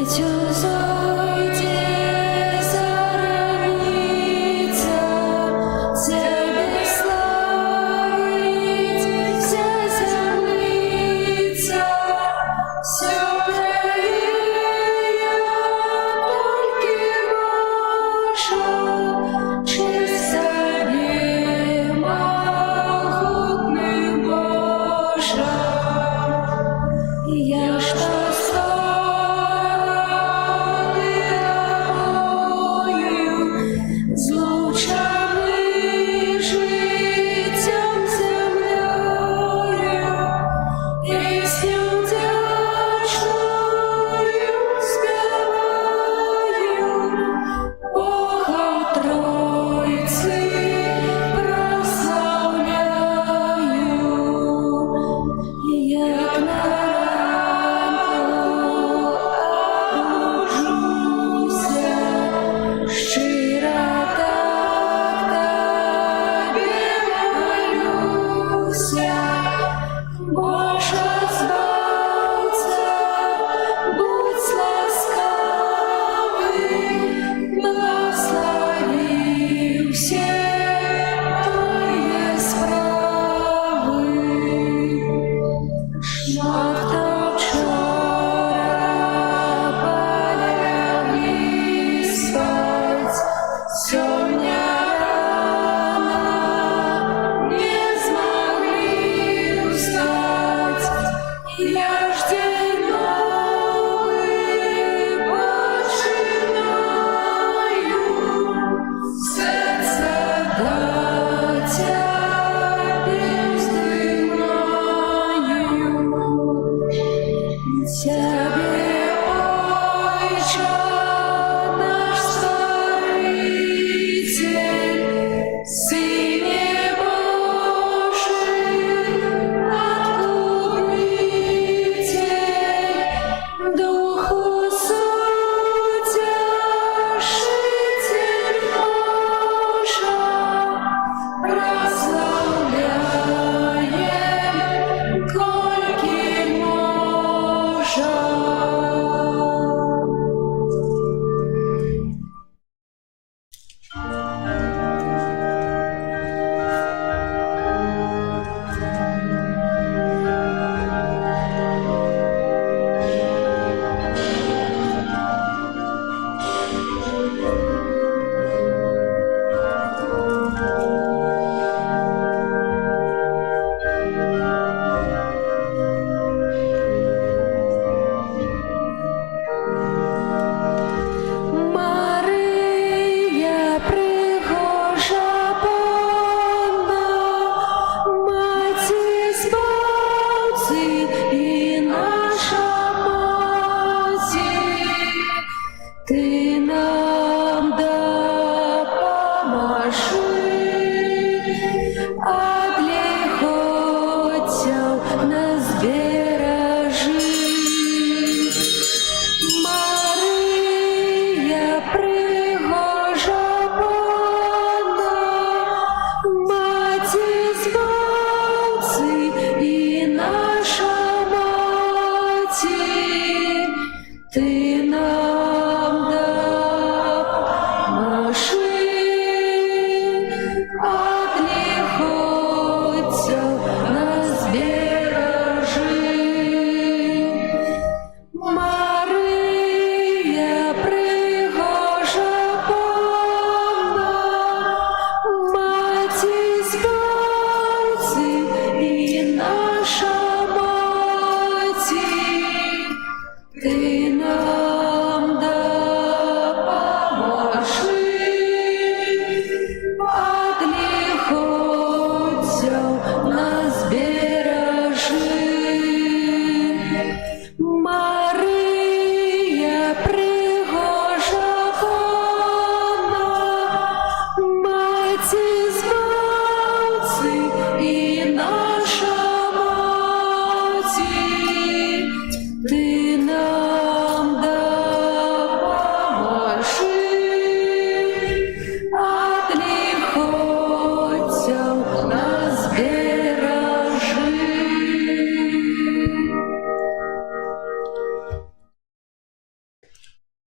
наша мати.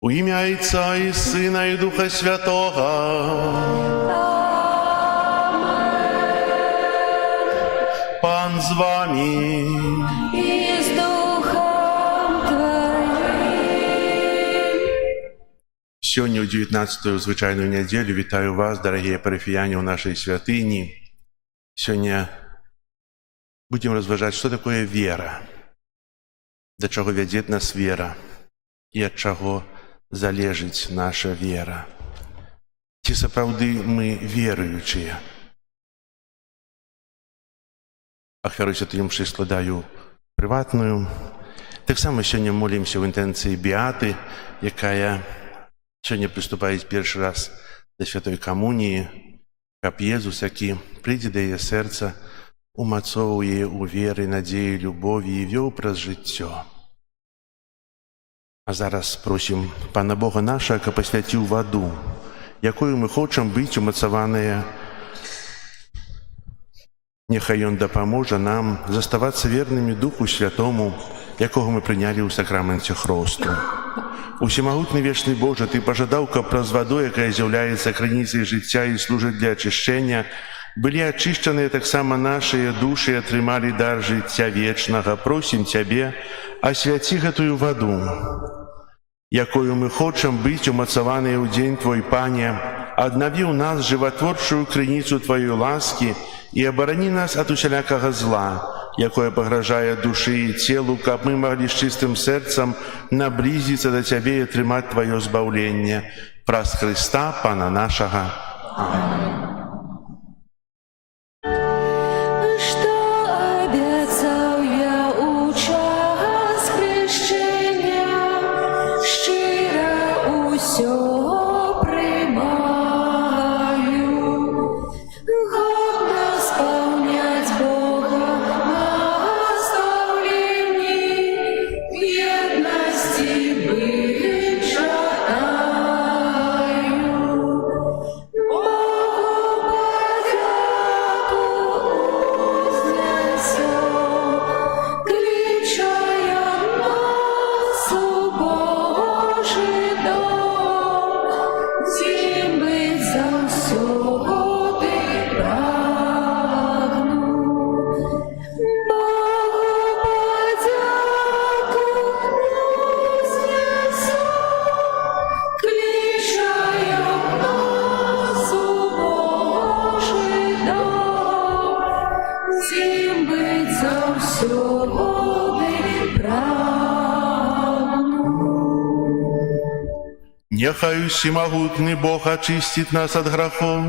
У ім'я Отця і Сина, і Духа Святого. Пан з вами. І з Духом Твоїм. Сьогодні у 19-ю звичайну неділю вітаю вас, дорогі парафіяни, у нашій святині. Сьогодні будемо розважати, що таке віра, до чого веде нас віра і від чого залежить наша віра. Ці сапраўды мы веруючыя. Ахвяру Святої Мши складаю приватную. Так само сьогодні молимося в інтенції Біати, яка сьогодні приступає перший раз до Святої Комунії, каб Єзус, який прийде до її серця, умацовує у вірі, надії, любові і вів праз життя. А зараз просим Пана Бога нашого, каб посвятив воду, якою ми хочемо бути умацовані. Нехай Він допоможе нам заставатися вірними Духу Святому, якого ми прийняли у сакраменті хресту. Усемогутний вічний Боже, Ти пожадав, каб праз воду, яка з'являється криницею життя і служить для очищення, были очищены так само наши души и отрымали дар життя вечного. Просим Тебе, освяти гэтую воду, якою мы хочем быть умацаваныя ў дзень Твой, Пане, аднаві ў нас животворчую крыніцу Твоей ласки и оборони нас от усялякага зла, якое погрожае душы и телу, каб мы могли с чистым сердцем наблизиться до Тебе и отрымать Твое збавленне. Праз Христа, Пана нашего. Аминь. Нехай усемогутный Бог очистит нас от грехов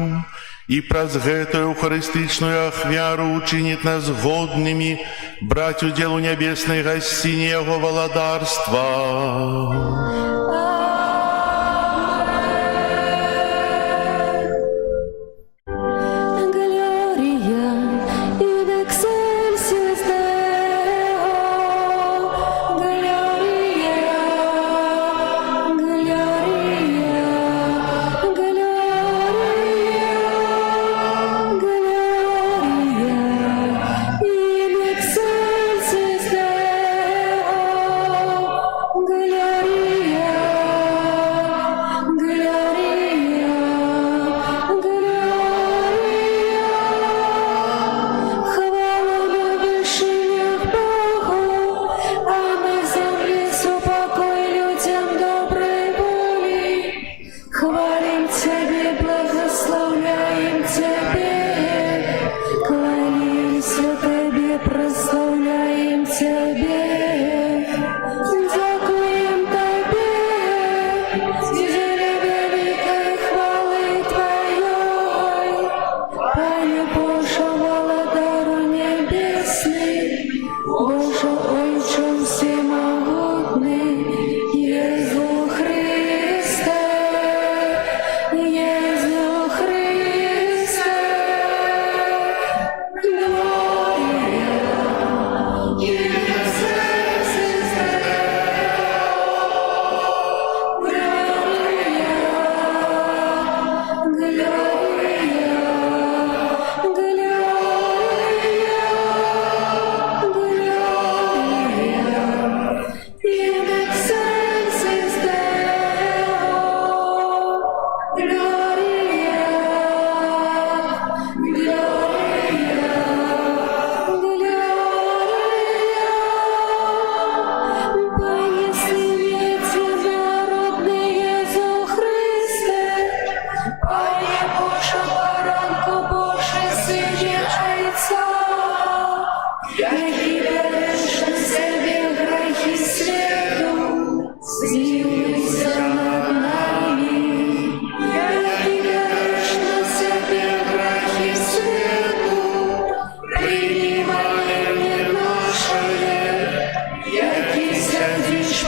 и праз гэтую euchaристичную ахвяру учинит нас годными брать уделу небесной гостине Его владарства. Gloria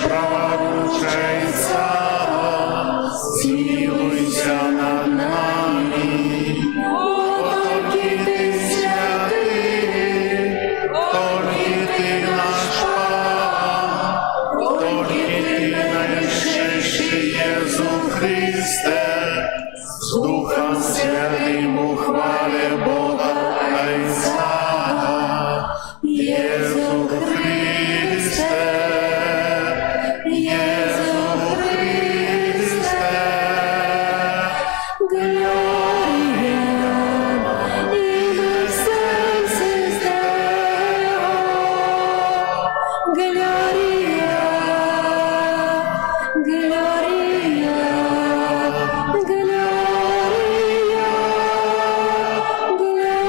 праворучайся, змилуйся над нами. Тільки ти святий, тільки ти наш Пан, тільки ти найщиріший Єсу Христе, з Духом Святим у хвалі Бога Отця. Єсу Христе, Єсу Христе, Gloria in excelsis Deo. Gloria, Gloria, Gloria, Gloria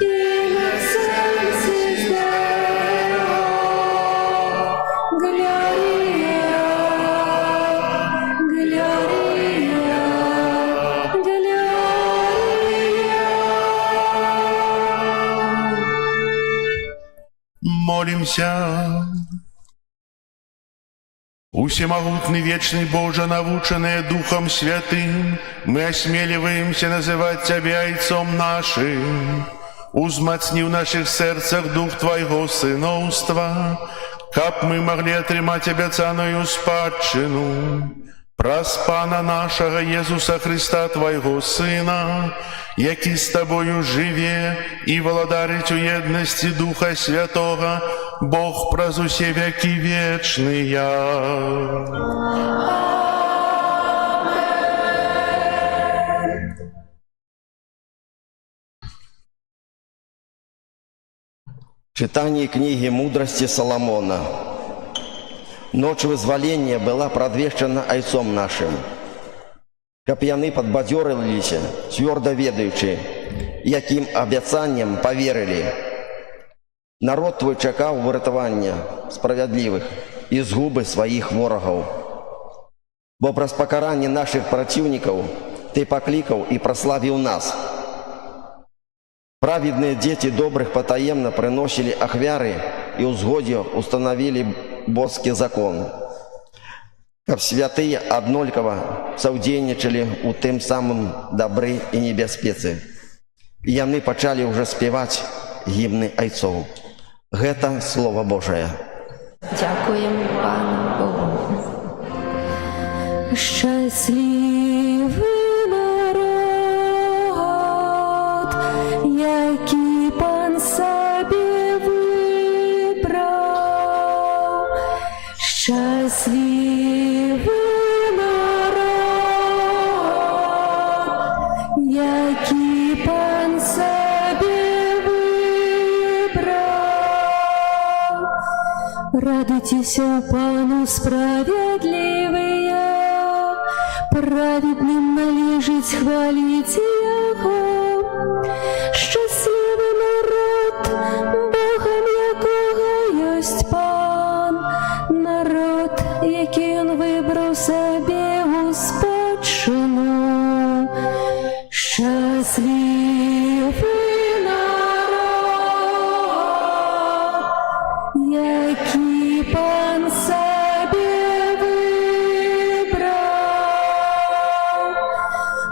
in excelsis Deo. Gloria, Молимся. Всемогутный вечный Боже, наученные Духом Святым, мы осмеливаемся называть Тебя Отцом нашим. Узмацни в наших сердцах Дух Твоего сыновства, как мы могли отримать обяцаную спадщину. Праз Пана нашего Иисуса Христа, Твоего Сына, який з Тобою живе і володарить у єдності Духа Святого, Бог праз усе веки вечные. Читание книги «Мудрости Соломона». Ночь вызволения была предвещена Отцом нашим. Каб яны подбадзёрыліся, цвёрда ведаючы, якім абяцанням поверили. Народ твой чакаў выратавання справядлівых і згубы сваіх ворагаў. Бо праз пакаранне наших праціўнікаў ты паклікаў і праславіў нас. Праведные дети добрых потаемно приносили ахвяры и узгодье установили божский закон. Как святые однолькова саудзейнічалі у тым самым добры и небяспецы. И яны пачалі уже спевать гимны айцоў. Гэта Слово Божие. Дякуємо Пану Богу. Щасливий народ, який Пан собі вибрав. Щасливий народ, який Пан собі вибрав. Радуйтеся Пану справедливые, праведным належить хвалить Його. Щасливий народ, Богом якого єсть Пан, народ, який Он вибрав собі у спадщину. Щасливий народ, який Пан собі вибрав.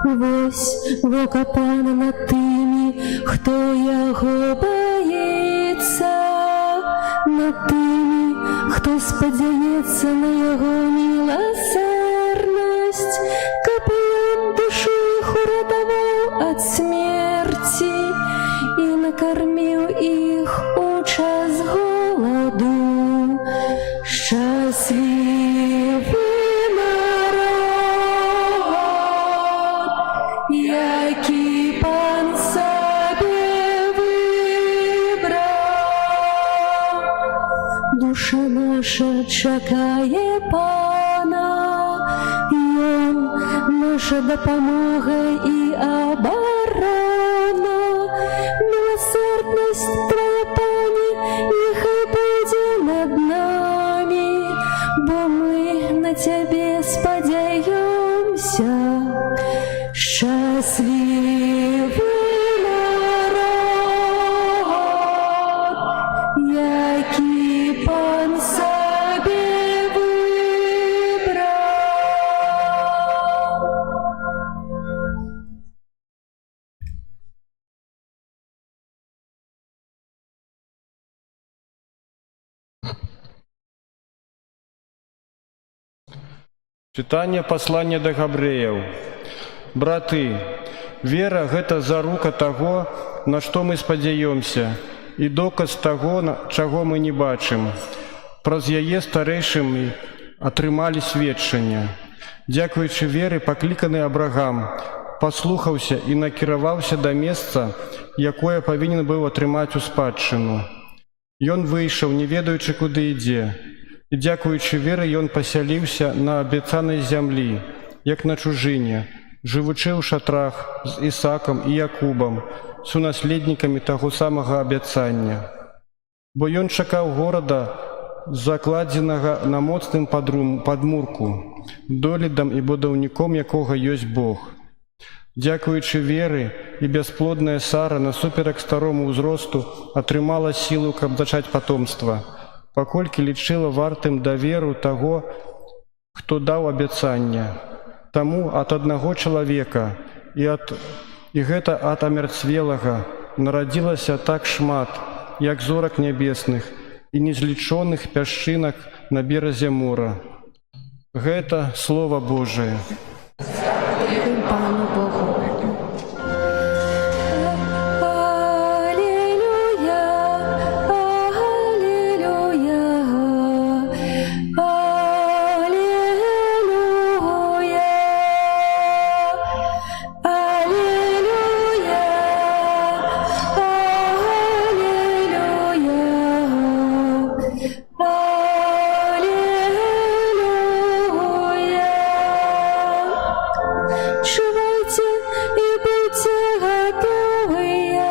Вось вока Пана над тими, хто Його боїться, над тими, хто сподівається на Його милосердність, каб Він душу їх уратував від смерті і накормив їх у час голоду. Щасливий народ, який Пан собі вибрав. Душа наша чекає Пана, і Он наша допомога і оборона. Милосердність Твоя, Пані, нехай буде над нами, бо ми на Тебе сподіваємося. Щасливий народ, який Пан Чытанне паслання да габрэяў. Браты, вера – гэта зарука таго, на што мы спадзяёмся, і доказ таго, чаго мы не бачым. Праз яе старэйшымі атрымалі сведчанне. Дзякуючы веры пакліканы Абрагам паслухаўся і накіраваўся да месца, якое павінен быў атрымаць у спадчыну. Ён выйшаў, не ведаючы, куды ідзе. І дзякуючы веры ён пасяліўся на абяцанай зямлі, як на чужыне, жывучы ў шатрах з Ісакам і Якубам, сунаследнікамі таго самага абяцання. Бо ён чакаў горада, закладзенага на моцным падмурку, доглядам і будаўніком якога ёсць Бог. Дзякуючы веры і бясплодная Сара насуперак старому ўзросту атрымала сілу, каб зачаць патомства, паколькі лічыла вартым даверу таго, хто даў абяцанне. Таму ад аднаго чалавека, і гэта ад амярцвелага, нарадзілася так шмат, як зорак нябесных і незлічоных пясчынак на беразе мора. Гэта Слова Божие. Пану Богу. Живайте и будьте готовые,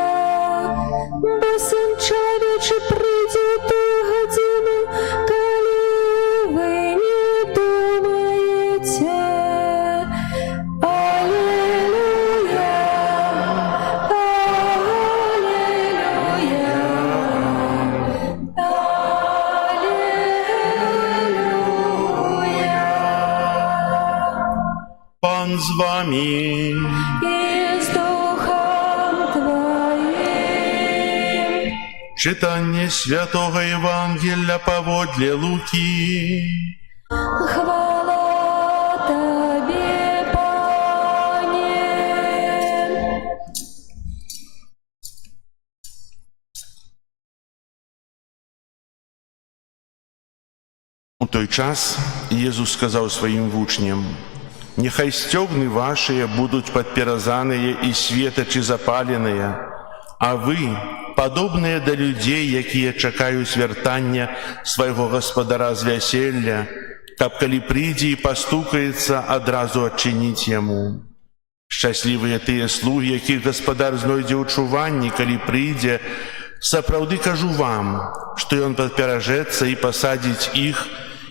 бо Сын Чоловічий прийде ту годину, коли ви не думаєте. Аллилуйя, аллилуйя. Пан з вами. И с Духом Твоим. Читання Святого Євангелія паводле Луки. Хвала Тебе, Пане. У той час Єсус сказав своїм учням: «Нехай стёгны ваши будут подпиразанные и светочи запаленные, а вы, подобные до людей, якія чакаюць свяртання свайго гаспадара з вяселля, каб калі прыйдзе і пастукаецца, адразу адчыніць яму. Шчаслівыя тыя слугі, якіх гаспадар знойдзе ў чуванні, калі прыйдзе. Сапраўды кажу вам, што ён падпяражэцца і пасадзіць іх,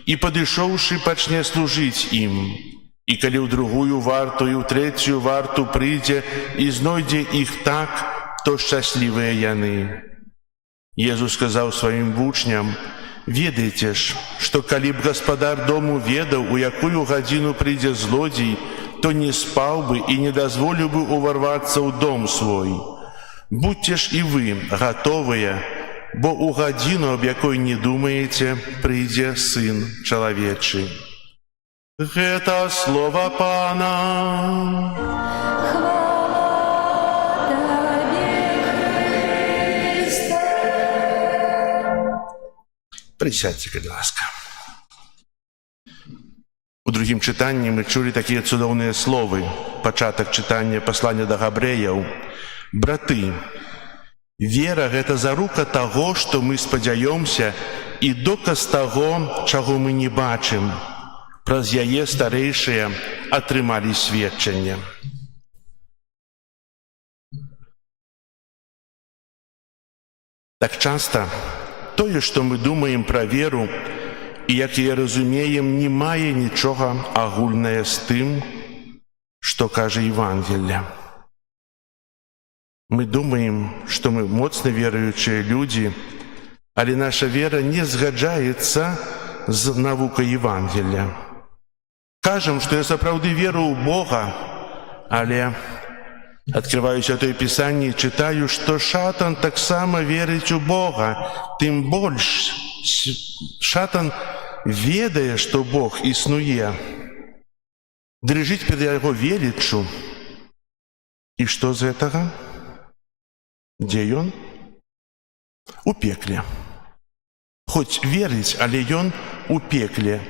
і падышоўшы пачне служыць ім. І калі ў другую варту і ў трэцюю варту прыйдзе і знойдзе іх так, то шчаслівыя яны». Езус сказаў сваім вучням: «Ведайце ж, што калі б гаспадар дому ведаў, у якую гадзіну прыйдзе злодзей, то не спаў бы і не дазволіў бы уварвацца ў дом свой. Будьце ж і вы гатовыя, бо ў гадзіну, аб якой не думаеце, прыйдзе Сын Чалавечы». Гэта слова Пана. Хвала Тебе, Христе. Присядьте, будь ласка. У другім чытанні мы чулі такія цудоўныя словы. Пачатак чытання паслання да габрэяў. «Браты, вера – гэта зарука таго, што мы спадзяёмся, і доказ таго, чаго мы не бачым. Праз яе старэйшыя атрымалі сведчанне». Так часта тое, што мы думаем пра веру, і, як яе разумеем, не мае нічога агульнае з тым, што кажа Евангелле. Мы думаем, што мы моцна веруючыя людзі, але наша вера не згаджаецца з навукай Евангелля. Кажам, што я сапраўды веру ў Бога, але адкрываю Святое Пісанне і чытаю, што шатан таксама верыць у Бога, тым больш Шатан, ведае, што Бог існуе, дрыжыць перад яго веліччу. І што з гэтага? Дзе ён? У пекле. Хоць верыць, але ён у пекле.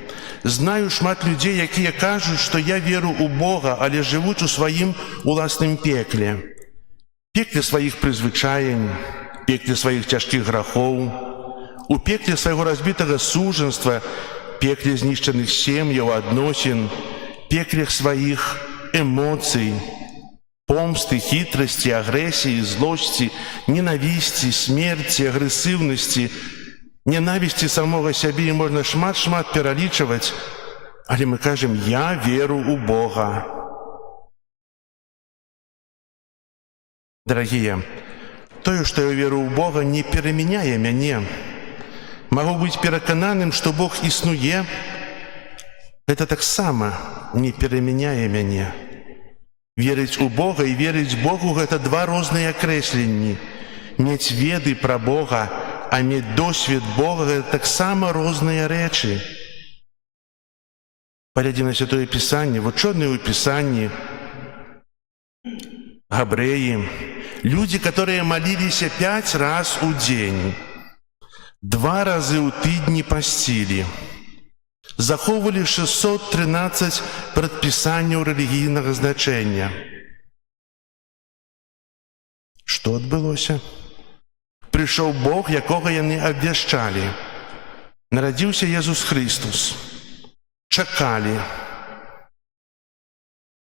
Знаю шмат людзей, якія кажуць, што я веру ў Бога, але жывуць у сваім уласным пекле. Пекле сваіх прызвычаень, пекле сваіх цяжкіх грахоў, у пекле свайго разбітага сужанства, пекле знішчаных сем'яў, адносін, пекле сваіх эмоцый, помсты, хітрасці, агрэсіі, злосці, ненавісці, смерці, агрэсыўнасці, ненавісці самога сябе, і можна шмат-шмат пералічваць, але мы кажам, я веру ў Бога. Дарагія, тое, што я веру ў Бога, не перамяняе мяне. Магу быць перакананым, што Бог існуе, гэта таксама не перамяняе мяне. Верыць у Бога і верыць Богу – гэта два розныя акрэсленні. Мець веды пра Бога, а мець досвед Бога – гэта таксама розныя рэчы. Паглядзім на Святое Пісанне, вучоныя ў Пісанні, габрэі, людзі, которые молиліся 5 раз у дзень, 2 разы ў тыдні пасцілі, захоўвалі 613 прадпісанняў рэлігійнага значэння. Што адбылося? Прыйшоў Бог, якога яны абвяшчалі. Нарадзіўся Езус Христос. Чакалі.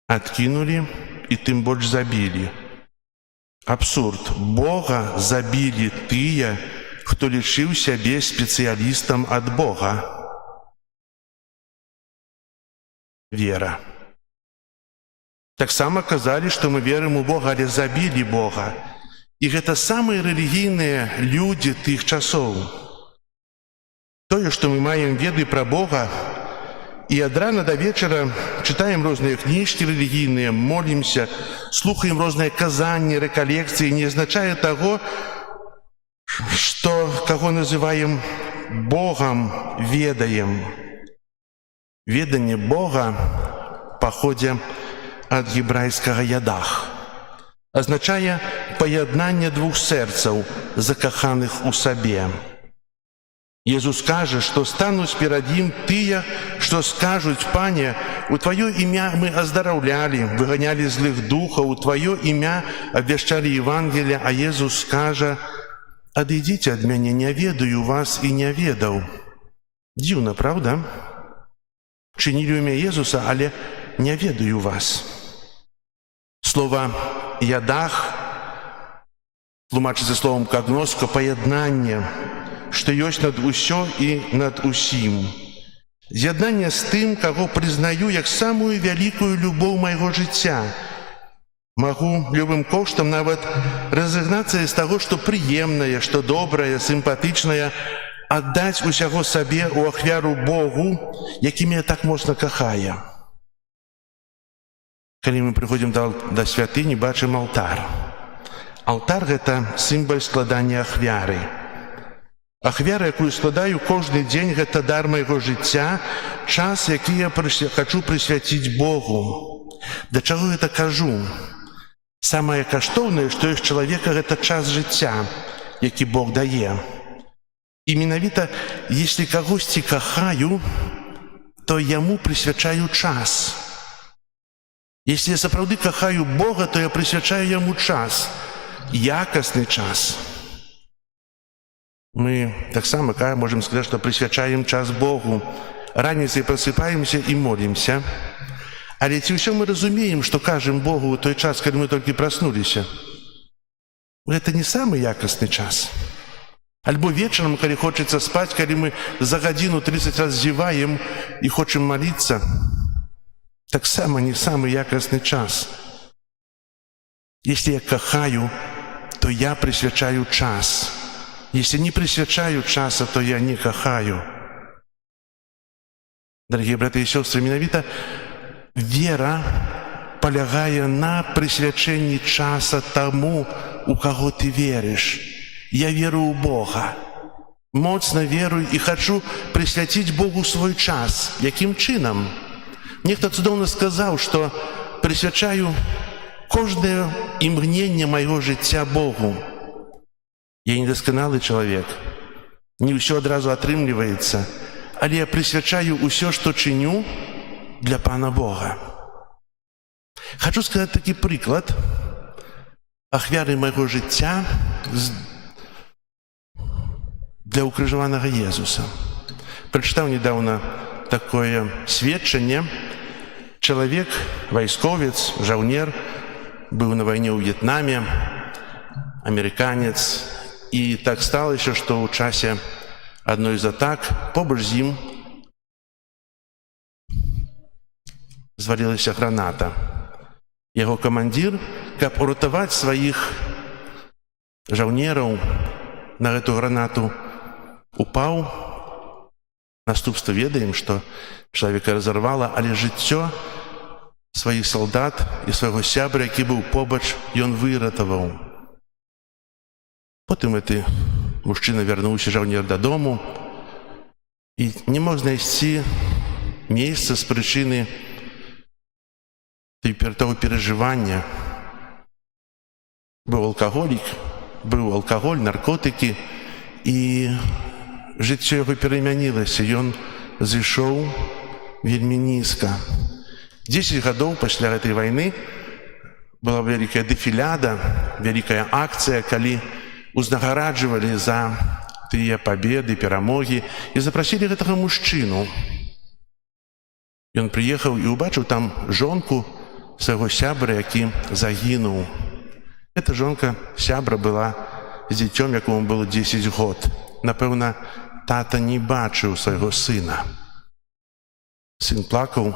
Адкінулі і тым больш забілі. Абсурд. Бога забілі тыя, хто лічыў сябе спецыялістам ад Бога. Вера. Таксама казалі, што мы верым у Бога, але забілі Бога. І гэта самыя рэлігійныя людзі тых часоў. Тое, што мы маем веды пра Бога, і ад рана да вечара чытаем розныя кніжкі рэлігійныя, молімся, слухаем розныя казанні, рэкалекцыі, не азначае таго, што каго называем Богам, ведаем. Веданне Бога паходзе ад гебрайскага ядах. Азначае паяднанне двух сэрцаў, закаханых у сабе. Езус кажа, што стануць перад ім тыя, што скажуць: Пане, у Тваё імя мы аздараўлялі, выганялі злых духаў, у Тваё імя абвяшчалі Евангелие, а Езус скажа: адыдзіце ад мяне, не ведаю вас і не ведаў. Дзіўна, правда? Чынілі імя Езуса, але не ведаю вас. Слова «ядах» тлумачыцца словом «кагноска» – паяднанне, што ёсць над усё і над усім. З'яднанне з тым, каго прызнаю як самую вялікую любоў майго жыцця. Магу любым коштам нават разыгнацца з таго, што прыемнае, што добрае, сімпатычнае, аддаць усяго сабе ў ахвяру Богу, які мяне так моцна кахае. Калі мы прыходзім да святыні, бачым алтар. Алтар – гэта сімвал складання ахвяры. Ахвяра, якую складаю кожны дзень, гэта дар майго жыцця, час, які я хачу прысвяціць Богу. Да чаго гэта кажу? Самае каштоўнае, што ёсць чалавека, гэта час жыцця, які Бог дае. І менавіта, если кагосьці кахаю, то яму прысвячаю час. Если я сапраўды кахаю Бога, то я прысвячаю яму час, якасны час. Мы таксама можам сказаць, што прысвячаем час Богу. Раніцай прасыпаемся і молімся. Але ці ўсё мы разумеем, што кажам Богу ў той час, калі мы толькі праснуліся? Гэта не самы якасны час. Альбо вечарам, калі хочацца спаць, калі мы за гадзіну 30 раз зеваем і хочам маліцца, таксама не самы якасны час. Если я кахаю, то я присвячаю час. Если не присвячаю часа, то я не кахаю. Дорогие браты и сестры, менавіта вера полягае на присвячэнні часа тому, у кого ты веришь. Я веру у Бога. моцна верую і хачу прысвяціць Богу свой час. Якім чынам? Нехта цудоўна сказаў, што прысвячаю кожнае імгненне майго жыцця Богу. Я недасканалы чалавек, не ўсё адразу атрымліваецца, але я прысвячаю ўсё, што чыню, для Пана Бога. Хачу сказаць такі прыклад ахвяры майго жыцця для укрыжаванага Езуса. Прачытаў недавно такое сведчанне. Чалавек, вайсковец, жаўнер, быў на вайне ў В'етнаме, амерыканец, і так сталася, што ў часе адной з атак побач з ім звалілася граната. Яго камандзір, каб уратаваць сваіх жаўнераў, на гэту гранату упаў. Наступства ведаем, што чалавека разарвала, але жыццё сваіх салдат і свайго сябра, які быў побач, ён выратаваў. Потым гэты мужчына вярнуўся, жаўнер, дадому і не мог знайсці месца з прычыны таго перажывання. Быў алкаголік, быў алкаголь, наркотыкі, і жыццё яго перамянілася. Ён зышоў вельмі нізка. 10 гадоў пасля гэтай вайны была вялікая дэфіляда, вялікая акцыя, калі узнагараджвалі за тыя пабеды, перамогі, і запрасілі гэтага мужчыну. Ён прыехаў і ўбачыў там жонку свайго сябра, які загінуў. Эта жонка сябра была з дзіцём, якому было 10 год. Напэўна, тата не бачыў свайго сына. Сын плакаў,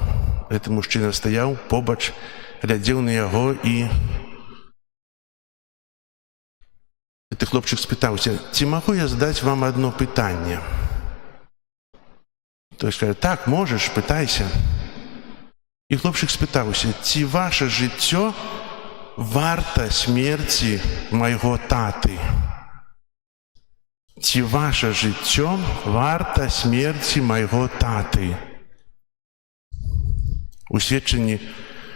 гэты мужчына стаяў побач, глядзеў на яго, і гэты хлопчык спытаўся: ці магу я задаць вам адно пытанне? Той скажа: так, можаш, пытайся. І хлопчык спытаўся: ці ваша жыццё варта смерці майго таты? Ці ваша жыццё варта смерці майго таты? У сведчанні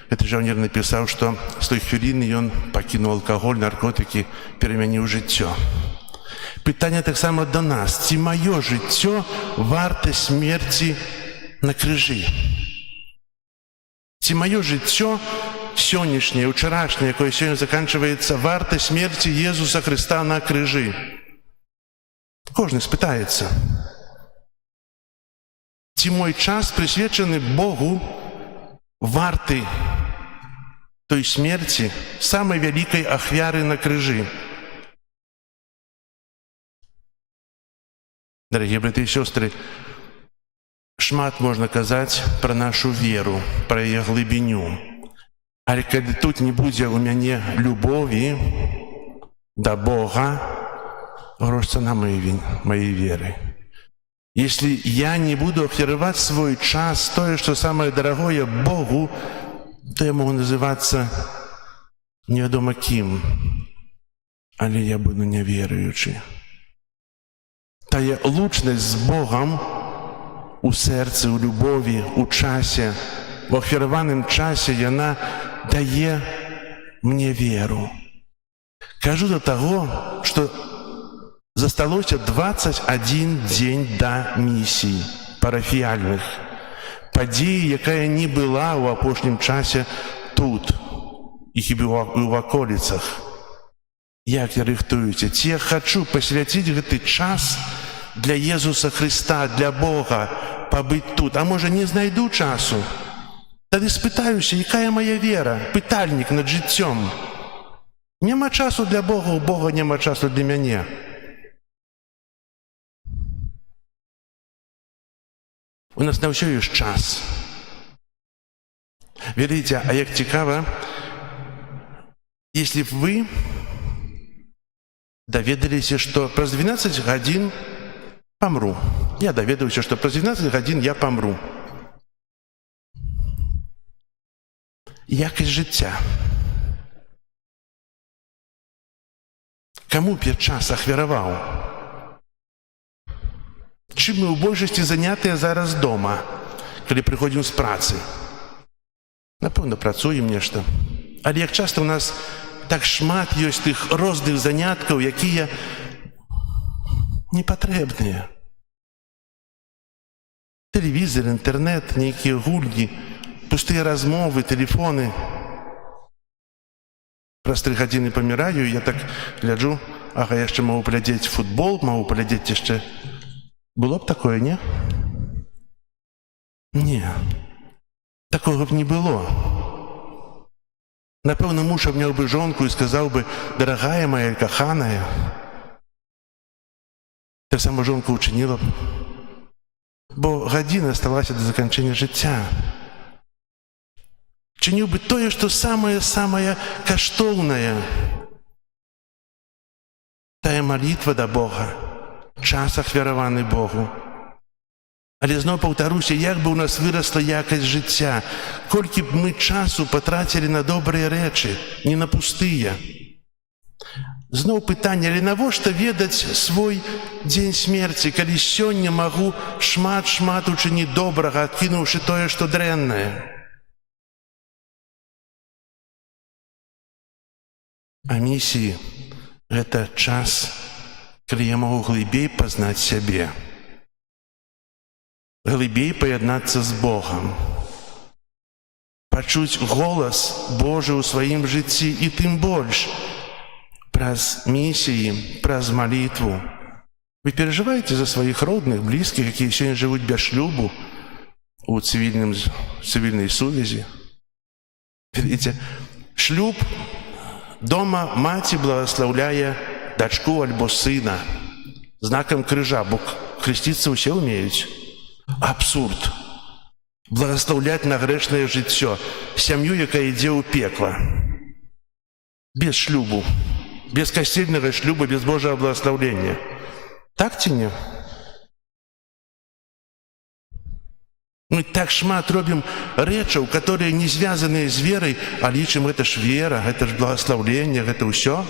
гэты жаўнер напісаў, што з той хвіліны ён пакінуў алкаголь, наркотыкі, перамяніў жыццё. Пытанне таксама да нас: ці маё жыццё варта смерці на крыжы? Ці маё жыццё сённяшняе, учарашняе, якое сёння заканчваецца, варта смерці Езуса Хрыста на крыжы? Кожны спытаецца. Ці мой час прысвечаны Богу варты той смерці, самай вялікай ахвяры на крыжы? Дарагія браты і сёстры, шмат можна казаць пра нашу веру, пра яе глыбіню. Але калі тут не будзе ў мяне любові да Бога, грош цана моей веры. Если я не буду ахвяраваць свой час, тое, што самае дарагое Богу, то я могу называцца невядома кім, але я буду няверуючы. Тая лучнасць з Богам у сэрцы, у любові, у часе, у ахвяраваным часе, яна дае мне веру. Кажу да таго, што засталося 21 дзень да місій парафіяльных, падзеі, якая не была ў апошнім часе тут і хіба ў ваколіцах. Як я рыхтуюся? Ці я хачу пасвяціць гэты час для Езуса Хрыста, для Бога, пабыць тут? А можа, не знайду часу? Тады спытаюся, якая моя вера? Пытальнік над жыццём. Няма часу для Бога, у Бога няма часу для мяне. У нас на ўсё ёсць час. Ведаеце, а як цікава, если б вы даведаліся, што праз 12 гадзін памру. Я даведаўся, што праз 12 гадзін я памру. Якасць жыцця. Каму б я час ахвяраваў? Чым мы ў большасці занятыя зараз дома, калі прыходзім з працы? Напэўна, працуем нешта. Але як часта ў нас так шмат ёсць тых розных заняткаў, якія непатрэбныя. Тэлевізор, інтэрнэт, нейкія гульні, пустыя размовы, тэлефоны. Праз 3 гадзіны паміраю, я так гляджу, ага, я яшчэ магу паглядзець футбол, магу паглядзець яшчэ. Было б такое, не? Не. Такога б не было. Напэўна, муж абняў бы жонку і сказаў бы: «Дарагая моя, каханая». Так сама жонка учинила б. Бо гадзіна асталася да заканчэння жыцця. Чыніў бы тое, што самае-самае каштоўнае. Тая малітва да Бога, час ахвяраваны Богу. Але зноў паўтаруся, як бы ў нас вырасла якасць жыцця, колькі б мы часу патрацілі на добрыя рэчы, не на пустыя. Зноў пытанне, але навошта ведаць свой дзень смерці, калі сёння магу шмат-шмат учыніць добрага, адкінуўшы тое, што дрэннае? А місіі – гэта час, калі я магу глыбей пазнаць сябе, глыбей паяднацца з Богам, пачуць голас Божы ў сваім жыцці і тым больш праз місіі, праз малітву. Вы перажываеце за сваіх родных, блізкіх, якія сёння жывуць без шлюбу, у цывільнай сувязі? Ведаеце, шлюб, дома маці благаслаўляе дачку альбо сына знакам крыжа, бо хрысціцца ўсе ўмеюць. Абсурд. Благаслаўляць на грэшнае жыццё сям'ю, якая ідзе ў пекла. Без шлюбу, без касцельнага шлюба, без Божага благаслаўлення. Так ці не? Мы так шмат робім рэчаў, которые не звязаныя з верай, а лічым, гэта ж вера, гэта ж благаслаўленне, гэта ўсё.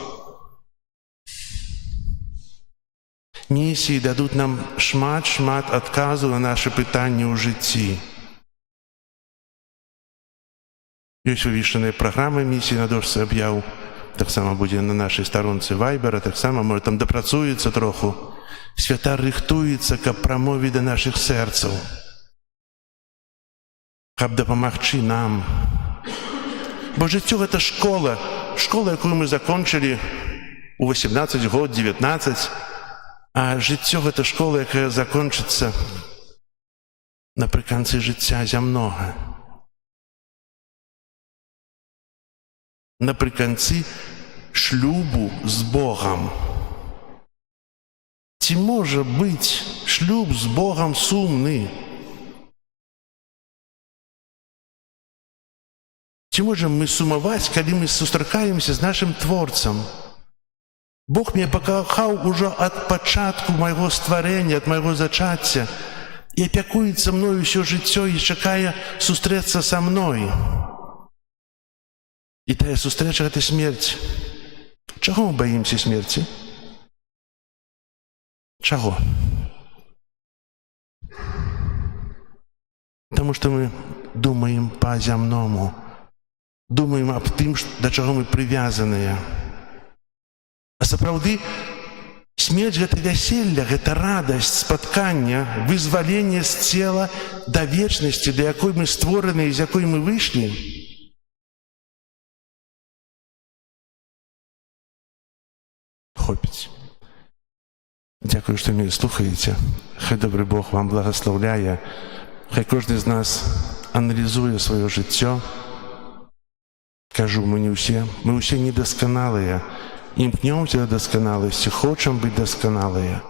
Місіі дадуць нам шмат-шмат адказу на нашы пытанні ў жыцці. Ёсць вывешаная праграма місіі на дошцы аб'яў, таксама будзе на нашай старонцы Вайбера, таксама, можа, там дапрацуецца троху. Святар рыхтуецца, каб прамовіць да нашых сэрцаў, каб дапамагчы нам. Бо жыццё – гэта школа, якую мы закончылі у 18 год, 19, а жыццё – гэта школа, якая закончыцца напрыканцы жыцця зямнога. Напрыканцы шлюбу з Богам. Ці можа быць шлюб з Богам сумны? Ці можам мы сумаваць, калі мы сустракаемся з нашым Творцам? Бог мяне пакахаў ужо ад пачатку майго стварэння, ад майго зачацця, і апякуецца мною ўсё жыццё і чакае сустрэцца са мной. І тая сустрэча – гэта смерць. Чаго мы баімся смерці? Чаго? Таму што мы думаем па-зямному, думаем аб тым, да чаго мы прывязаныя. А сапраўды, смерць – гэта вяселле, гэта радасць, спаткання, вызваленне з цела да вечнасці, да якой мы створаныя, з якой мы выйшлі. Хопіць. Дзякую, што мяне слухаеце. Хай добры Бог вам благаслаўляе. Хай кожны з нас аналізуе сваё жыццё. Кажу, мы ўсе недасканалыя. Імкнёмся да дасканаласці, хочам быць дасканалыя,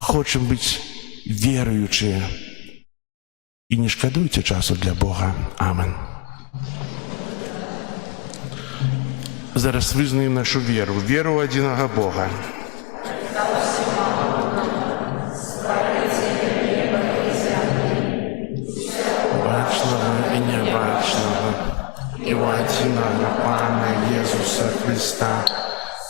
хочам быць веруючыя. І не шкадуйце часу для Бога. Амен. Зараз вызнаем нашу веру, веру ў адзінага Бога. Бачнага і нябачнага, і ў адзінага Пана Езуса Христа,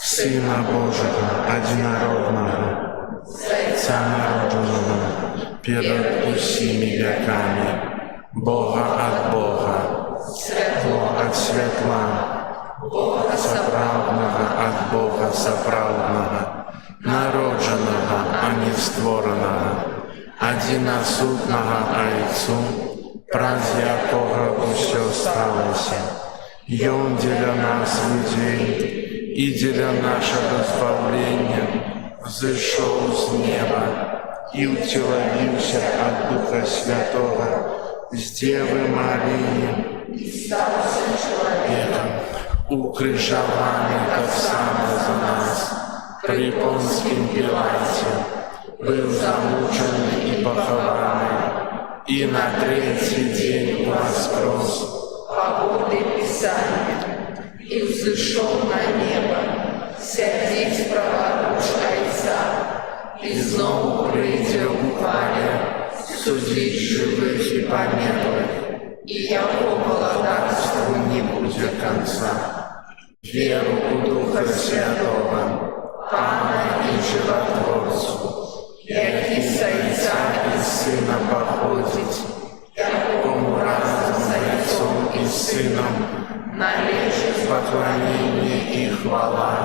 Сына Божага, адзінароднага, Отца народжанага, перед усіми веками, Бога от Бога, светло от светла, Бога соправдного от Бога соправдного, народженого, а не створенного, одиносутного Отцу, праз якого усе сталося. И Он для нас людей и для нашего избавления взошел с неба и утеловился от Духа Святого с Девы Марии и стался человеком, укрыжованный как сам за нас, при Понским Пилате, был замучен и похованный, и на третий день воскрес по воды Писания, и взошел на небо, сядет праворуч Отца, и снова придет в хвале, судить живых и померлых, и его благодарству не будет конца. Веру у Духа Святого, Пана и Животворцу, який с Отца и Сына походит, якому разом с Отцом и Сыном належит поклонение и хвала,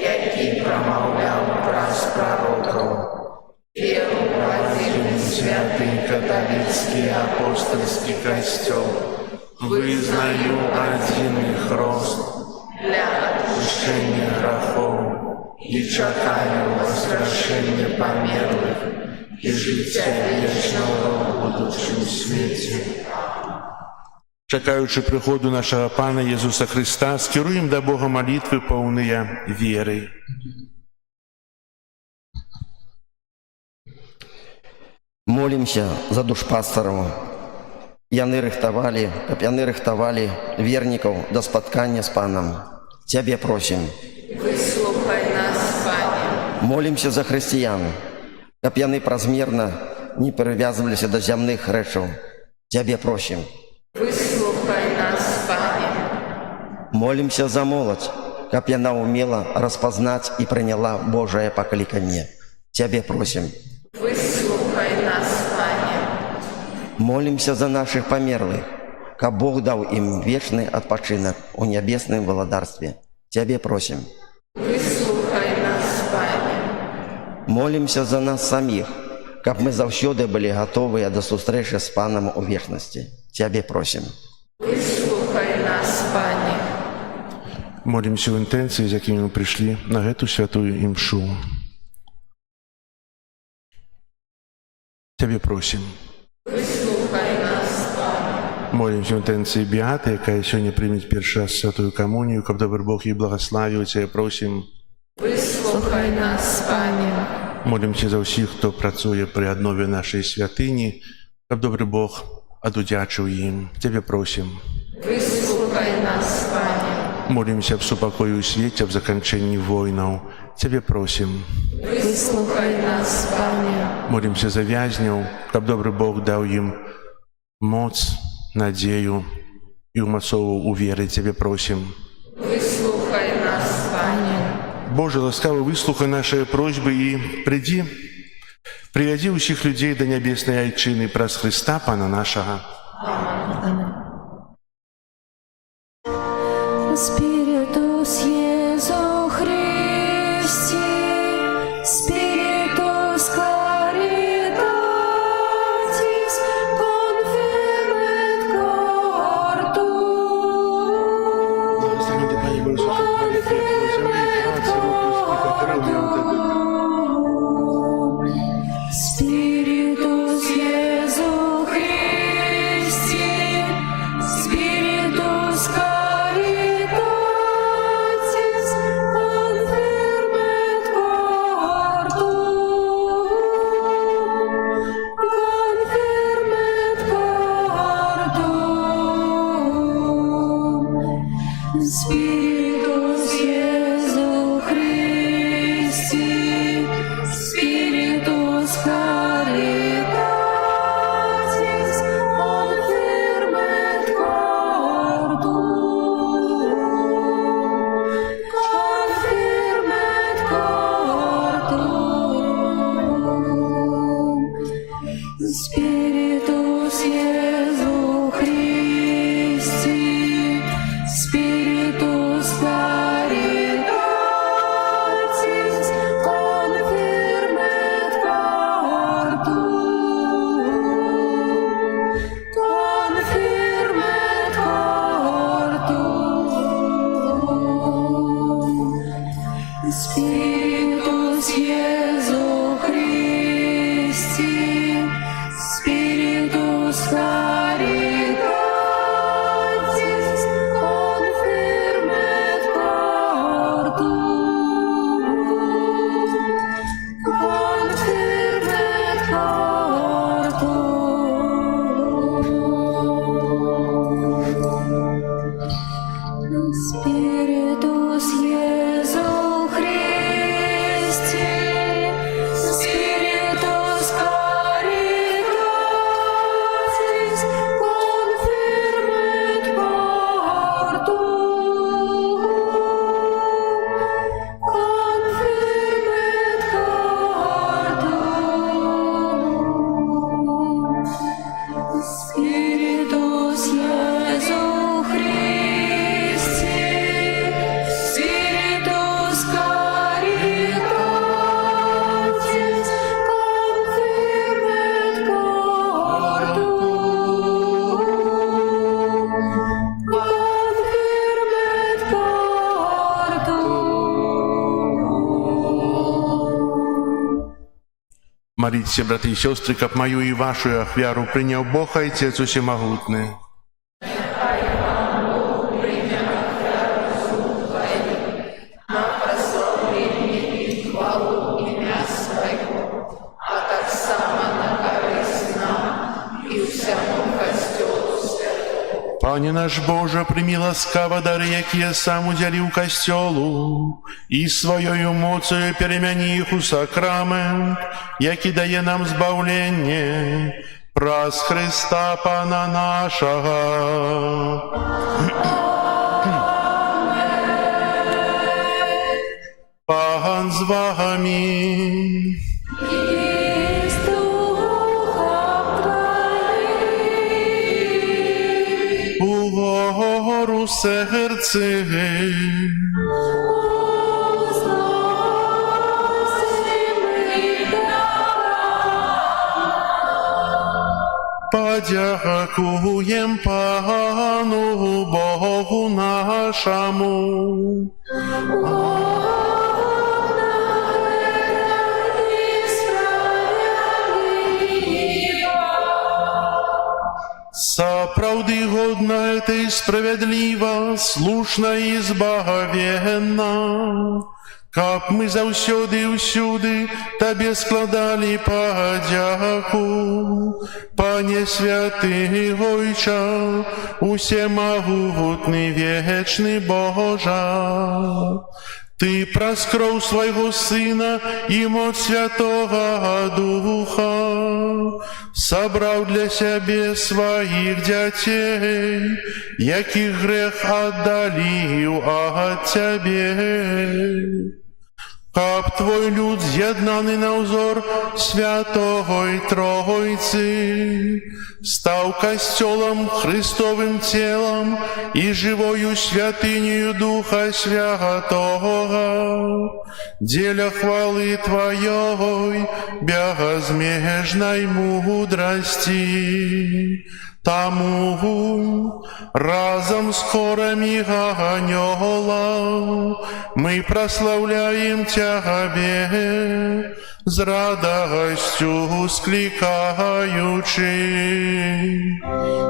який промовлял праз пророков, веру в один святый католицкий апостольский костел, вызнаю один их рост для отпущения грехов и чекаю воскрешения померлых и життя вічного в будущем світі. Чекаючи приходу нашого Пана Ісуса Христа, скеруємо до Бога молитви повні віри. Молимся за душпасторов. Яны рыхтовали верников до споткания с Паном. Тебе просим. Выслухай нас, Пане. Молимся за христиан, каб яны празмерно не привязывались до земных речаў. Тебе просим. Выслухай нас, Пане. Молимся за молодь, каб яна умела распознать и приняла Божие покликанье. Тебе просим. Выслухай нас, Пане. Молимся за наших померлых, каб Бог дал им вечный отпочинок у небесном владарстве. Тебе просим. Выслухай нас, Пане. Молимся за нас самих, каб мы заўсёды были готовы до встречи с Паном у вечности. Тебе просим. Выслухай нас, Пане. Молимся в інтенції, з якими ми прийшли на эту святую імшу. Тебе просим. Выслухай нас, Пане. Молимся в інтенції Біати, яка сьогодні прийме перший раз святую комунію, каб добрий Бог її благословив. Тебе просим. Выслухай нас, Пане. Молимся за всіх, хто працює при однові нашої святині, каб добрий Бог одудячив їм. Тебе просим. Выслухай нас, Пане. Молимся об супокої у світі, об закінченні війнів. Тебе просим. Выслухай нас, Пане. Молимся за в'язнів, каб добрий Бог дав їм моц, надію і умацовував у вірі. Тебе просим. Выслухай нас, Пане. Боже, ласкаво вислухай наші просьби і приведи усіх людей до небесної Айчини праз Христа, Пана нашого. Spiritus Iesu Christi, Spiritus Caritatis, confirmet cortum, confirmet cortum. Spiritus Iesu Christi, Spiritus Caritatis, confirmet cortum, confirmet cortum. Spiritus Iesu Christi, Spiritus Caritatis, confirmet cortum, confirmet cortum. Spiritus Iesu Christi, Spiritus Caritatis, confirmet cortum, confirmet cortum. Spiritus Iesu Christi, Spiritus Caritatis, confirmet cortum, confirmet cortum. Spiritus Iesu Christi, Spiritus Caritatis, confirmet cortum, confirmet cortum. Spiritus Iesu Christi, Spiritus Caritatis, confirmet cortum, confirmet cortum. Моліться, брати і сестри, каб мою і вашу ахвяру прийняв Бог, Отець Усемогутний. Пане наш Боже, прийми ласкаво дари, які сам уділив костьолу, і своєю моцею перемяни їх у сакрамент, який дає нам збавлення, праз Христа Пана нашого. Пан з вами. И с духом Твоим. Угору серце, подякуєм Пану Богу нашому. Сапраўды годна это и справедлива, слушна и збагавенна, каб мы заўсёды і ўсюды Табе складалі падзяку. Пане святы Ойча, усемагутны вечны Божа, Ты праз кроў свайго Сына і моц Святога Духа сабраў для сябе сваіх дзяцей, якіх грэх аддаліў ад Цябе. Каб Твой люд, з'яднаны на ўзор Святогой Тройцы, стаў касцёлам, Христовым целом і живою святынею Духа Святого, дзеля хвалы Твоей безмежной мудрости. Тому разом с хорами ангелов мы прославляем Тебе, с радостью скликаючи.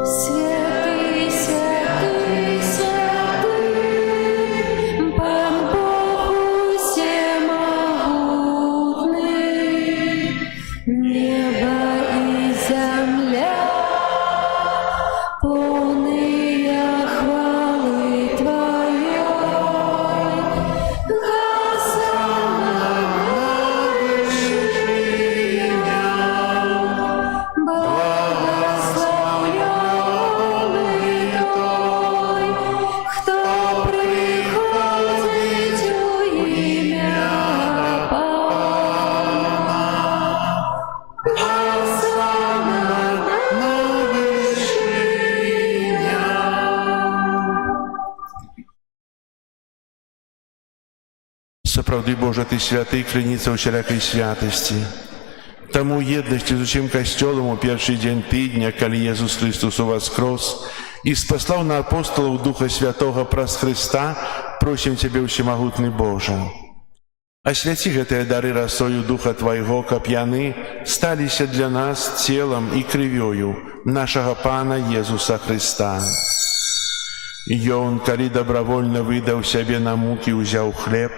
Святый, святый, святый, Пан Бог всемогутный, небо и земля полные хвалы Твоей. Хосанна на вершинах, благословляй Сапраўды, Божа, Ты святы, крыніца ўсялякай святасці. Таму єднасці з усім касцёлам у першы дзень тыдня, калі Езус Христос уваскрос і спаслаў на апостолаў Духа Святога праз Христа, просім Цябе, усемагутны Божа. Асвяці гэтыя дары расою Духа Твайго, каб яны сталіся для нас целам і крывёю нашага Пана Езуса Христа. Ён, калі добравольна выдаў сябе на мукі, узяў хлеб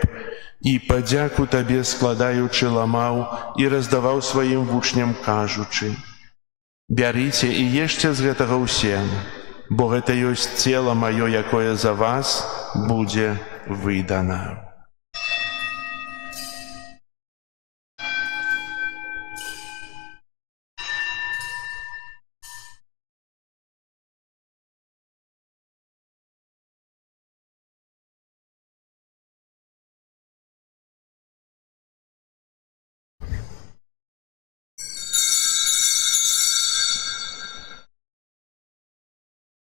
і, падзяку Табе складаючы, ламаў і раздаваў сваім вучням, кажучы: «Бярыце і ешце з гэтага ўсе, бо гэта ёсць цела маё, якое за вас будзе выдана».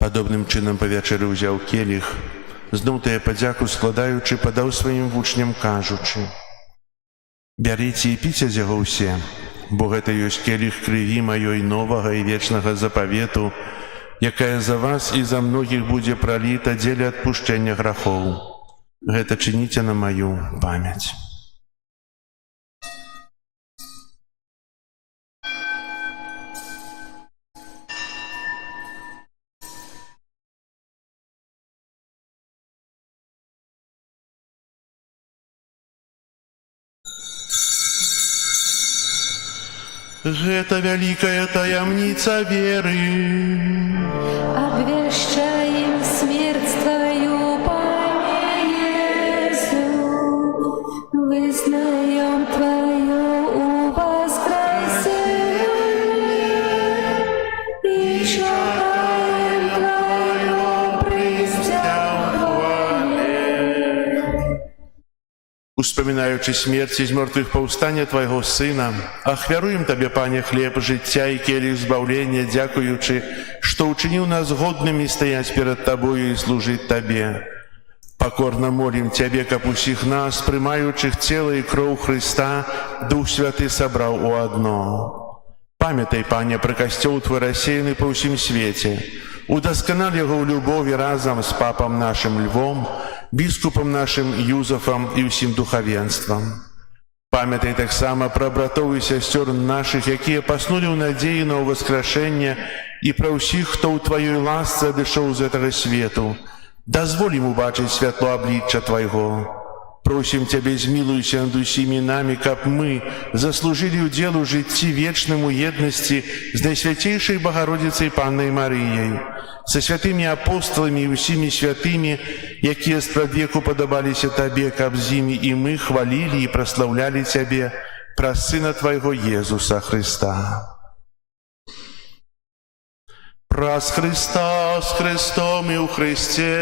Падобным чынам па вячэры ўзяў келіх, зноў тая падзяку складаючы, падаў сваім вучням, кажучы: «Бярыце і піце з яго ўсе, бо гэта ёсць келіх крыві маёй новага і вечнага запавету, якая за вас і за многіх будзе праліта дзеля адпушчэння грахоў. Гэта чыніце на маю памяць». Гэта вялікая таямніца веры. Обвещаем смерть Твою, Пане Иисус, вызнаем Твое воскресение и чекаем Твое прийстя в хвале. Успамінаючы смерць і з мёртвых паўстання Твайго Сына, ахвяруем Табе, Пане, хлеб жыцця і келіх збаўлення, дзякуючы, што ўчыніў нас годнымі стаяць перад Табою і служыць Табе. Пакорна молім Цябе, каб усіх нас, прымаючых цела і кроў Хрыста, Дух Святы сабраў у адно. Памятай, Пане, пра касцёл Твой рассеяны па ўсім свеце. Удасканал яго ў любові разам з папам нашым Львом, біскупам нашым Юзафам і ўсім духавенствам. Памятай таксама пра братоў і сясцёр нашых, якія паснулі ў надзеі на ўваскрашэнне, і пра ўсіх, хто ў Тваёй ласцы адышоў з гэтага свету. Дазволь ім убачыць святло аблічча Твайго. Просім Цябе, змілуйся над усімі намі, каб мы заслужылі ўдзел у жыцці вечным у еднасці з Найсвяцейшай Багародзіцай Паннай Марыяй, са святымі апосталамі і ўсімі святымі, якія спрадвеку падабаліся Табе, каб з імі і мы хвалілі і праслаўлялі Цябе праз Сына Твайго Езуса Христа. Праз Христа, з Христом і ў Христе,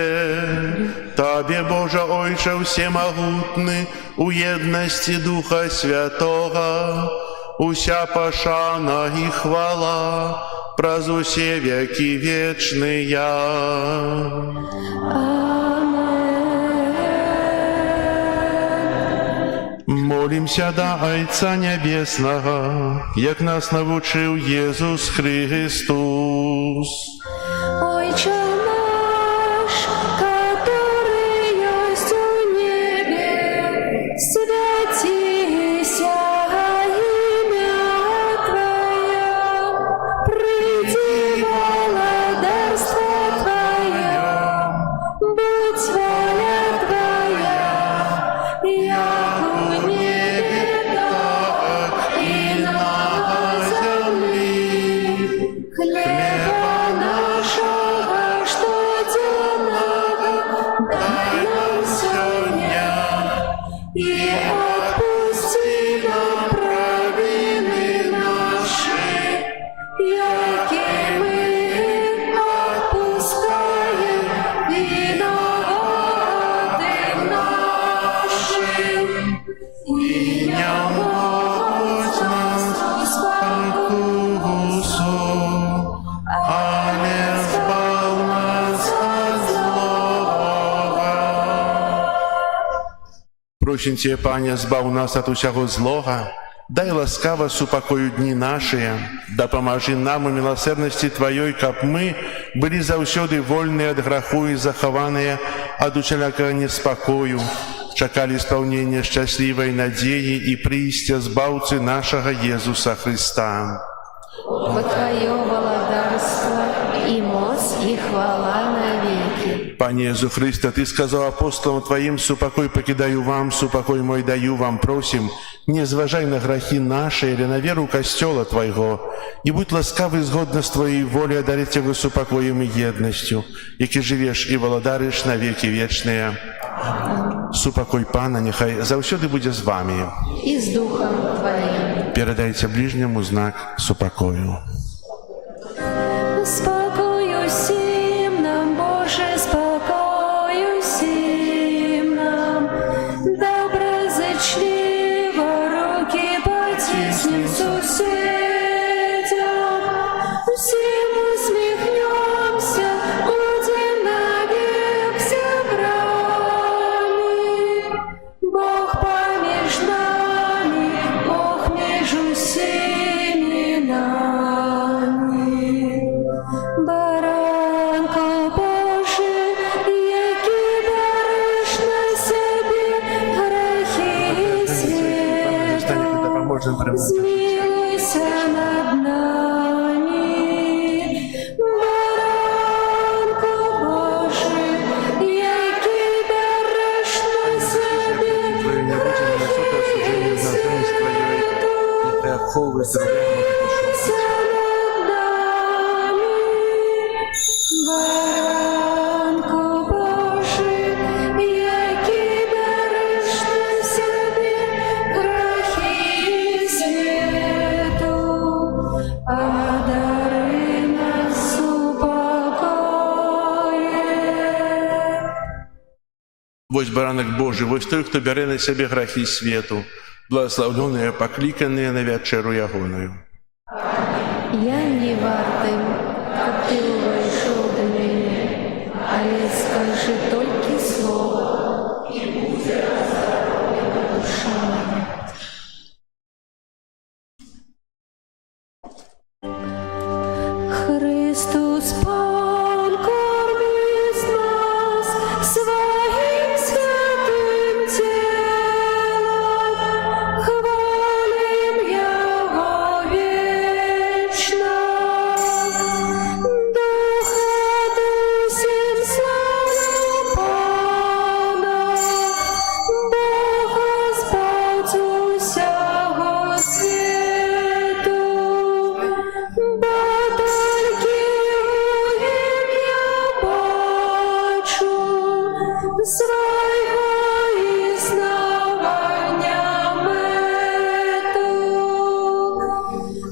Табе, Божа Ойче всемагутны, у єдності Духа Святого, уся пашана і хвала, праз усе веки вечные. Молимся до Отца Небесного, як нас навучив Єсус Христос. Отче наш, который есть в небе, святися имя Твое, приди владарство Твое, будь воля Твоя, як у небе, так и на земле. Хлеба просім Тебе, Пане, збав нас від усього злога, дай ласкаво супокою дні наші, допоможи нам у милосердності Твоєї, каб ми були завсюди вольні від граху і заховані від усілякого неспокою, чекали сповнення щасливої надії і прийстя Збавці нашого Єсуса Христа. Бо Твое владарство и моц и хвала навеки. Пане Єсу Христе, Ти сказав апостолам Твоїм, супокой покидаю вам, супокой мой даю вам, просим, не зважай на грехи наши или на веру Костела Твоего, и будь ласкавый згодно с Твоей волей одарить Тебе супокоем и едностью, яки живеш и володариш на веки вечные. Супокой Пана нехай завсёды буде з вами. И с Духом Твоим. Передайте ближнему знак супокою. Спокою всім нам, Боже, спокою всім нам. Доброзичливо руки потиснем сусідям. Всім усміхнемся, будем навек собраны. Бог поміж нами, Бог між усіми нами. Баранко Божий, який береш на себе грехи світу, змилуйся над нами. Баранко Божий, який береш на себе грехи світу, змилуйся над нами. Баранко Божий, який береш на себе грехи світу, одари нас упокоєм. Вось баранок Божий, вось той, хто бере на себе грехи свету, благословленные, покликанные на вечеру ягоную. Я не вартий, каб ти увійшов до мене, але скажи тільки слово, і буде здорова душа моя. Христос Пан кормить нас своїм святим тілом, хвалим Його вічно. Духа Дусім славу Пана, Бога Збавцю всього світу. Бо тільки у ім'я бачу свого існування мету.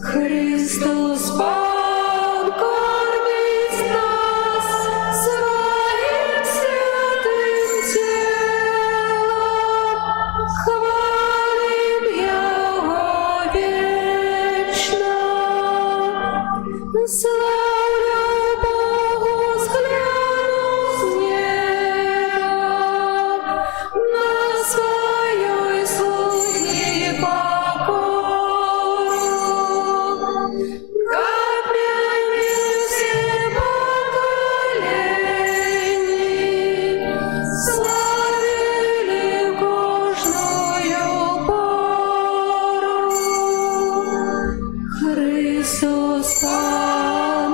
Христос Пан кормить нас своїм святим тілом, хвалим Його вічно. Славлю Богу, згляну з неба на свою слуги покору. Как мяне все поколінь, славили в кожную пору. Христос Пан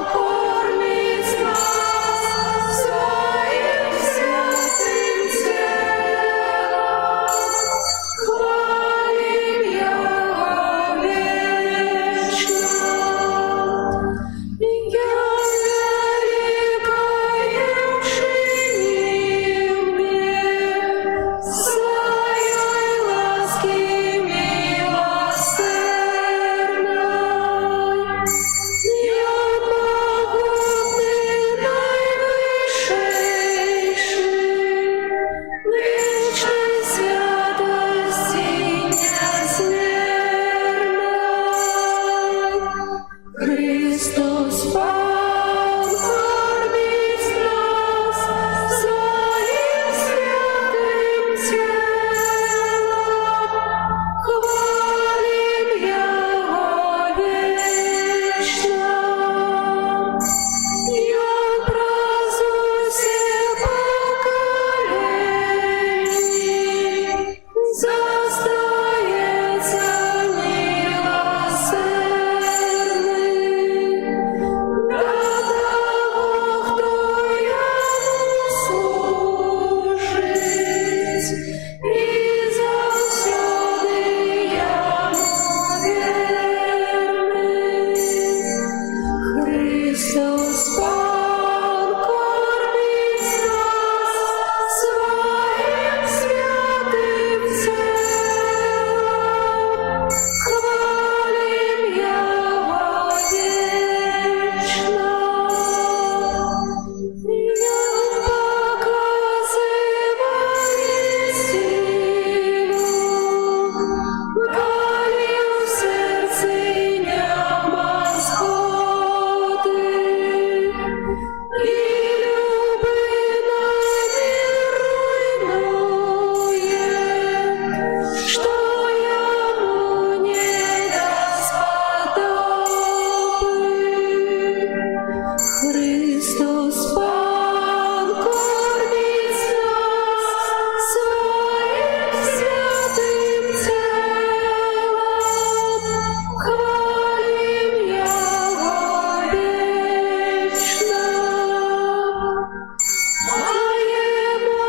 Христос покормить нас своим святым телом. Хвалим Его вечно. В нем показывай силу, Галью в сердце няма сходы, и любы нами руйнует, что ему не досподобы. Христос покормить нас своим святым телом. Хвалим Его вечно. Маємо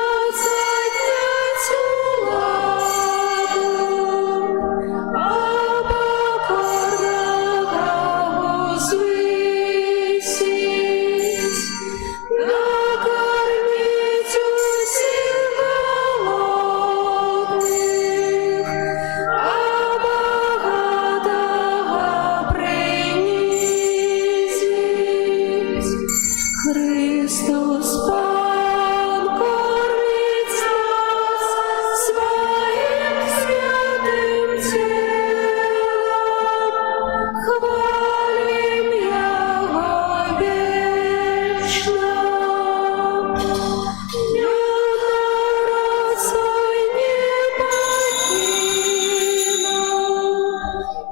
заднять уладу, а покорного возвысить, накормить усіх голодних, а богатого принизить. Христос покормить нас своим святым телом. Хвалим Его вечно. Народ свой не покинул,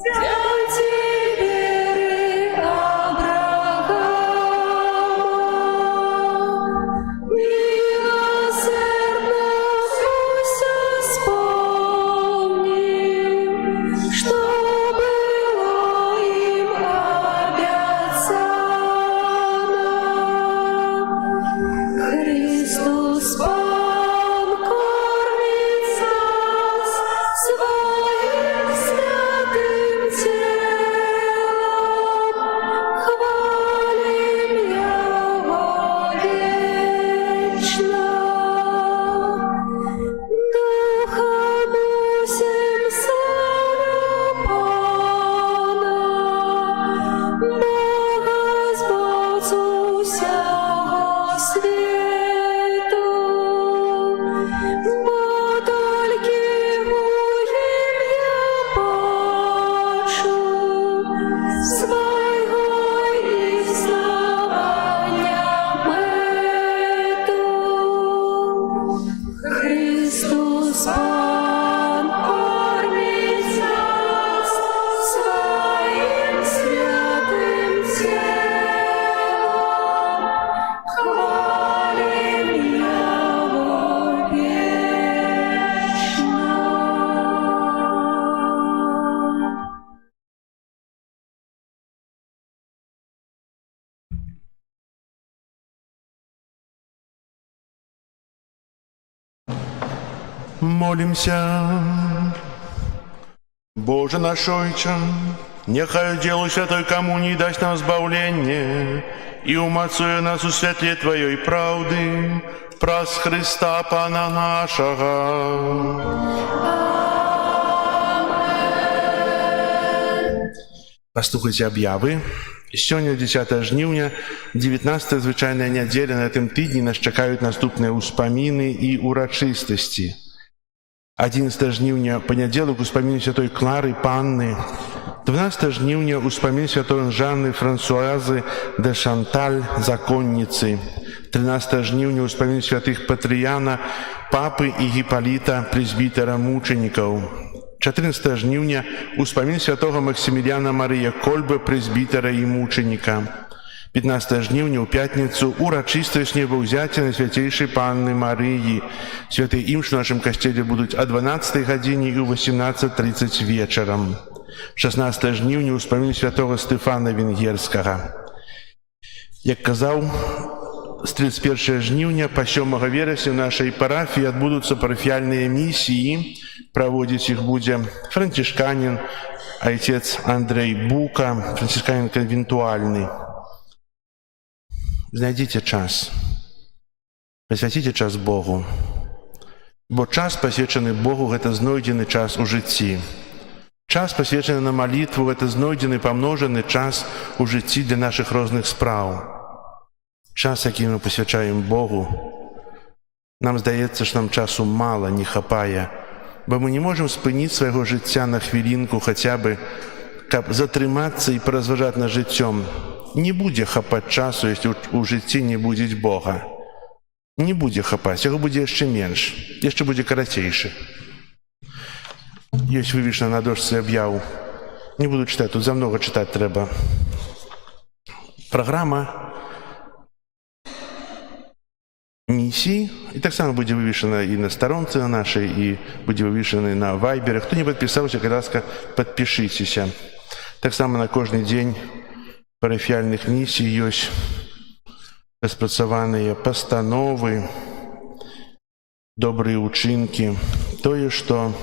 дяди веры Авраама. Милосердно пусть вспомним, что было им обетовано. Христос покормить нас своим святым телом. Хвалим Его вечно. Духом усім славлю Пана, Бога Збавцю всього світу, бо тільки в ім'я бачу свого існування мету. Христос покормить нас своим святым телом. Хвалим Его вечно. Молимся. Боже наш Отче, нехай делу святой коммунии дасть нам избавление и умацує нас у святле Твоей правды, праз Христа Пана нашего. Послухайте об'яви. Сьогодні 10 жнівня, 19 звичайна неділя. На тим тижні нас чекають наступні успоміни і урочистості. 11 жнівня – понеділок, успомін Святої Клари Панни. 12 жнівня – успомін Святої Жанни Франсуази де Шанталь, законниці. 13 жнівня – успомін святих Патріяна, Папи і Гіполіта, презбітера мучеників. 14 жнівня – успомін святого Максиміліана Марія Кольби, презбітера і мученика. 15 жнівня у п'ятницю урочистость небовзяття Найсвятейшей Панни Марії. Святые імш в нашем костеле будуть о 12 годині і о 18:30 вечором. 16 жнівня – успомін святого Стефана Венгерського. Як казав, з 31 жнівня по 7 вересня в нашій парафії відбудуться парафіальні місії. Проводить їх буде францишканин, отець Андрей Бука, францишканин конвентуальний. знайдіть час, посвятіть час Богу. Бо час, посвячений Богу, це знайдений час у житті. Час, посвячений на молитву, це знайдений, помножений час у житті для наших різних справ. Час, який ми посвячаємо Богу, нам здається, що нам часу мало, не хапає, бо ми не можемо спинити свого життя на хвилинку, хоча б, щоб затриматися і порозважати над життям. Не буде хапати часу, якщо у житті не буде Бога. Не буде хапати, його буде ще менше, ще буде коротейше. Є вивішена на дошці об'яву. Не буду читати, тут замного читати треба. Програма місії, і так само буде вивішена і на сторонці на нашій, і буде вивішена на вайбері. Хто не підписався, будь ласка, підпишіться. Так само на кожен день парафіальних місій є розпрацьовані постанови, добрі учинки, то, що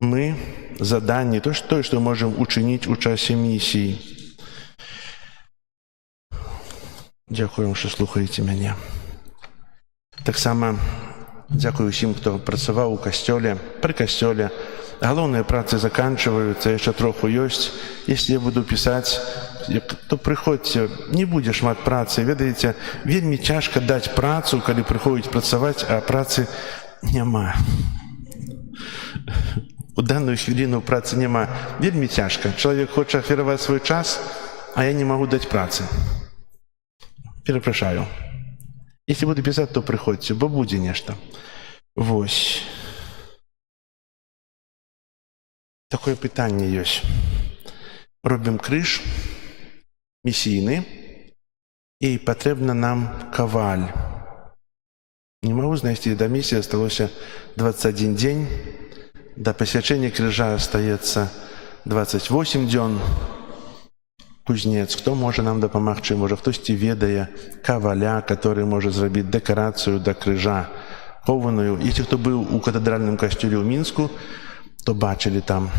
ми задання, то, що можемо учинити у часі місії. Дякую, що слухаєте мене. Так само дякую всім, хто працював у костьолі, при костьолі. Головні праці закінчуються, ще трохи є. Якщо я буду писати, то приходьте, не буде шмат праці. Ведаєте, вельми тяжко дати працю, коли приходять працювати, а праці нема. У дану хвилину праці нема. Вельми тяжко. Чоловік хоче оферувати свій час, а я не можу дати праці. Перепрошую. Якщо буду писати, то приходьте, бо буде нечто. Ось. Таке питання є. Робимо криш місійний, і потрібна нам коваль. Не можу знайти, до місії залишилося 21 день, до посвячення крижа залишається 28 днів. Кузнець, хто може нам допомогти? Може хтось ведає коваля, який може зробити декорацію до крижа кованою. Якщо хто був у катедральному костюлі у Мінську, то бачили там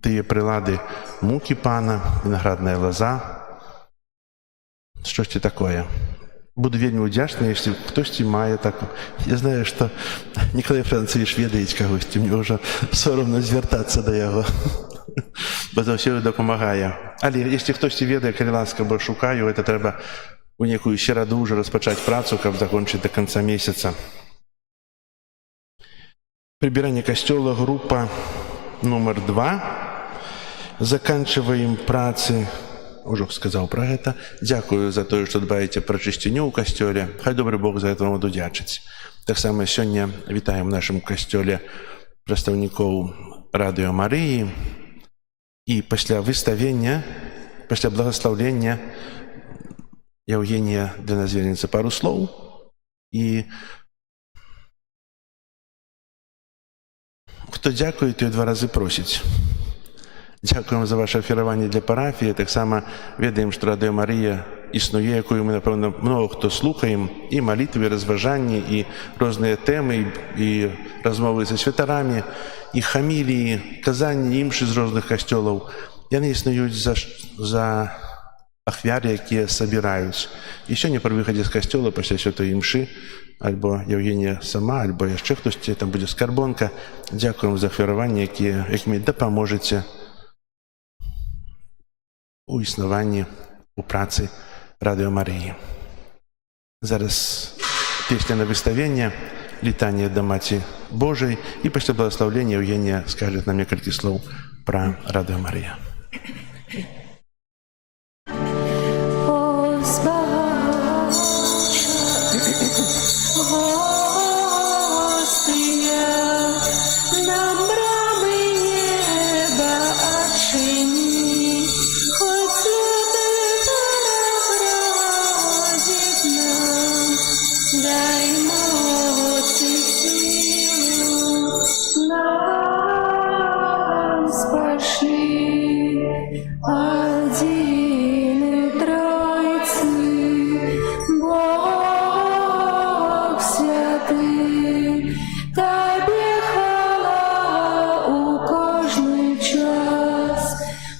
ті прилади муки пана, виноградна лоза, щось таке. Буду вельми вдячний, якщо хтось має так. Я знаю, що Ніколай Францович ведає когось, мені вже соромно звертатися до його, бо за все допомагає. Але якщо хтось ведає, коли ласка, бо шукаю, це треба у некую середу вже розпочати працю, щоб закінчити до кінця місяця. Прибирание костела, группа номер 2. Заканчиваем працы. Уже сказал про это. Дякую за то, что дбаете про чистоту у костеле. Хай добрый Бог за это вам удячить. Так само сегодня вітаем в нашем костеле представников Радіо Марії. И после выставления, после благословения Євгенія для нас звернется пару слов. И хто дякує, той 2 рази просить. Дякуємо за ваше оферування для парафії. Так само ведаємо, що Радіо Марія існує, якою ми, напевно, много хто слухаємо. І молитви, і розважання, і різні теми, і розмови зі святарами, і хамілії, казання, інші з різних костелів. Вони існують за ахвяри, які збирають. І сьогодні при виході з костела, після святої мши, або Євгенія сама, або ще хтось, там буде скарбонка. Дякуємо за оферування, якими допоможете у існуванні, у праці Радіо Марії. Зараз пісня на виставлення, літання до Маті Божої, і після благословення Євгенія скаже нам кілька слов про Радіо Марія.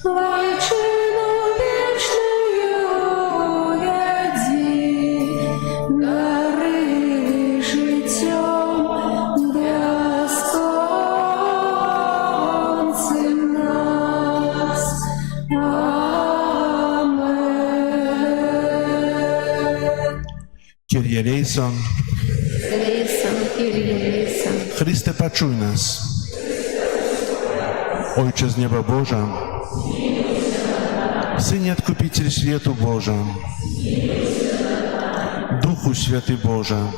Вайчину вічною єдину. Kyrie eleison, Eleison, Kyrie eleison. Chryste, почуй нас. Ojcze z nieba Boża, Synie Odkupiciel światu Boża, Duchu Święty Boża,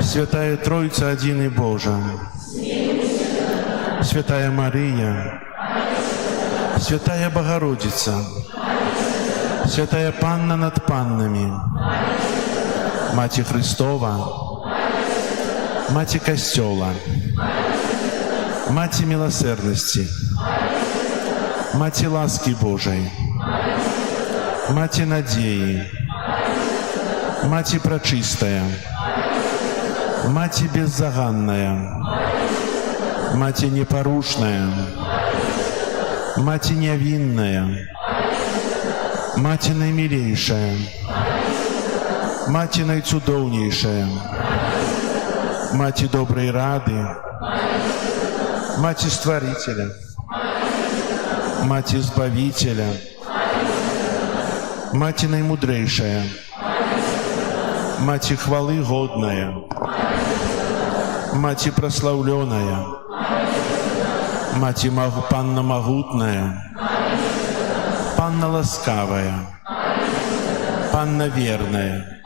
Святая Троица один и Божа, Святая Мария, Святая Богородица, Святая Панна над паннами, Мати Христова, Мати Костела, Мати милосердности, Мати ласки Божией, Мати надеи, Мати прочистая, Мати беззаганная, Мати непорушная, Мати невинная, Мати наимилейшая, Мати наицудовнейшая, Мати доброй рады, Мати Створителя, Мати Избавителя, Мати наимудрейшая, Мати хвалы годная, Мати прославленная, Мати Панна могутная, Панна ласкавая, Панна верная,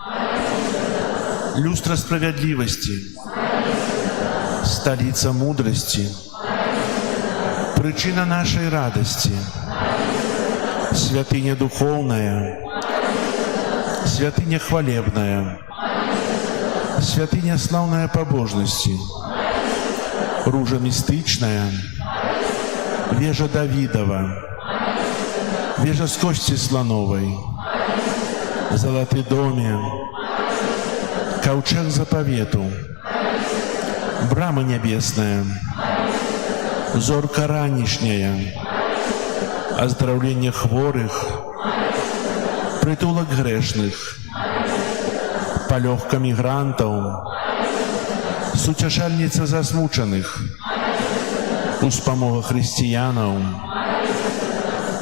люстра справедливости, столица мудрости, причина нашей радости, святыня духовная, святыня хвалебная, святыня славная побожности, ружа мистичная, вежа Давидова, вежа с кости слоновой, золотый доме, ковчег заповету, брама небесная, зорка ранешняя, оздоровление хворых, притулок грешных, полегка мигрантов, сутешальница засмученных, успомога християнов,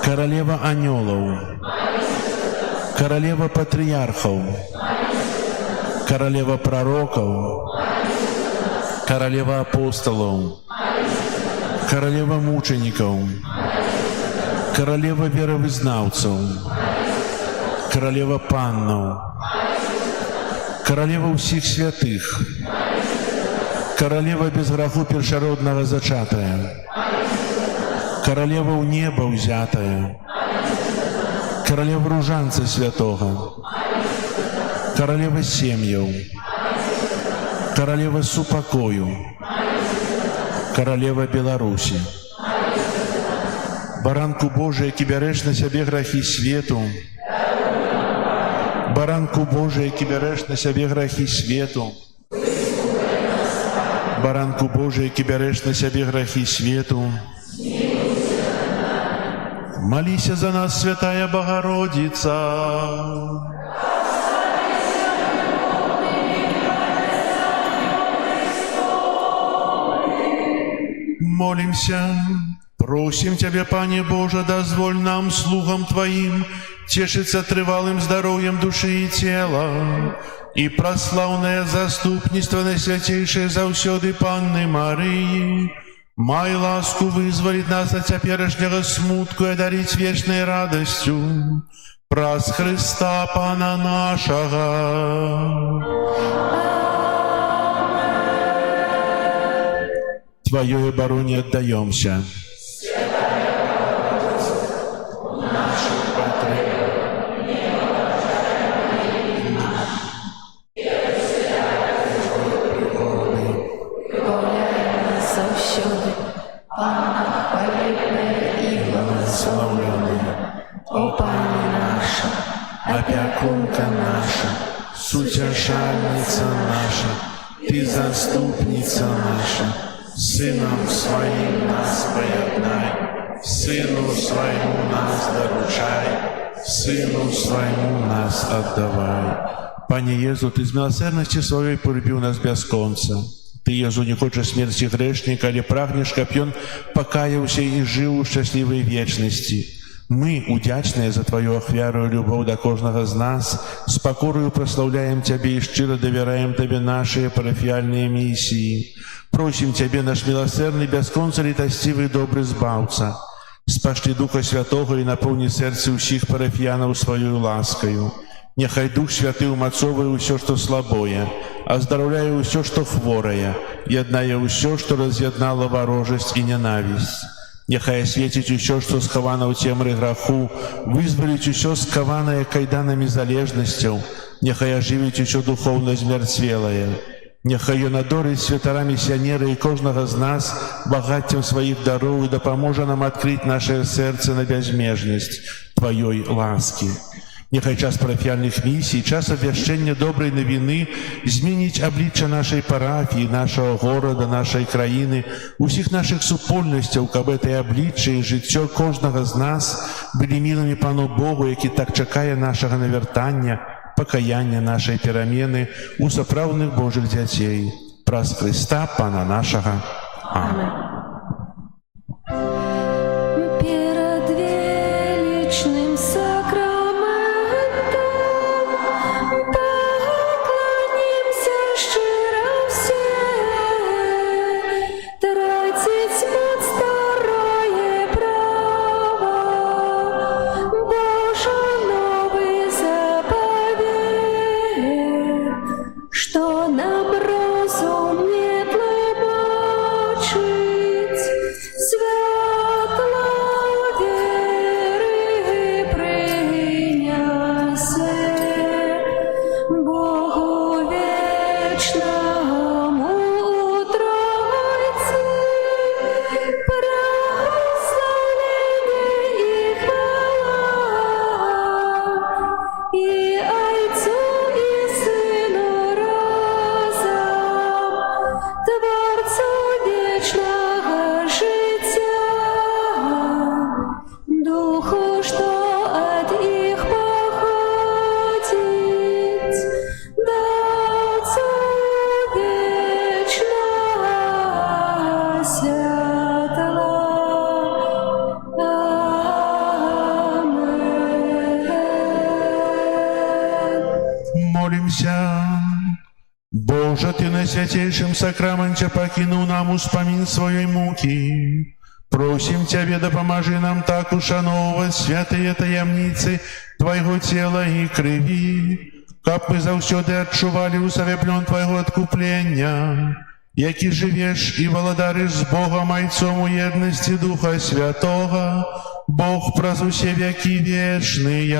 королева анgelов, королева патриархов, королева пророков, королева апостолов, королева мучеников, королева веровызнавцев, королева паннов, королева всех святых, королева без греху першородного зачатая, королева у неба взятая, королева ружанца святого, королева семьев, королева супокою, королева Беларуси, баранку Божия, які береш на себе грехи свету, баранку Божия, які береш на себе грехи свету, баранку Божия, які береш на себе грехи свету. Молися за нас, Святая Богородица. Молимся, просим Тебя, Пане Боже, дозволь нам, слугам Твоим, тешиться трывалым здоровьем души и тела, и прославное заступництво Наисвятейшей завсёды Панны Марии, май ласку вызволить нас от теперешнего смутку и одарить вечной радостью. Праз Христа Пана нашего. Твоей обороне отдаемся. Завсёды, Панна хвалебная и благословленная, о Панне наша, Опекунка наша, сутешальница наша, Ты заступница наша, Сыном Своим нас поеднай, Сыну Своему нас доручай, Сыну Своему нас отдавай. Пане Езу, Ты з милосердности Своей полюбил нас без конца. Ты, Езу, не хочешь смерти грешника, але прагнешь, каб ён покаялся и жил в счастливой вечности. Мы, удячныя за Твою ахвяру і любоў да кожнага з нас, з пакорою праслаўляем Цябе і шчыра давяраем Табе нашыя парафіяльныя місіі. Просім Цябе, наш міласэрны, бясконца літасцівы і добры збаўца, спашлі Духа Святого і напоўні сэрцы ўсіх парафіянаў сваёю ласкаю. Няхай Дух Святы ўмацоўвае ўсё, што слабое, аздараўляе ўсё, што хворае, яднае ўсё, што раз'яднала варожасць і нянавісць. Няхай асвеціць усё, што схавана ў цемры граху, вызваліць усё скаванае кайданамі залежнасцяў, няхай ажывіць усё духоўна змярцвелае. Няхай ён адорыць святарамі сянеры і кожнага з нас багаццем сваіх дароў і дапаможа нам адкрыць нашае сэрца на бязмежнасць Тваёй ласкі. Няхай час парафіяльных місій, час абвяшчэння добрай навіны зменіць аблічча нашай парафіі, нашага горада, нашай краіны, усіх нашых супольнасцяў, каб гэтае аблічча і жыццё кожнага з нас былі мілымі Пану Богу, які так чакае нашага навяртання, пакаяння нашай перамены ў сапраўдных Божых дзяцей. Праз Хрыста Пана нашага. Амén. Перед величным сакраментом поклонимся щиро все, тратить мод старое право, Боже новый заповед, что нам разум не тлумачить, святла веры принясе, Богу вечному Тройце, прославление и хвала, и Отцу и Сыну разом, Творцу вечного життя, Духу, что от их походит, да Отцу вечного святого. Аминь. Молимся. Боже, Ты на святейшем сакраменте покинул нам успомин своей муки. Просим Тебе, допоможи нам так ушановывать святые таямницы Твоего тела и крови, каб мы заўсёды адчували у сабе плён Твоего откупления, які живешь и владаришь с Богом Отцом у едности Духа Святого, Бог праз усе веки вечные.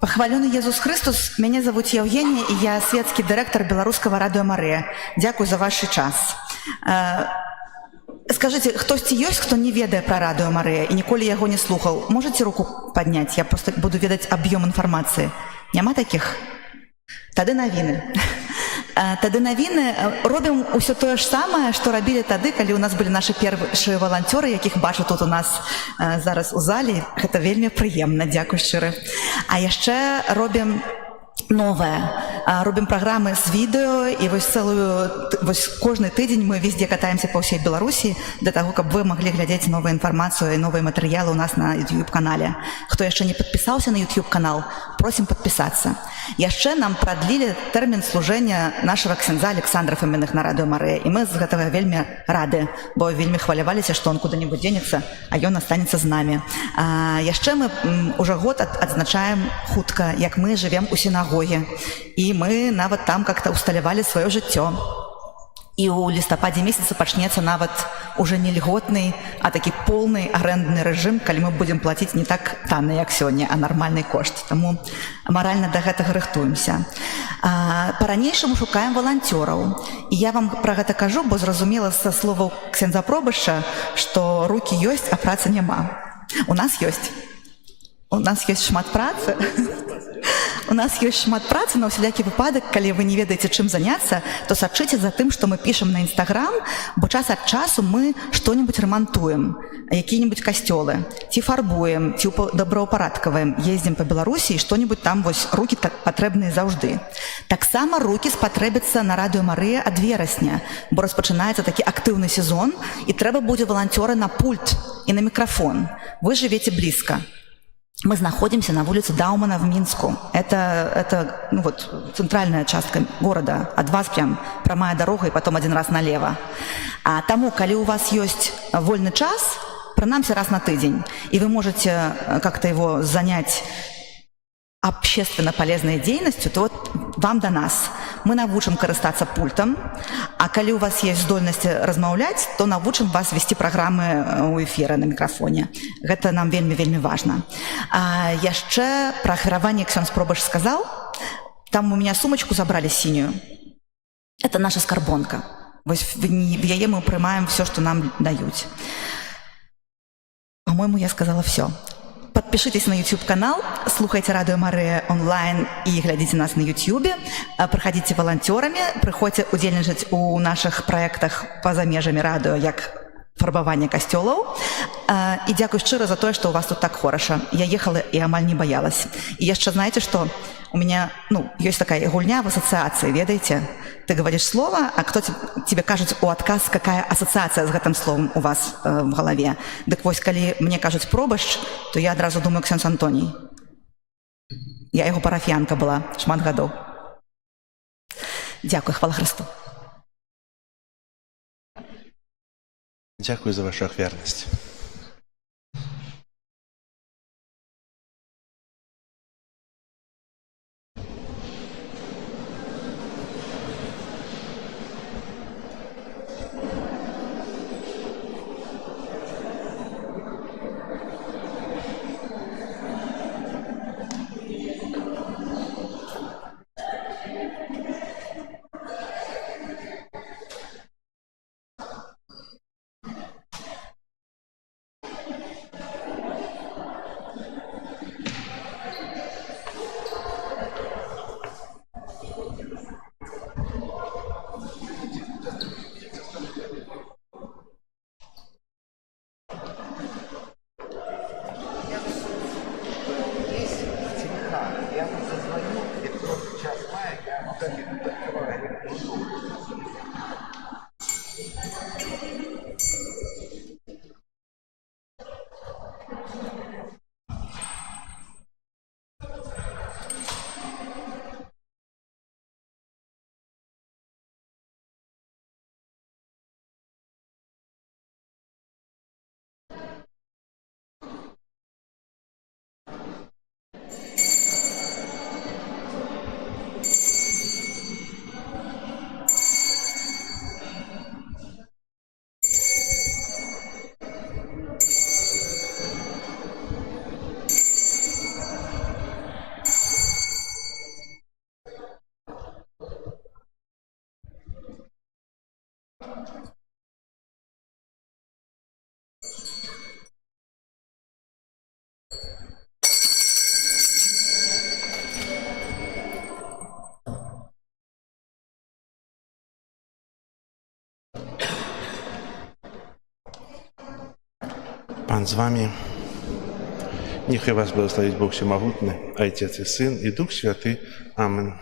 Пахваленый Иисус Христос, меня зовут Евгения, и я светский директор белорусского радио Мария. Дякую за ваш час. Скажите, хтось есть, кто не ведает про радио Мария и ніколі его не слухал? Можете руку поднять? Я просто буду ведать объем информации. Няма таких? Тады навіны. Тады навіны робім усё тое ж самае, што рабілі тады, калі ў нас былі нашы першыя валанцёры, якіх бачу тут у нас зараз у залі. Гэта вельмі прыемна, дзякуй шчыры. А яшчэ робім новое. Робім праграмы з відэо, і вось кожны тыдзень мы везде катаемся па ўсей Беларусі для таго, каб вы маглі глядзець новую інфармацыю і новыя матэрыялы ў нас на YouTube-канале. Хто яшчэ не падпісаўся на YouTube-канал, просім падпісацца. Яшчэ нам прадлілі тэрмін служэння нашага ксяндза Александра Фоміных на радыё Марыя, і мы з гэтага вельмі рады, бо вельмі хваляваліся, што он куды-небудзь денецца, а ён астанецца з намі. Яшчэ мы уже год адзначаем хутка, як мы жывем у сінагогі, і мы нават там как-то усталявалі сваё жыццё. І ў лістападзе месяца пачнецца нават уже не льготны, а такі полны арэндны рэжым, калі мы будзем плаціць не так танна, як сёння, а нармальны кошт. Таму маральна да гэтага рыхтуемся. Па-ранейшаму шукаем валанцёраў. І я вам пра гэта кажу, бо зразумела са словаў ксяндза пробышча, што рукі ёсць, а працы няма. У нас ёсць. У нас ёсць шмат працы. У нас ёсць шмат працы, на ўсялякі выпадак, калі вы не ведаеце, чым заняцца, то сачыце за тым, што мы пішам на Інстаграм, бо час ад часу мы што-небудзь рамантуем, якія-небудзь касцёлы, ці фарбуем, ці добраўпарадкаваем, ездзім па Беларусі, і што-небудзь там вось рукі патрэбныя заўжды. Таксама рукі спатрэбяцца на радыё Марыя ад верасня, бо распачынаецца такі актыўны сезон, і трэба будзе валанцёры на пульт і на мікрафон. Вы жывеце блізка. Мы находимся на улице Даумана в Минску. Это центральная частка города. От вас прям прямая дорога и потом один раз налево. А тому, коли у вас есть вольный час, принамсі раз на тыдзень, и вы можете как-то его занять общественно полезной деятельностью, то вот вам до нас. Мы навучым карыстацца пультам, а калі у вас есть здольнасць размаўляць, то навучым вас вести праграмы ў эфіры на мікрафоне. Гэта нам вельмі-вельмі важна. Яшчэ пра ахвяраванне ксёндз пробыш сказаў. Там у меня сумочку забрали синюю. Это наша скарбонка. Вось в яе мы прымаем все, что нам даюць. По-моему, я сказала все. Подпишитесь на YouTube-канал, слухайте радио Мария онлайн и глядите нас на YouTube. Проходите волонтерами, приходите удзельнічаць у наших проектах па-за межамі радио, як фарбаванне касцёлаў. И дзякуй шчыра за то, что у вас тут так хорошо. Я ехала и амаль не боялась. И яшчэ знаете, что у меня, есть такая гульня в ассоциации, ведаете? Ты говоришь слово, а кто тебе кажет у отказ, какая ассоциация с гэтым словом у вас в голове. Дык вось, калі мне кажуць пробышч, то я адразу думаю ксёндз Антоній. Я яго парафіянка была шмат гадоў. Дзякуй, хвала Христу. Дякую за вашу ахвярнасць. Пан з вами. Нехай вас благословить Бог Всемогутний, Отец и Сын, и Дух Святый. Аминь.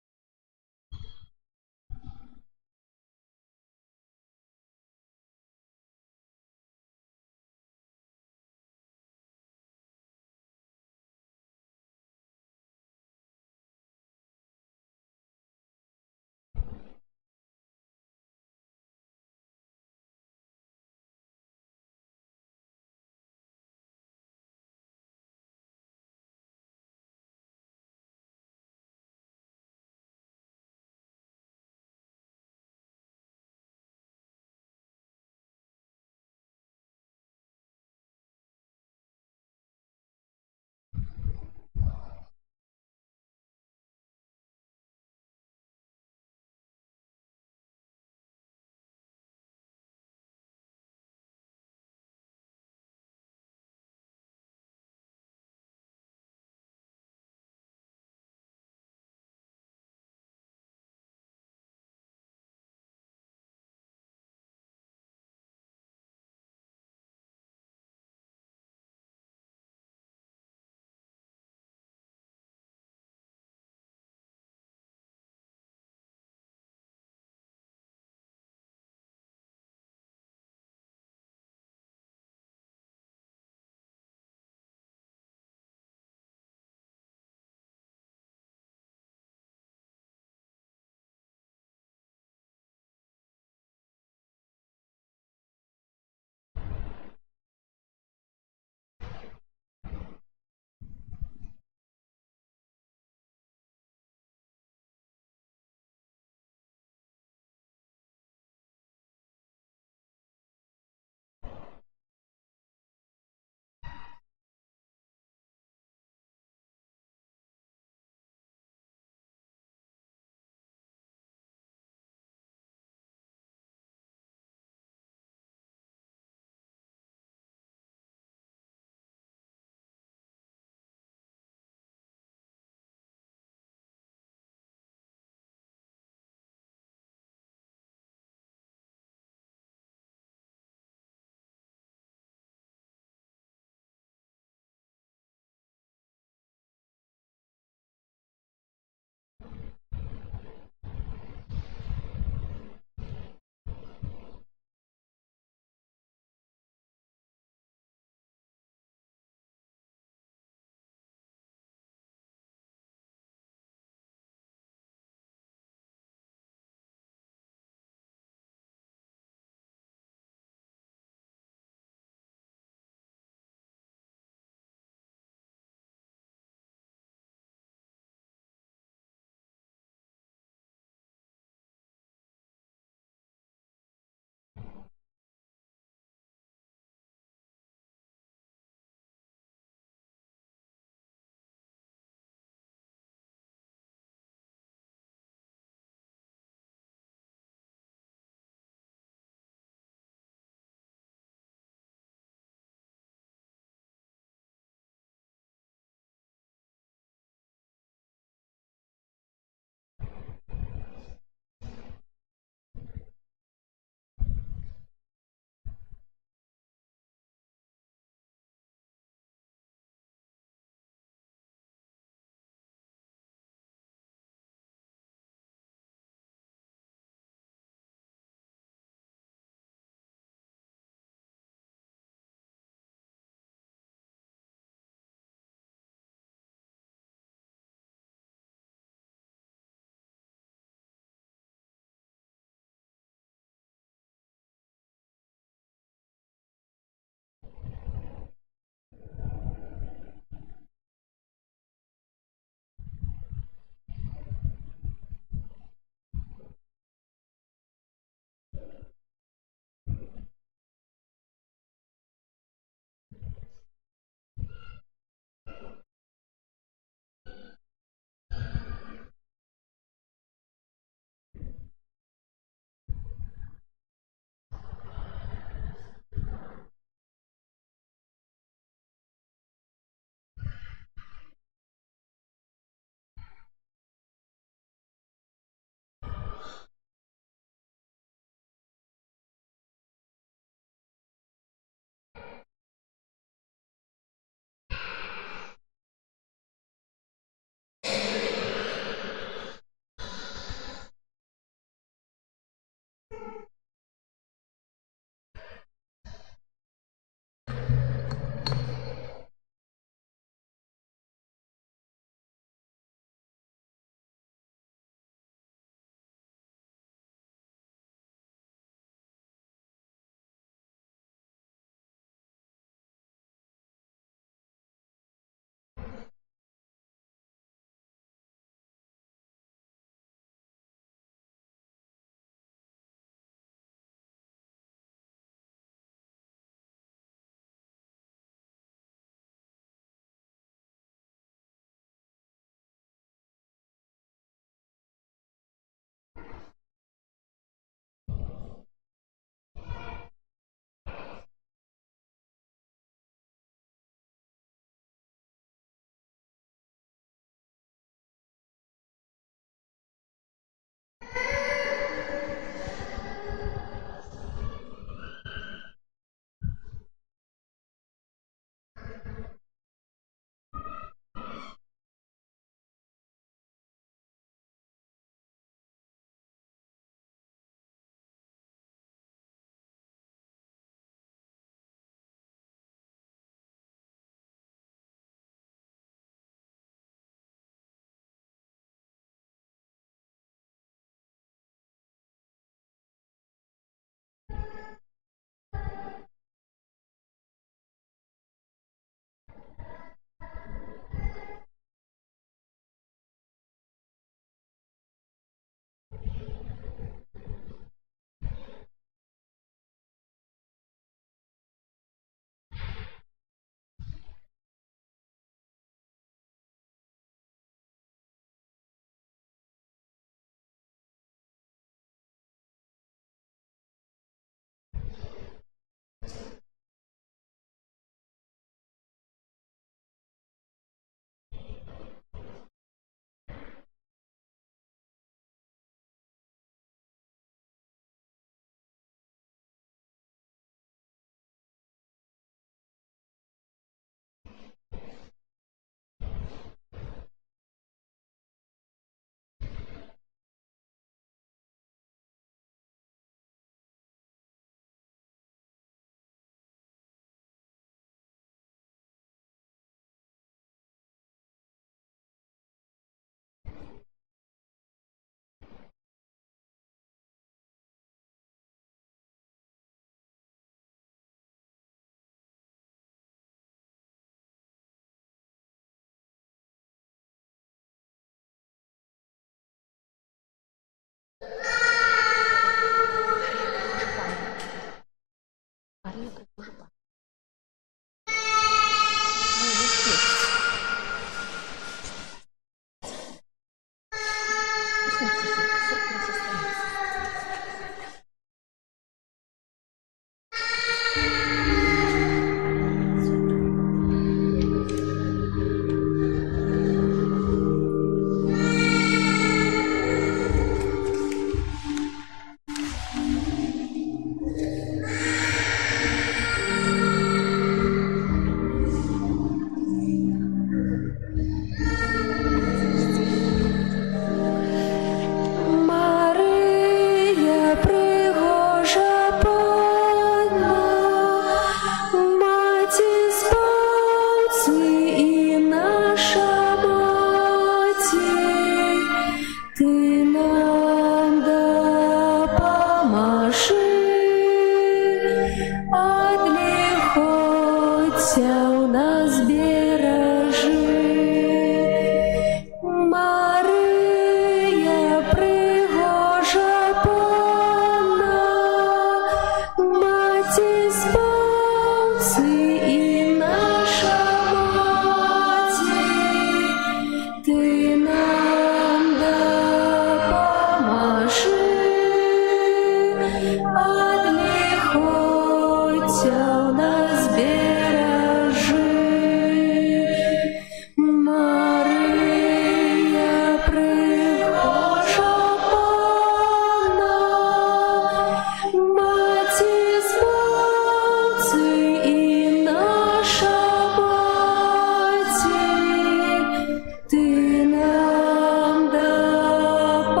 Ты нам допоможи,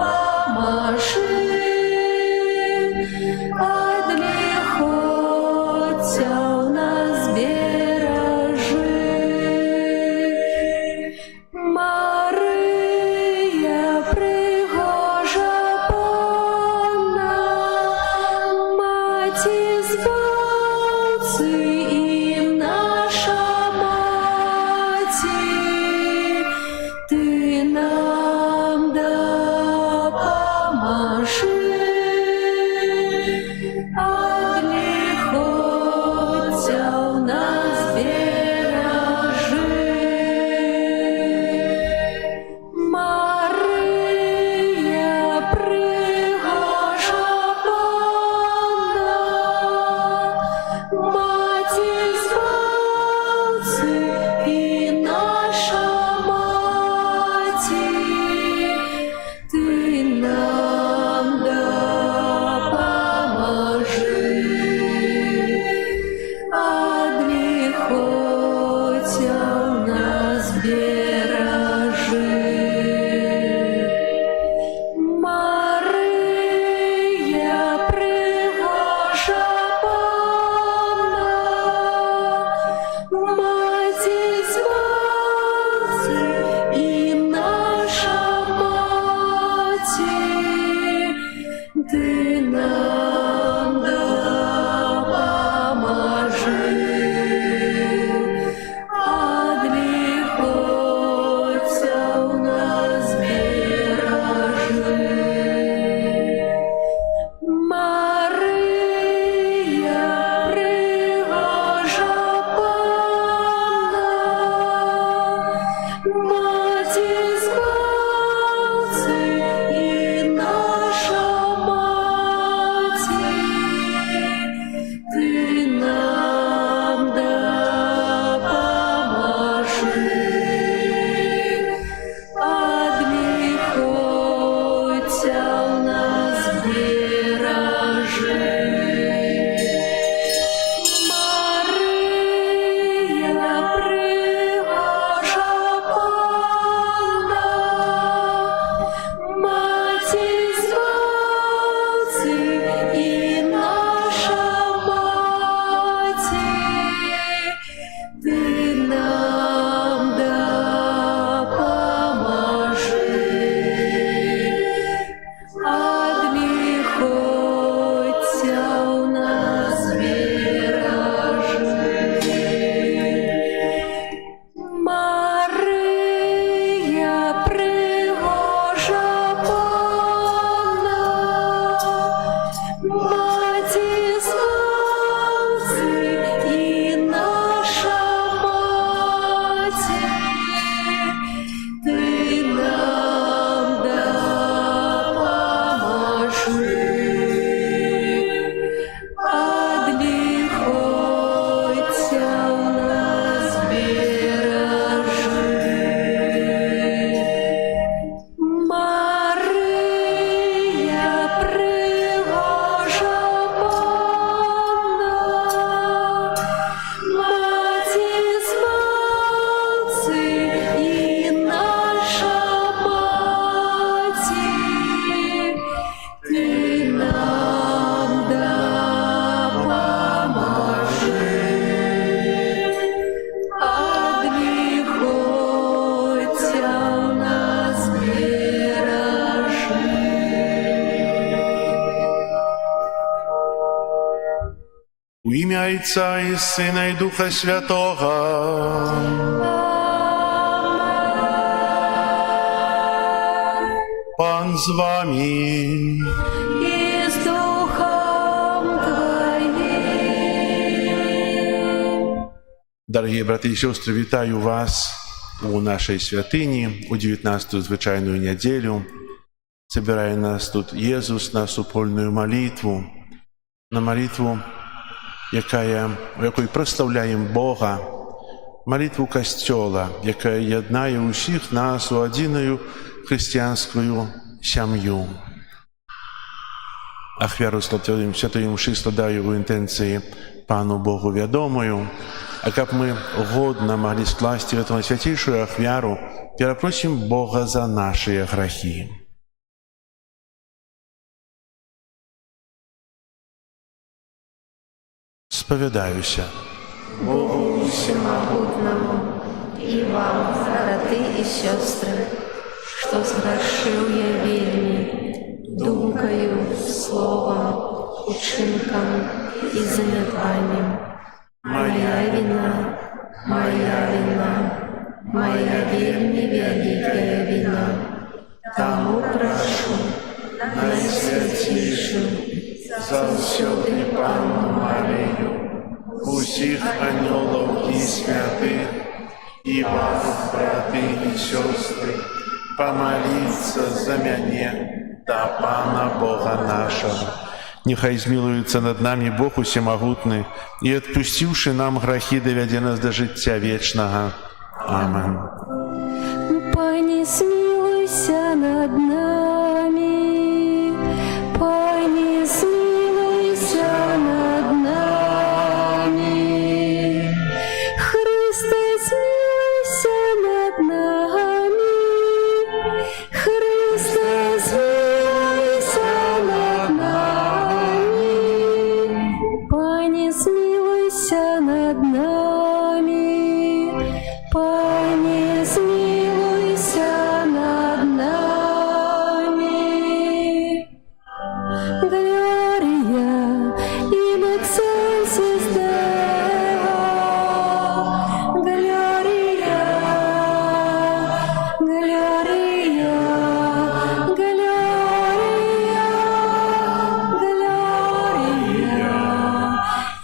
от лихоця у нас бережи. Мария, пригожа Панна, Маті Збавці і наша Маті, Ти нам допоможи, от лихоця у нас бережи. Мария, пригожа Панна, Маті Збавці і наша Маті, Ти нам допоможи, от лихоця у нас бережи. Мария, пригожа Панна, Маті Збавці і наша Маті, Ти нам допоможи, от лихоця у нас бережи. Мария, пригожа Панна, Маті Збавці і наша Маті, Ти нам допоможи, от лихоця у нас бережи. Мария, пригожа Панна, Маті Збавці і наша Маті, Ти нам допоможи, от лихоця у нас бережи. Мария, пригожа Панна, Маті Збавці і наша Маті, Ти нам допоможи, от лихоця у нас бережи. Мария, пригожа Панна, Маті Збавці і наша Маті, Ти нам допоможи, от лихоця у нас бережи. У ім'я Отця і Сина і Духа Святого. Пан з вами. І з Духом Твоїм. Дорогі брати і сестри, вітаю вас у нашій святині, у 19-ту звичайну неділю. Собирає нас тут Єсус на супольну молитву, на молитву, в якій прославляємо Бога, молитву Костьола, яка єднає усіх нас у одну християнську сім'ю. Ахвяру святої мші складаю у інтенції Пану Богу відомою, А каб мы годно могли скласти в эту найсвятейшую ахвяру, перапросім Бога за наши грахи. Споведаюся. Богу всемогутному, и вам, браты и сестры, что сгрешил я вельми, думкою, словом, учинком и занятанием. Моя вина, моя вельми великая вина. Тому прошу, найсвятейшую, завсёды Панну Марию, Усіх анёлов и святых, и вас, браты и сестры, помолиться за мяне да Пана Бога нашего. Нехай змилуется над нами Бог усемогутный, и отпустивший нам грехи, доведя нас до життя вечного. Амин. Пане, смилуйся над нами, Пане, смилуйся над нами, Христе, смилуйся над нами, Христе, смилуйся над нами, Пане, смилуйся над нами, Пане, смилуйся над нами. Gloria in excelsis Deo, Gloria, Gloria, Gloria, Gloria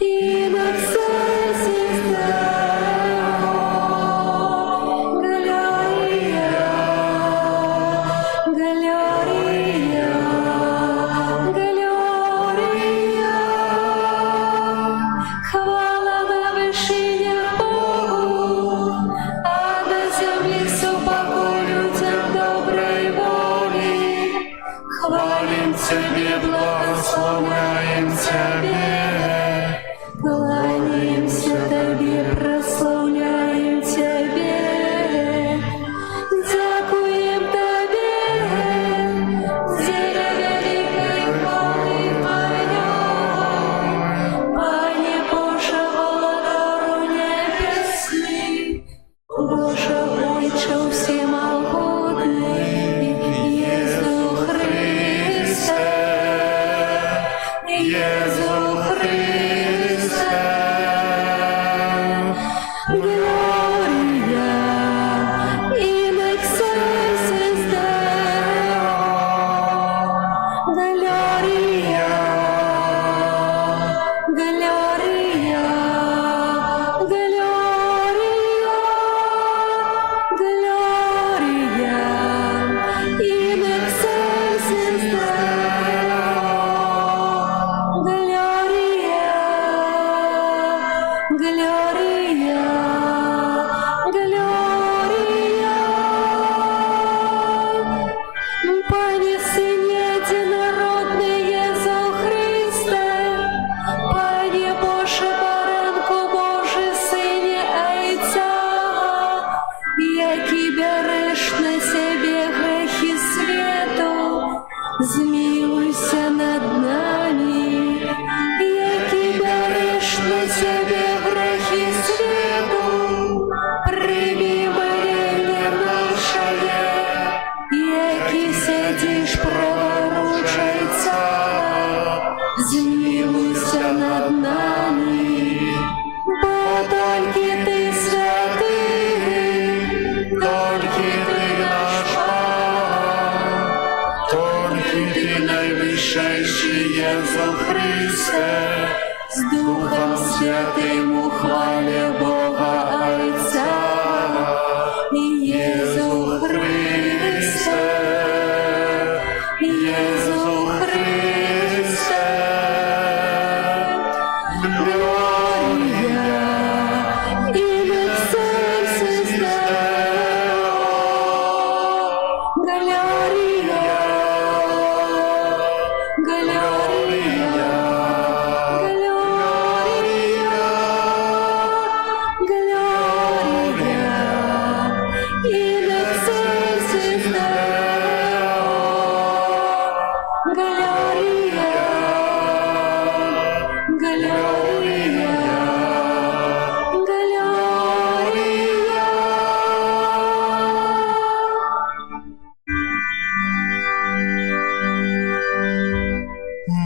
in excelsis Deo, Gloria, Gloria, Gloria. Хвала на вершинах Богу, а на земле супокой людям доброй воли. Хвалим Тебе, благословляем Тебе, кланяемся Тебе, прославляем Тебе, дякуем Тебе, зеля великой хвалы Твоей. Пане Боже, владару небесный, Боже, Отче всемогутный, Иису Христе, Иису Христе. Gloria in excelsis Deo, Gloria, Gloria, Gloria, Gloria in excelsis Deo, Gloria, Gloria, Gloria. Пане Сыне единородный Иису Христе, Пане Боже, Баранку Божий, Сыне Отця, який береш на себе грехи свету, змилуйся над нами, який береш на себе грехи свету, прими моление наше, який сидиш праворучайся, змилуйся над нами, бо тільки Ти святий, тільки Ти наш Бог, тільки Ти найвищий Єсу Христе, з Духом Святим у хвалі Бога Отця. Єсу Христе, Єсу Христе, Gloria in excelsis Deo, Gloria, Gloria, Gloria,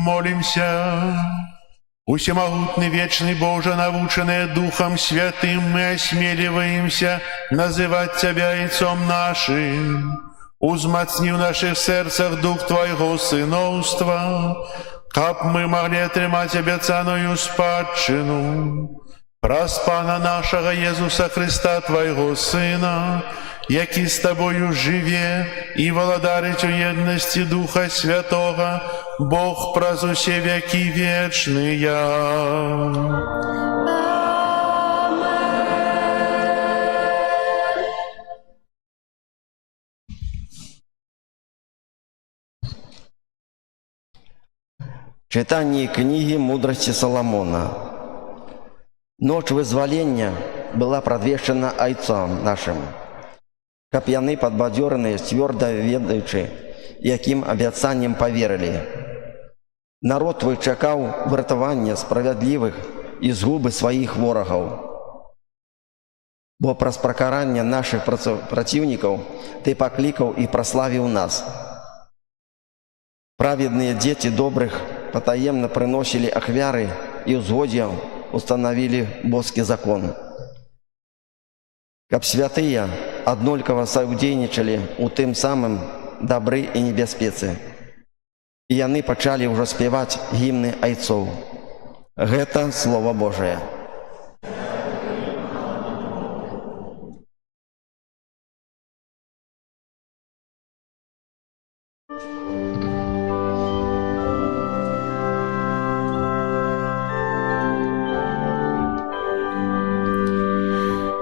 Помолимся. Усемогутный вечный Боже, навученные Духом Святым, мы осмеливаемся называть Тебя Отцом нашим. Узмацни в наших сердцах дух Твоего сыновства, каб мы могли отримать обяцаную спадщину. Праз Пана нашего Иисуса Христа, Твоего Сына, який с Тобою живе и владарить у едности Духа Святого, Бог праз усе веки вечные. Читание книги «Мудрости Соломона». Ночь вызволения была предвещена Отцам нашим, каб яны подбадёренные, твердо ведаючи, яким обяцанням поверили. Народ твой чакаў выратавання справядлівых і згубы сваіх ворагаў. Бо праз пракаранне наших праціўнікаў ты паклікаў і праславіў нас. Праведные дети добрых потаемно приносили ахвяры и узгодья установили божский закон. Каб святые однолькова саўдзейнічалі у тым самым добры и небяспецы. И яны пачалі ўжо спеваць гімны айцоў. Гэта Слово Божие.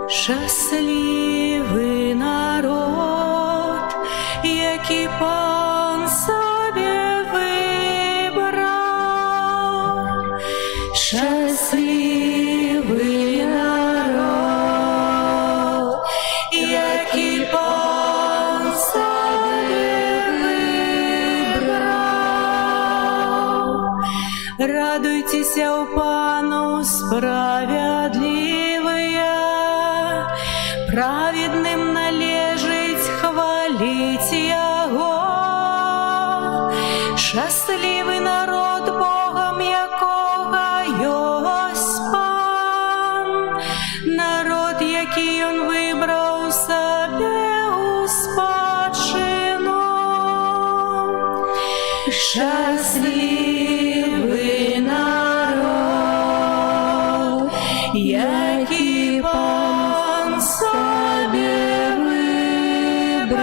Щасливий народ, який Пан собі вибрав. Щасливий народ, який Пан собі вибрав. Радуйтеся у Пану справедливые, праведним належить хвалить Його. Щасливий народ, Богом якого йось Пан, народ, який Он вибрав себе у спадщину. Щасливий народ, який Пан собі вибрав.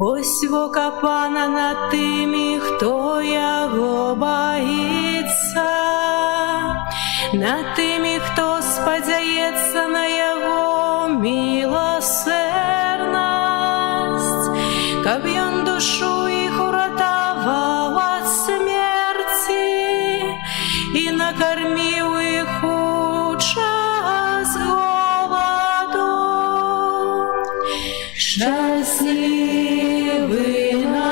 Ось вока Пана над тими, хто Його боїться, над тими, хто сподяється на Його милосердність, каб Он душу їх уратував від смерті і накормив їх у час голоду. Щасливий народ,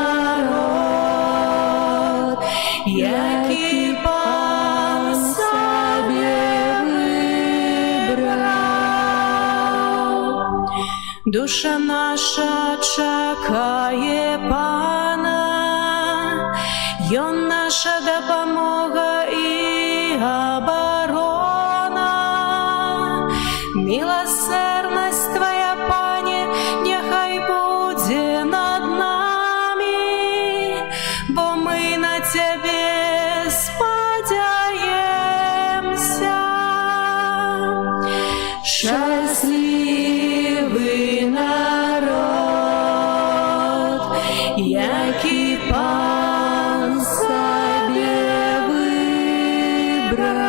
який Пан собі вибрав. Душа наша чекає Пана, Он наша допомога і оборона. Милосердность Твоя, Пане, нехай буде над нами, бо ми на Тебе сподяємся. Щасливий народ, який Пан собі вибрав.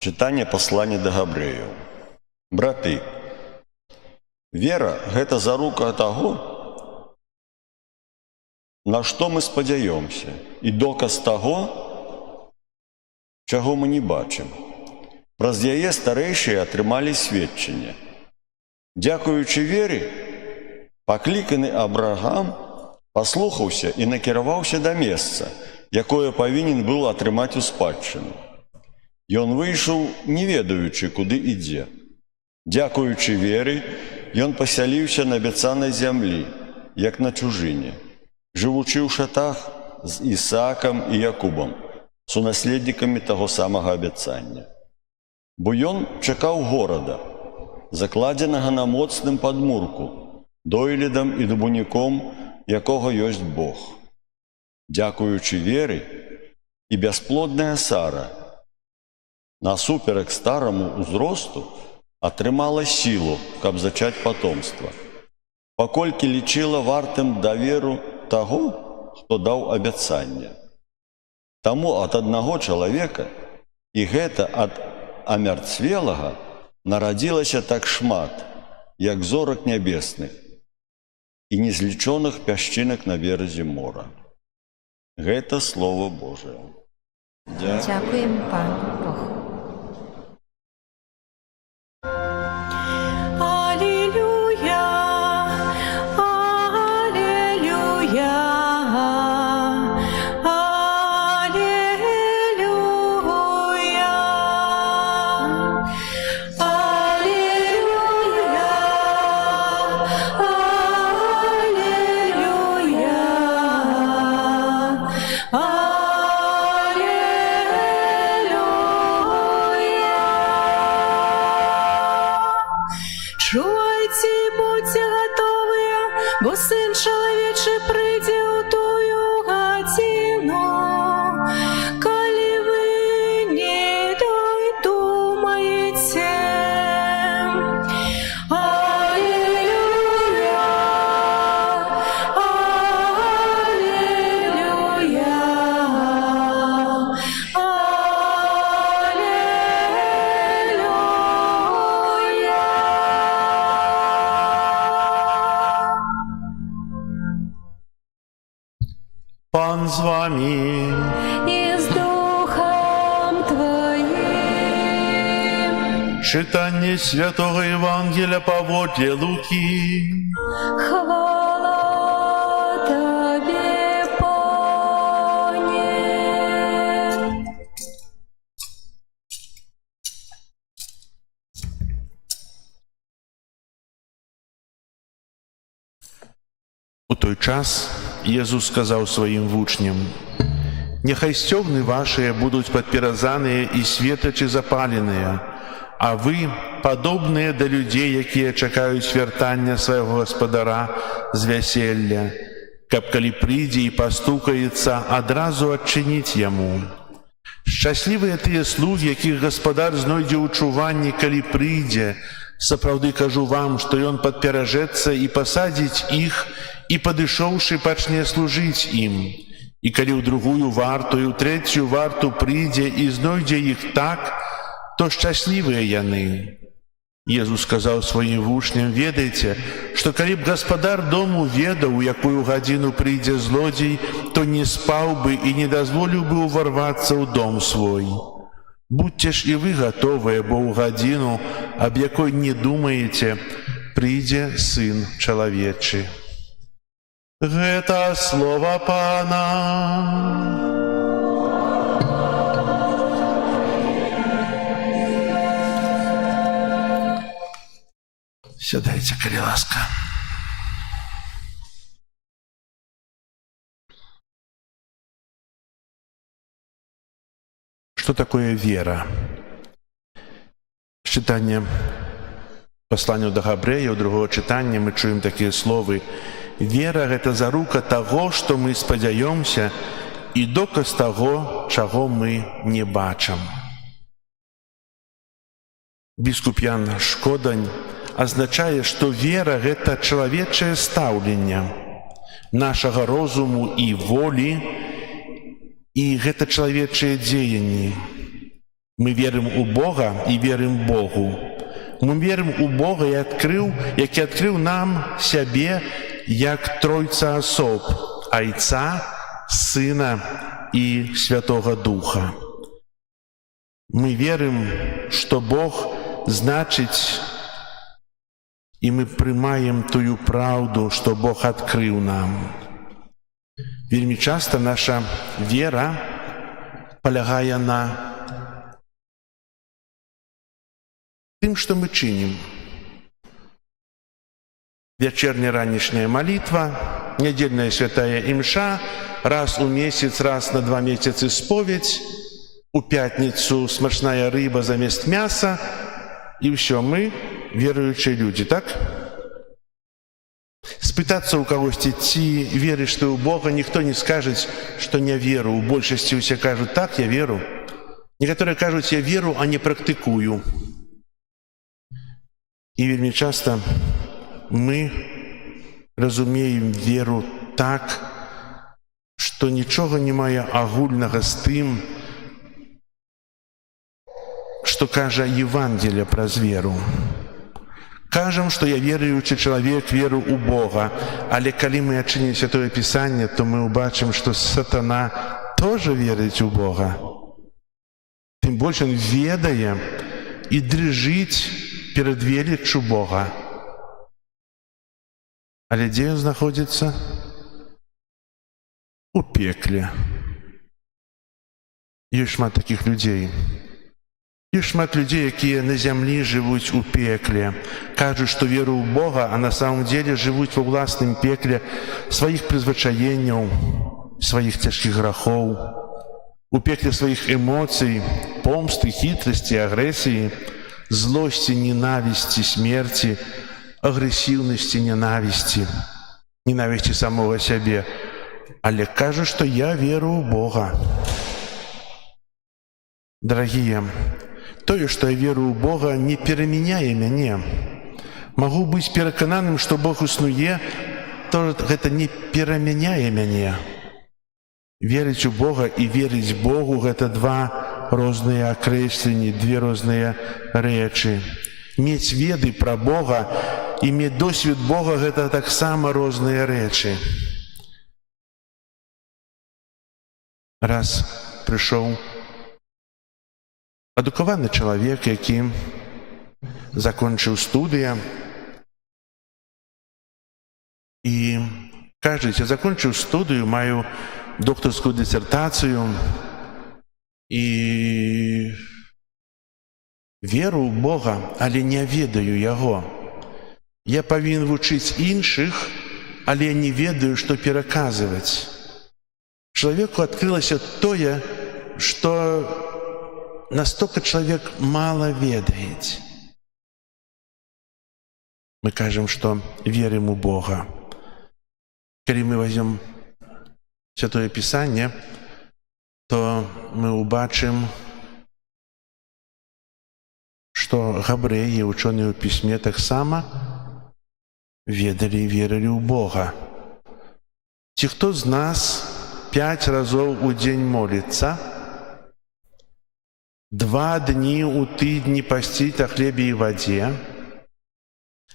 Читание послания до Габрэяў. Браты, вера – гэта зарука таго, на што мы спадзяёмся, і доказ таго, чаго мы не бачым. Праз яе старэйшыя атрымалі сведчанне. Дзякуючы вере, пакліканы Абрагам паслухаўся і накіраваўся да месца, якое павінен быў атрымаць у спадчыну. Ён выйшаў, не ведаючы, куды ідзе. Дзякуючы веры, ён пасяліўся на абяцанай зямлі, як на чужыне, жывучы ў шатах з Ісаакам і Якубам, сунаследнікамі таго самага абяцання. Бо ён чакаў горада, закладзенага на моцным падмурку, дойлідам і дубуніком, якога ёсць Бог. Дзякуючы веры і бясплодная Сара, насуперак стараму ўзросту, атрымала сілу, каб зачаць патомства, паколькі лічыла вартым даверу таго, хто даў абяцанне. Таму ад аднаго чалавека, і гэта ад амярцвелага, нарадзілася так шмат, як зорак нябесных і незлічоных пясчынак на беразе мора. Гэта Слово Божае. Дякуємо Пану Богу. Алілюя, алілюя, алілюя, Чувайте и будьте готовые, бо Сын Человечий прийде у тую годину, коли вы не думаете. Аллилуйя, аллилуйя, Пан з вами. И с Духом Твоим. Читання Святого Євангелія поводле Луки. Хвала Тебе, Пане. У той час Езус сказаў сваім вучням: «Няхай сцёгны вашыя будуць падпіразаныя і светачы запаленыя, а вы падобныя да людзей, якія чакаюць вяртання свайго гаспадара з вяселля, каб калі прыйдзе і пастукаецца, адразу адчыніць яму. Шчаслівыя тыя слугі, якіх гаспадар знойдзе ў чуванні, калі прыйдзе. Сапраўды кажу вам, што ён падпяражэцца і пасадзіць іх, і, падышоўшы, пачне служыць ім. І калі ў другую варту і ў трэцюю варту прыйдзе і знойдзе іх так, то шчаслівыя яны». Езус сказаў сваім вучням: «Ведайце, што калі б гаспадар дому ведаў, у якую гадзіну прыйдзе злодзей, то не спаў бы і не дазволіў бы ўварвацца ў дом свой. Будьце ж і вы гатовыя, бо ў гадзіну, аб якой не думаеце, прыйдзе Сын Чалавечы». Гэта слова Пана. Сядайце, калі ласка. Что такое вера? Читання послання до Габрэяў, другого чытання мы чуем такія словы: «Вера – гэта зарука таго, што мы спадзяёмся, і доказ таго, чаго мы не бачым». Біскуп Ян Шкодань азначае, што вера – гэта чалавечае стаўленне нашага розуму і волі, і гэта чалавечыя дзеянні. Мы верым у Бога і верым Богу. Мы верым у Бога, які адкрыў нам сябе як тройца асоб – Айца, Сына і Святога Духа. Мы верым, што Бог значыць, і мы прымаем тую праўду, што Бог адкрыў нам. Вельмі часта наша вера палягае на тым, што мы чынім. Вечерняя ранішняя молитва, недельная святая имша, раз у месяц, раз на 2 месяцы споведь, у пятницу смачная рыба замест мяса, и все, мы верующие люди, так? Спытаться у кого-то, ці веришь ты у Бога, никто не скажет, что не веру. У большасці все кажут, так, я веру. Некоторые кажут, я веру, а не практикую. И вельмі часто мы разумеем веру так, што нічога не мае агульнага з тым, што кажа Евангелие праз веру. Кажам, што я веруючы чалавек, веру ў Бога, але калі мы адчынім Святое Пісанне, то мы ўбачым, што сатана тоже верыць у Бога. Тым больш ён ведае і дрыжыць перад веліччу Бога. Але дзе ён знаходзіцца? У пекле. Ёсць шмат такіх людзей. Ёсць шмат людзей, якія на зямлі жывуць у пекле, кажуць, што веру ў Бога, а на самом деле жывуць ва ўласным пекле сваіх прызвычаенняў, сваіх цяжкіх грахоў, у пекле сваіх эмоцый, помсты, хітрасці, агрэсіі, злосці, ненавісці, смерці, агрэсіўнасці, ненавісці самого сябе. Але кажа, што я веру ў Бога. Дарагія, тое, што я веру ў Бога, не перамяняе мяне. Магу быць перакананым, што Бог існуе, то гэта не перамяняе мяне. Верыць у Бога і верыць Богу – гэта два розныя акрэсленні, две розныя рэчы. Мець веды пра Бога і мець досвед Бога – гэта таксама розныя рэчы. Раз прыйшоў адукаваны чалавек, які закончыў студыя і кажа, я закончыў студыю, маю доктарскую дысертацыю і веру ў Бога, але не ведаю яго. Я павінен вучыць іншых, але не ведаю, што пераказваць. Чалавеку адкрылася тое, што настолько человек мало ведает. Мы кажем, что верим у Бога. Когда мы возьмем Святое Писание, то мы убачим, что габрэі, ученыя ў пісьме, таксама ведалі і верылі ў Бога. Ці хто з нас 5 разоў у дзень моліцца, 2 дні у тыдні пасціць на хлебе і вадзе,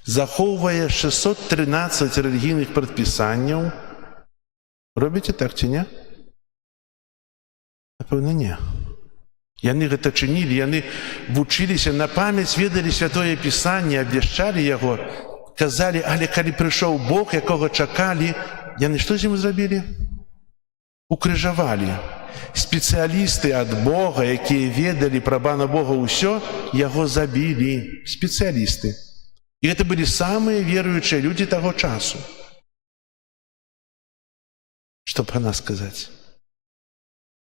захоўвае 613 рэлігійных прадпісанняў. Робіце так ці не? Напэўна, не. Яны гэта чынілі, яны вучыліся на памяць, ведалі Святое Пісанне, абвяшчалі яго, казалі, але калі прыйшоў Бог, якога чакалі, яны што з ім зрабілі? Укрыжавалі. Спецыялісты ад Бога, якія ведалі пра Пана Бога ўсё, яго забілі. Спецыялісты. І гэта былі самыя веруючыя людзі таго часу. Што пра нас сказаць?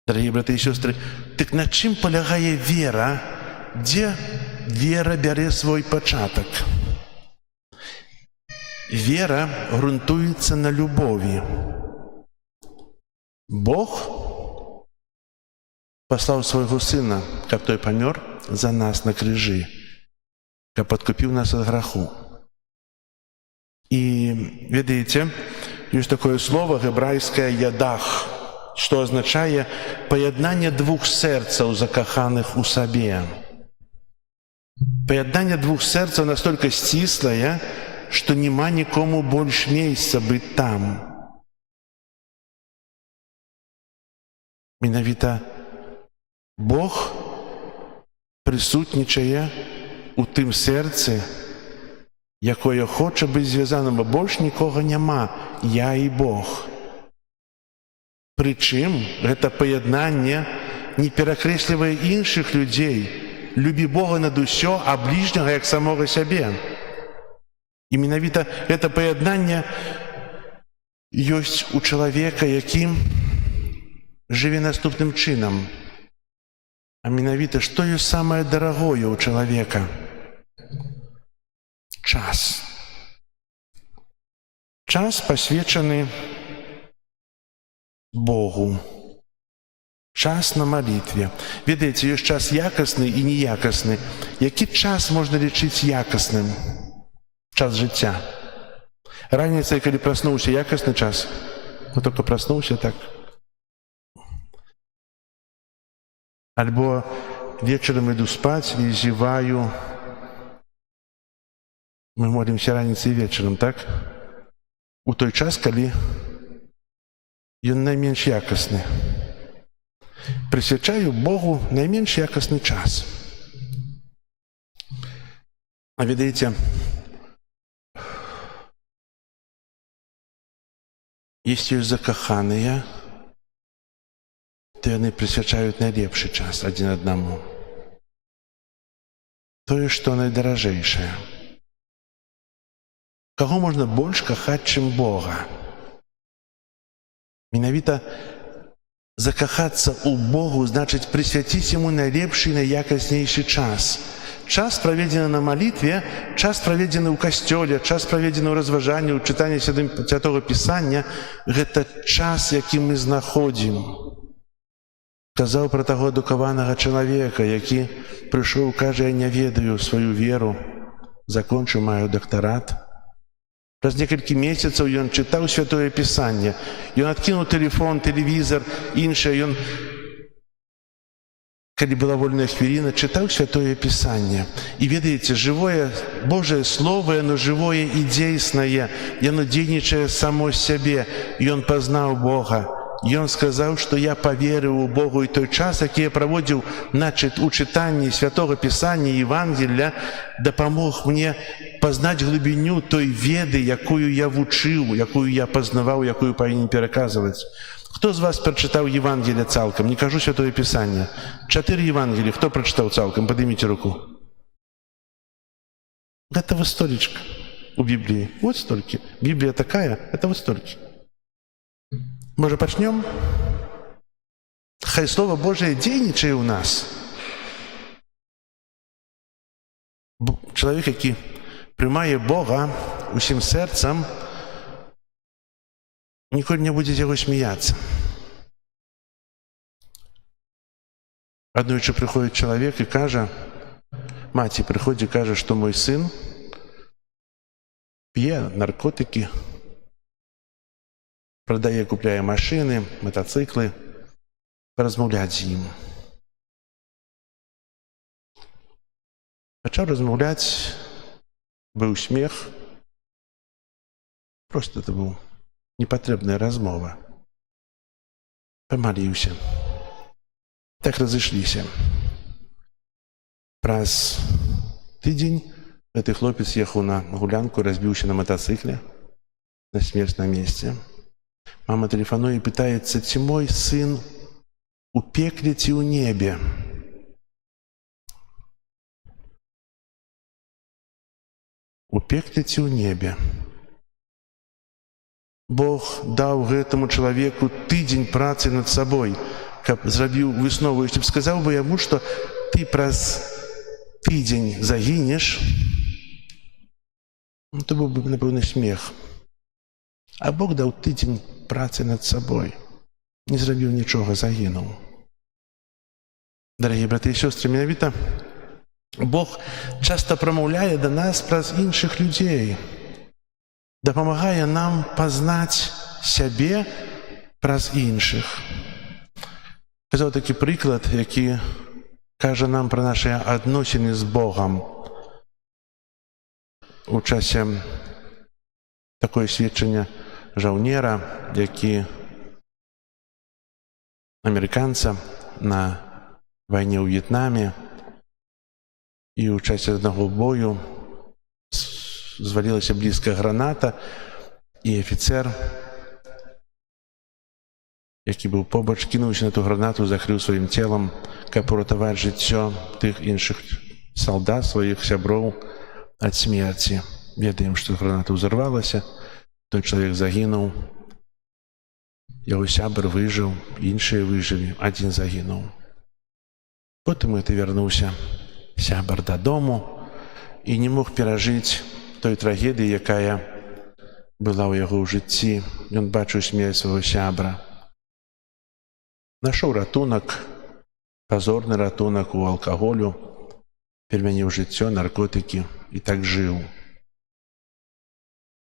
Дарагія браты і сёстры, так на чым палягае вера? Дзе вера бярэ свой пачатак? Вера грунтуецца на любові. Бог паслаў свайго Сына, каб той памёр за нас на крыжы, каб адкупіў нас ад граху. І, ведаеце, ёсць такое слово гебрайскае «ядах», што азначае паяднанне 2 сэрцаў, закаханых у сабе. Паяднанне 2 сэрцаў настолькі сціслае, што няма нікому больш месца быць там. Менавіта Бог прысутнічае у тым сэрцы, якое хоча быць звязаным, а больш нікога няма, я і Бог. Прычым, гэта паяднанне не перакрэслівае іншых людзей, «Любі Бога над усё, а ближнього як самого себе». І менавіта гэта паяднанне ёсць у чалавека, які жыве наступным чынам. А менавіта, што ёсць самае дарагое ў чалавека? Час. Час пасвечаны Богу. Час на малітве. Ведаеце, ёсць час якасны і неякасны. Які час можна лічыць якасным? Час жыцця. Раніцай, калі праснуўся, якасны час? Ну, толькі праснуўся так. Альбо вечарам іду спаць і зеваю. Мы молімся раніцай і вечарам, так? У той час, калі ён найменш якасны. Прысвячаю Богу найменш якасны час. А ведаеце, если ёсць закаханыя, то яны прысвячаюць найлепшы час адзін аднаму. Тое, што найдаражэйшае. Каго можна больш кахаць, чым Бога? Менавіта закахацца ў Богу значыць прысвяціць Яму найлепшы і найякаснейшы час. Час праведзены на малітве, час праведзены ў касцёле, час праведзены ў разважанні, ў чытанні Святога Пісання – гэта час, які мы знаходзім. Казаў пра таго адукаванага чалавека, які прыйшоў, кажа, я не ведаю сваю веру, закончыў, маю дактарат. Праз некалькі месяцаў ён чытаў Святое Пісанне, ён адкінуў тэлефон, тэлевізор, іншае, ён, калі была вольная хвіліна, чытаў Святое Пісанне. І ведаеце, жывое Божае Слово, яно жывое і дзейснае, яно дзейнічае само з сябе. Ён пазнаў Бога. Ён сказаў, што я паверыў у Богу, і той час, які я праводзіў у чытанні Святога Пісання і Евангелля, дапамог мне пазнаць глыбіню той веды, якую я вучыў, якую я пазнаваў, якую павінен пераказваць. Хто з вас прачытаў Евангелие цалкам? Не кажу Святое Пісанне. 4 Евангелия. Хто прачытаў цалкам? Падыміце руку. Это вот столечко у Библии. Вот столько. Библия такая, это вот столько. Може, пачнем? Хай Слово Божие дзейнічае ў нас. Чалавек, які прымае Бога усім сэрцам, ніколі не будзе з яго смяяцца. Аднойчы прыходзіць чалавек і кажа, маці прыходзіць і кажа, што мой сын п'е наркотыкі, прадае, купляе машыны, матацыклы, паразмаўляць з ім. Пачаў размаўляць, быў смех. Просто это быў непатрэбная размова. Памаліўся. Так разышліся. Праз тыдзень гэты хлопец ехаў на гулянку, разбіўся на матацыкле, на смерць на месцы. Мама тэлефануе і пытаецца, ці мой сын у пекле ці ў небе. У пекле ці ў небе. Бог даў гэтаму чалавеку тыдзень працы над сабой, каб зрабіў выснову, і сказаў бы яму, што ты праз тыдзень загінеш, то быў бы, напэўна, смех. А Бог даў тыдзень працы над сабой, не зрабіў нічога, загінуў. Дарагія браты і сёстры, менавіта Бог часта прамаўляе да нас праз іншых людзей, дапамагае нам пазнаць сябе праз іншых. Казаў такі прыклад, які кажа нам пра нашыя адносіны з Богам. У часе такое сведчанне жаўнера, які амерыканца на вайне ў В'етнаме, і ў часе аднаго бою звалілася блізкая граната, і афіцэр які быў побач, кінуўся на ту гранату, закрыў сваім целам, каб уратаваць жыццё тых іншых салдат, сваіх сяброў ад смерці. Ведаем, што граната ўзарвалася, той чалавек загінуў, яго сябар выжыў, іншыя выжылі, адзін загінуў. Потым гэта вярнуўся сябар дадому і не мог перажыць той трагедыі, якая была ў яго ў жыцці. Ён бачыў смерць свайго сябра. Нашоў ратунак, пазорны ратунак у алкаголю, перамяніў жыццё, наркотыкі і так жыў.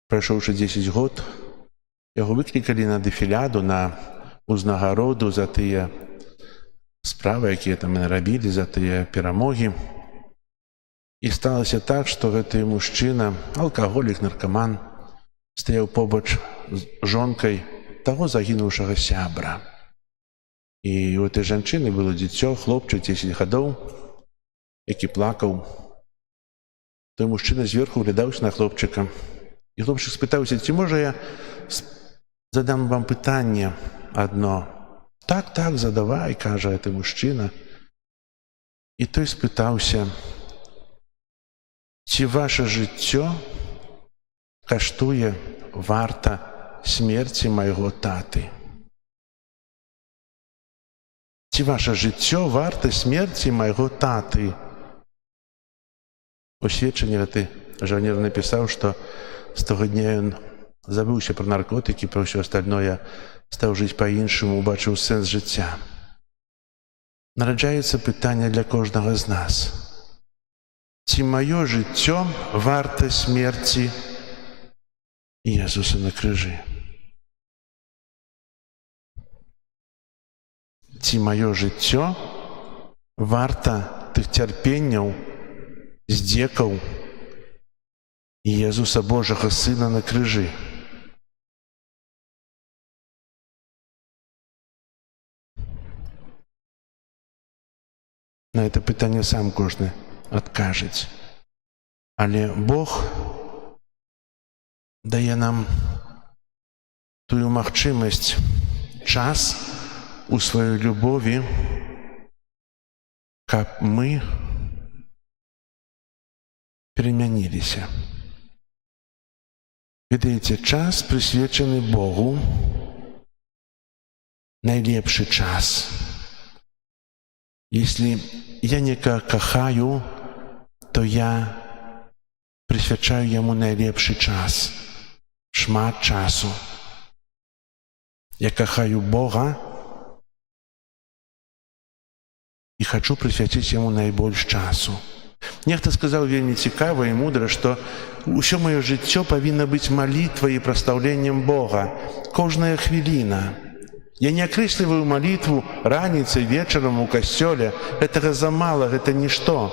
Прайшоўшы 10 год, яго выклікалі на дэфіляду, на узнагароду за тыя справы, якія там нарабілі, за тыя перамогі. І сталася так, што гэты мужчына, алкаголік, наркаман, стаяў побач з жонкай таго загінуўшага сябра. І у этой жанчыны было дзіцё, хлопчык 10 гадоў, які плакаў. Той мужчына зверху глядаўся на хлопчыка. І хлопчык спытаўся: ці можа я задам вам пытанне адно? Так, так, задавай, кажа гэты мужчына. І той спытаўся: ці ваше жыццё каштуе варта смерці майго таты? Ці ваше жыццё варта смерці майго таты? У сведчанні гэты жаўнер напісаў, што з таго дня ён забыўся пра наркотыкі, пра ўсё астальное, стаў жыць па-іншаму, убачыў сэнс жыцця. Нараджаецца пытанне для кожнага з нас. Ці маё жыццё варта смерці Езуса на крыжы? Ці маё жыццё варта тых цярпенняў, здзекаў Езуса Божага Сына на крыжы? На это пытанне сам кожны адкажець. Але Бог дае нам тую магчымасць, час у сваёй любові, каб мы перамяніліся. Ведаеце, час, прысвечаны Богу, найлепшы час. Если я некага кахаю, то я прысвячаю яму найлепшы час, шмат часу. Я кахаю Бога і хачу прысвяціць яму найбольш часу. Нехта сказаў вельмі цікава і мудра, што ўсё маё жыццё павінна быць малітвай і прастаўленнем Бога. Кожная хвіліна. Я не акрэсліваю малітву раніцай, вечарам у касцёле. Гэтага замала, гэта нішто.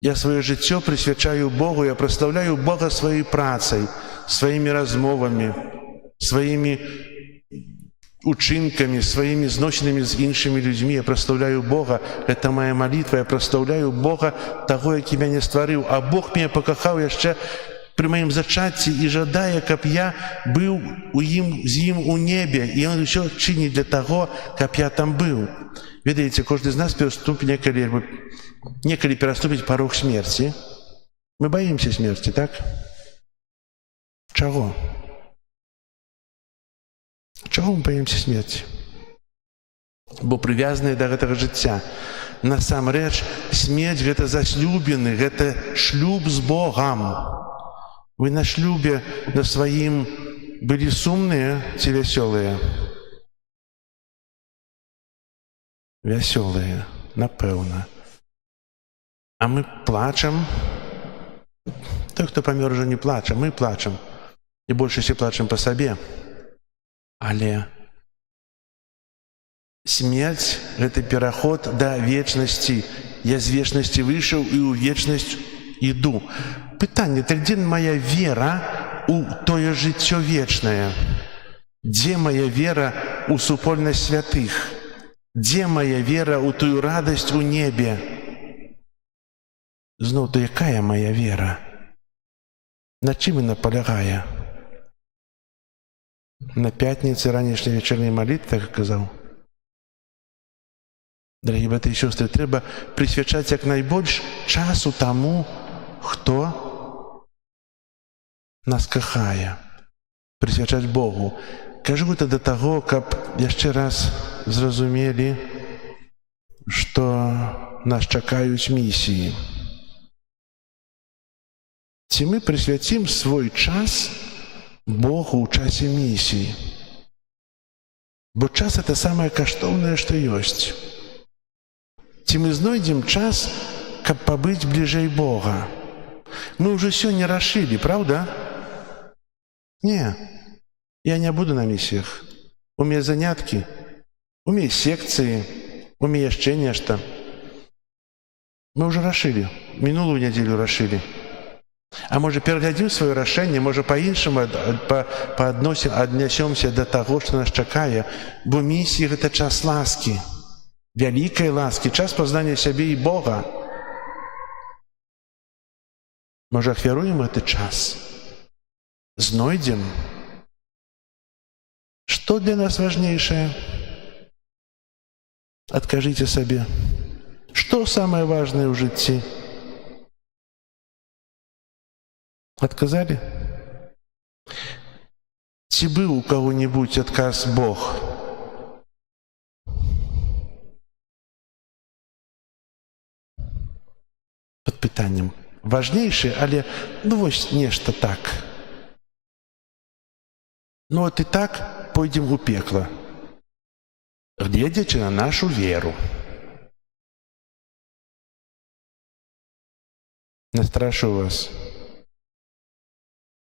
Я сваё жыццё прысвячаю Богу, я прастаўляю Бога сваёй працай, сваімі размовамі, сваімі учынкамі, сваімі зносінамі з іншымі людзьмі. Я прастаўляю Бога, гэта моя малітва, я прастаўляю Бога таго, які мяне стварыў. А Бог мяне пакахаў яшчэ пры маім зачацці і жадае, каб я быў з ім у небе. І ён усё чыніць для таго, каб я там быў. Ведаеце, кожны з нас некалі пераступіць парог смерці. Мы баімся смерці, так? Чаго? Чаго мы баімся смерці? Бо прывязаныя да гэтага жыцця. Насамрэч, смерць — гэта заслюбены, гэта шлюб з Богам. Вы на шлюбе на сваім былі сумныя ці вясёлыя? Вясёлыя, напэўна. А мы плачам. Той, хто памёр, ужо не плача, мы плачам. І большасці плачам па сабе. Але смерць — гэта пераход да вечнасці. Я з вечнасці выйшаў і ў вечнасць іду. Пытанне, так дзе моя вера у тое жыццё вечнае? Дзе моя вера у супольнасць святых? Дзе моя вера у тую радасць у небе? Зноў, то якая моя вера? На чым яна палягае? На пятнице ранішняй вечерней молитвы, так казаў. Дорогие браты і сёстры, трэба прысвячаць як найбольш часу таму, хто нас кахае. Прысвячаць Богу. Кажу гэта да таго, каб яшчэ раз зразумелі, што нас чакаюць місіі. Ці мы прысвяцім свой час Богу ў часе місіі? Бо час — это самае каштоўнае, што ёсць. Ці мы знойдзем час, каб пабыць бліжэй Бога? Мы ўжо сёння рашылі, правда? Не, я не буду на місіях. У мяне заняткі, у мяне секцыі, у мяне яшчэ нешта. Мы ўжо рашылі, мінулую нядзелю рашылі. А можа, пераглядзім сваё рашэнне, можа, па-іншаму аднясёмся да таго, што нас чакае, бо місія — гэта час ласкі, вялікай ласкі, час пазнання сябе і Бога. Можа, ахвяруем гэты час? Знойдзем? Што для нас важнейшае? Адкажыце сабе, што самае важнае ў жыцці? Адказалі? Ці быў у каго-небудзь адказ Бог? Пад пытаннем. Важнейшае, але вось нешта так. От і так пойдзем у пекла, гледзячы на нашу веру. Настрашу вас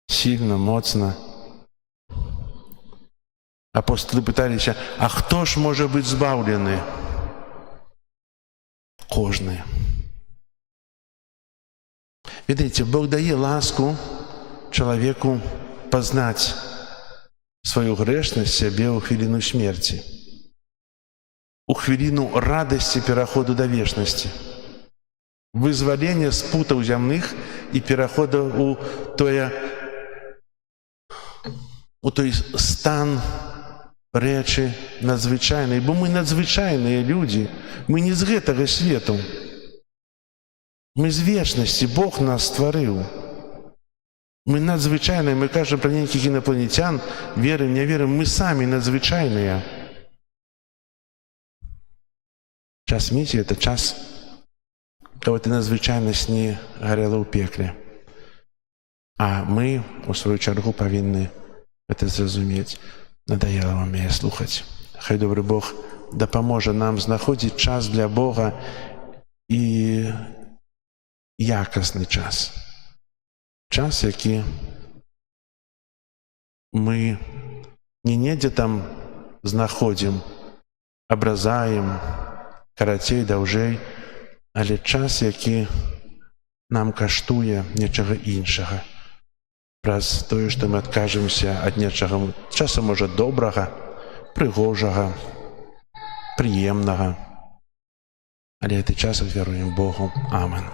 сильно, моцна. Апостолы пыталіся, а хто ж можа быць збаўлены? Кожны. Ведаеце, Бог дае ласку чалавеку пазнаць сваю грэшнасць сябе ў хвіліну смерці, у хвіліну радасці пераходу да вечнасці, вызвалення з путаў зямных і перахода ў той стан рэчы надзвычайнай, бо мы надзвычайныя людзі, мы не з гэтага свету, мы з вечнасці, Бог нас стварыў. Мы надзвычайныя, мы кажам пра нейкіх інапланецян, верым, не верым, мы самі надзвычайныя. Час місіі — это час, каб эта надзвычайнасць не гарэла ў пекле. А мы, у сваю чаргу, павінны гэта зразумець. Надоело вам мяне слухаць. Хай добры Бог дапаможа нам знаходзіць час для Бога і якасны час. Час, які мы не недзе там знаходзім, абразаем, карацей, даўжэй, але час, які нам каштуе нечага іншага. Праз тое, што мы адкажемся ад нечага, часам, можа, добрага, прыгожага, прыемнага. Але гэты час адвяруем Богу. Амен.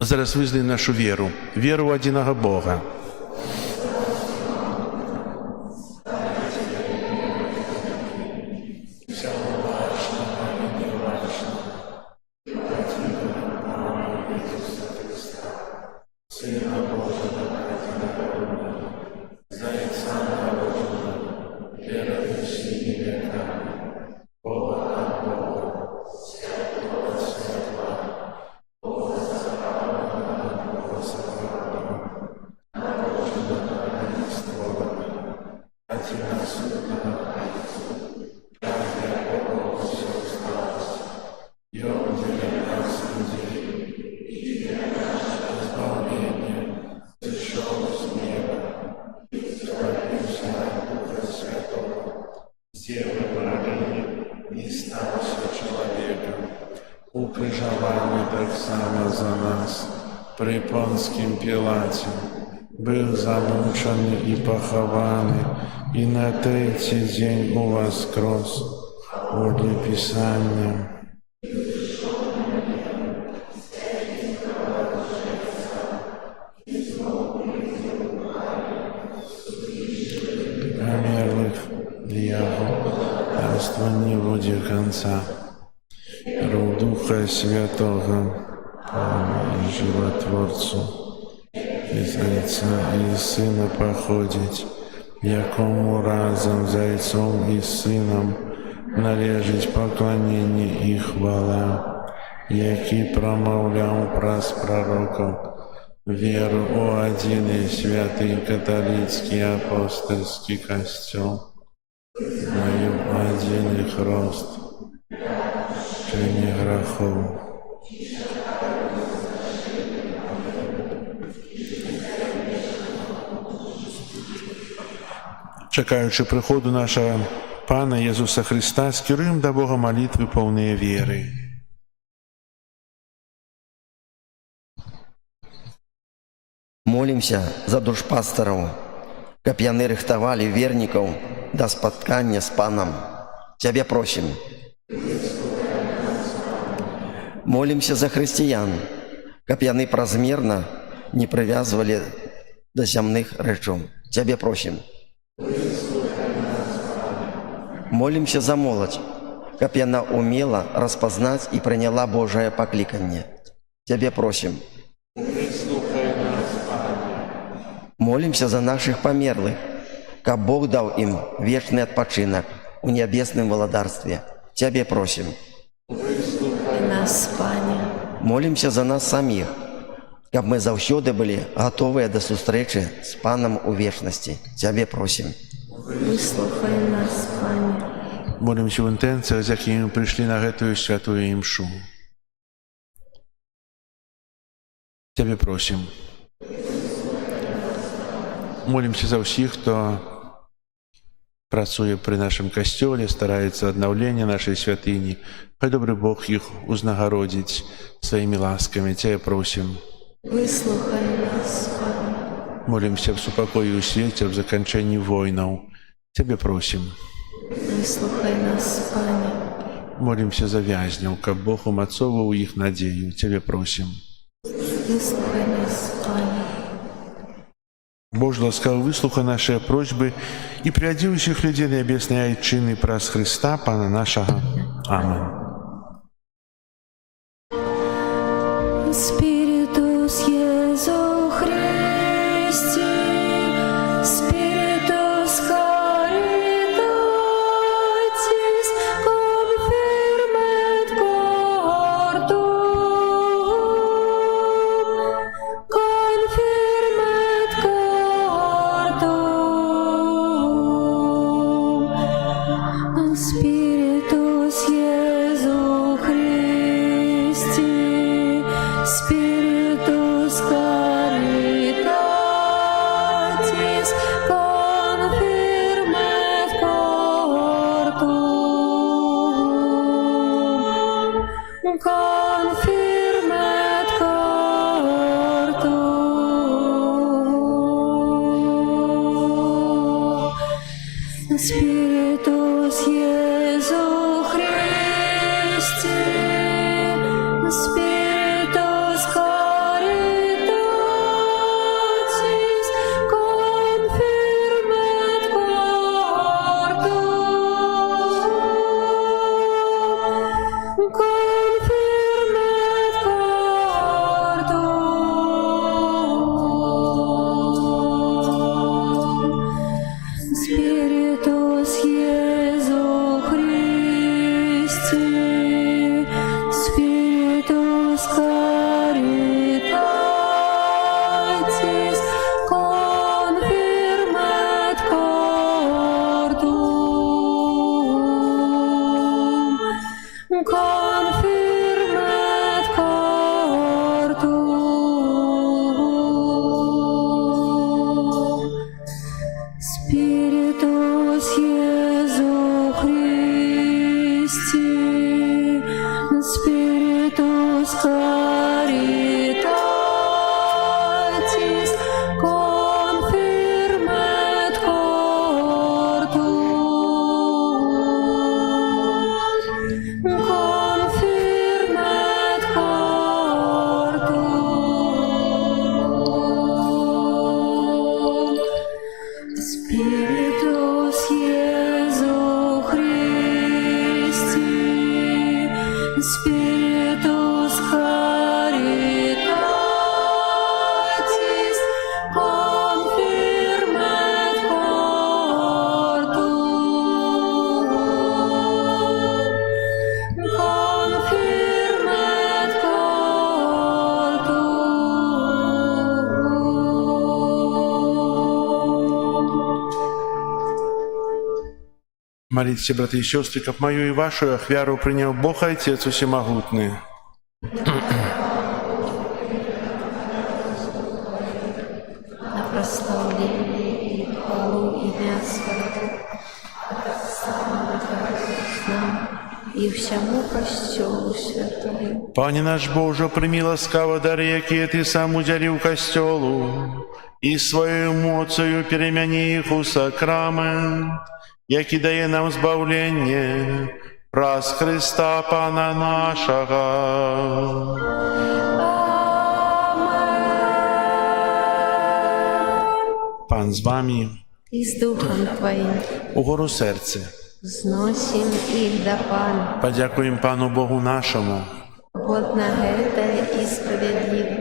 Зараз вызнаем нашу веру, веру ў адзінага Бога. Укрыжаваны таксама за нас пры Понскім Пілаце, быў замучаны і пахаваны, і на трэці дзень уваскрос, паводле Пісання. буде конца. Рук Духа Святого, Аминь, Животворцу, из Отца и Сына походить, якому разом з Отцом і Сином належить поклонение і хвала, який промовляв праз пророков, веру у один и святый католицкий апостольский костел, мою один их рост, прощення грехов. Чекаючи приходу нашого Пана Ісуса Христа, скеруємо до Бога молитви повні віри. Молимся за душпасторов, каб яны рыхтавалі вернікаў да спаткання з Панам. Цябе просім. Молимся за хрысціян, каб яны празмерна не прывязвалі да зямных рэчаў. Цябе просім. Молимся за моладзь, каб яна умела распазнаць і прыняла Божае пакліканне. Цябе просім. Молимся за наших померлых, каб Бог даў ім вечны адпачынак у нябесным валадарстве. Цябе просім. Нас, Пане. Молимся за нас саміх, каб мы заўсёды былі гатовыя да сустрэчы з Панам у вечнасці. Цябе просім. Выслухай нас, Пане. Молимся в інтенціях, з якими прийшли на гэтую святую імшу. Цябе просім. Молимся за ўсіх, хто працуе пры нашым касцёле, стараецца аднаўлення нашай святыні. Хай добры Бог іх узнагародзіць сваімі ласкамі. Цябе просім. Выслухай нас, Пане. Молимся в супакоі ў свеце, в заканчэнні войнаў. Цябе просім. Выслухай нас, Пане. Молимся за вязняў, каб Бог умацоўваў іх надзею. Цябе просім. Выслухай нас, Пане. Боже, ласкаво выслухай наши просьбы и приоди усіх людей небесной Айчины праз Христа, Пана нашего. Аминь. Spiritus Iesu Christi, Spiritus Caritatis, confirmet cordum, confirmet cordum. Spiritus Iesu Christi, Spiritus Caritatis, confirmet cordum, confirmet cordum. Spiritus Iesu Christi, Spiritus Caritatis, confirmet cordum, confirmet cordum. Spiritus Iesu Christi, Spiritus Caritatis, confirmet cordum, confirmet cordum. Spiritus Iesu Christi, Spiritus Caritatis, confirmet cordum, confirmet cordum. Spiritus Iesu Christi, Молитесь, браты и сестры, как мою и вашу ахвяру принял Бог Отец Всемогутный. На прославление и хвалу имя Свое, нам и всему костелу святому. Пане наш Боже, прими ласкаво дары, які Ти сам уділив костелу, і своєю моцею перемяни їх у сакрамент, який дає нам збавлення, праз Христа Пана нашого. Пан з вами, И с Духом Твоим угору серце. взносим их до Пана, Подякуємо Пану Богу нашому. годно это и справедливо.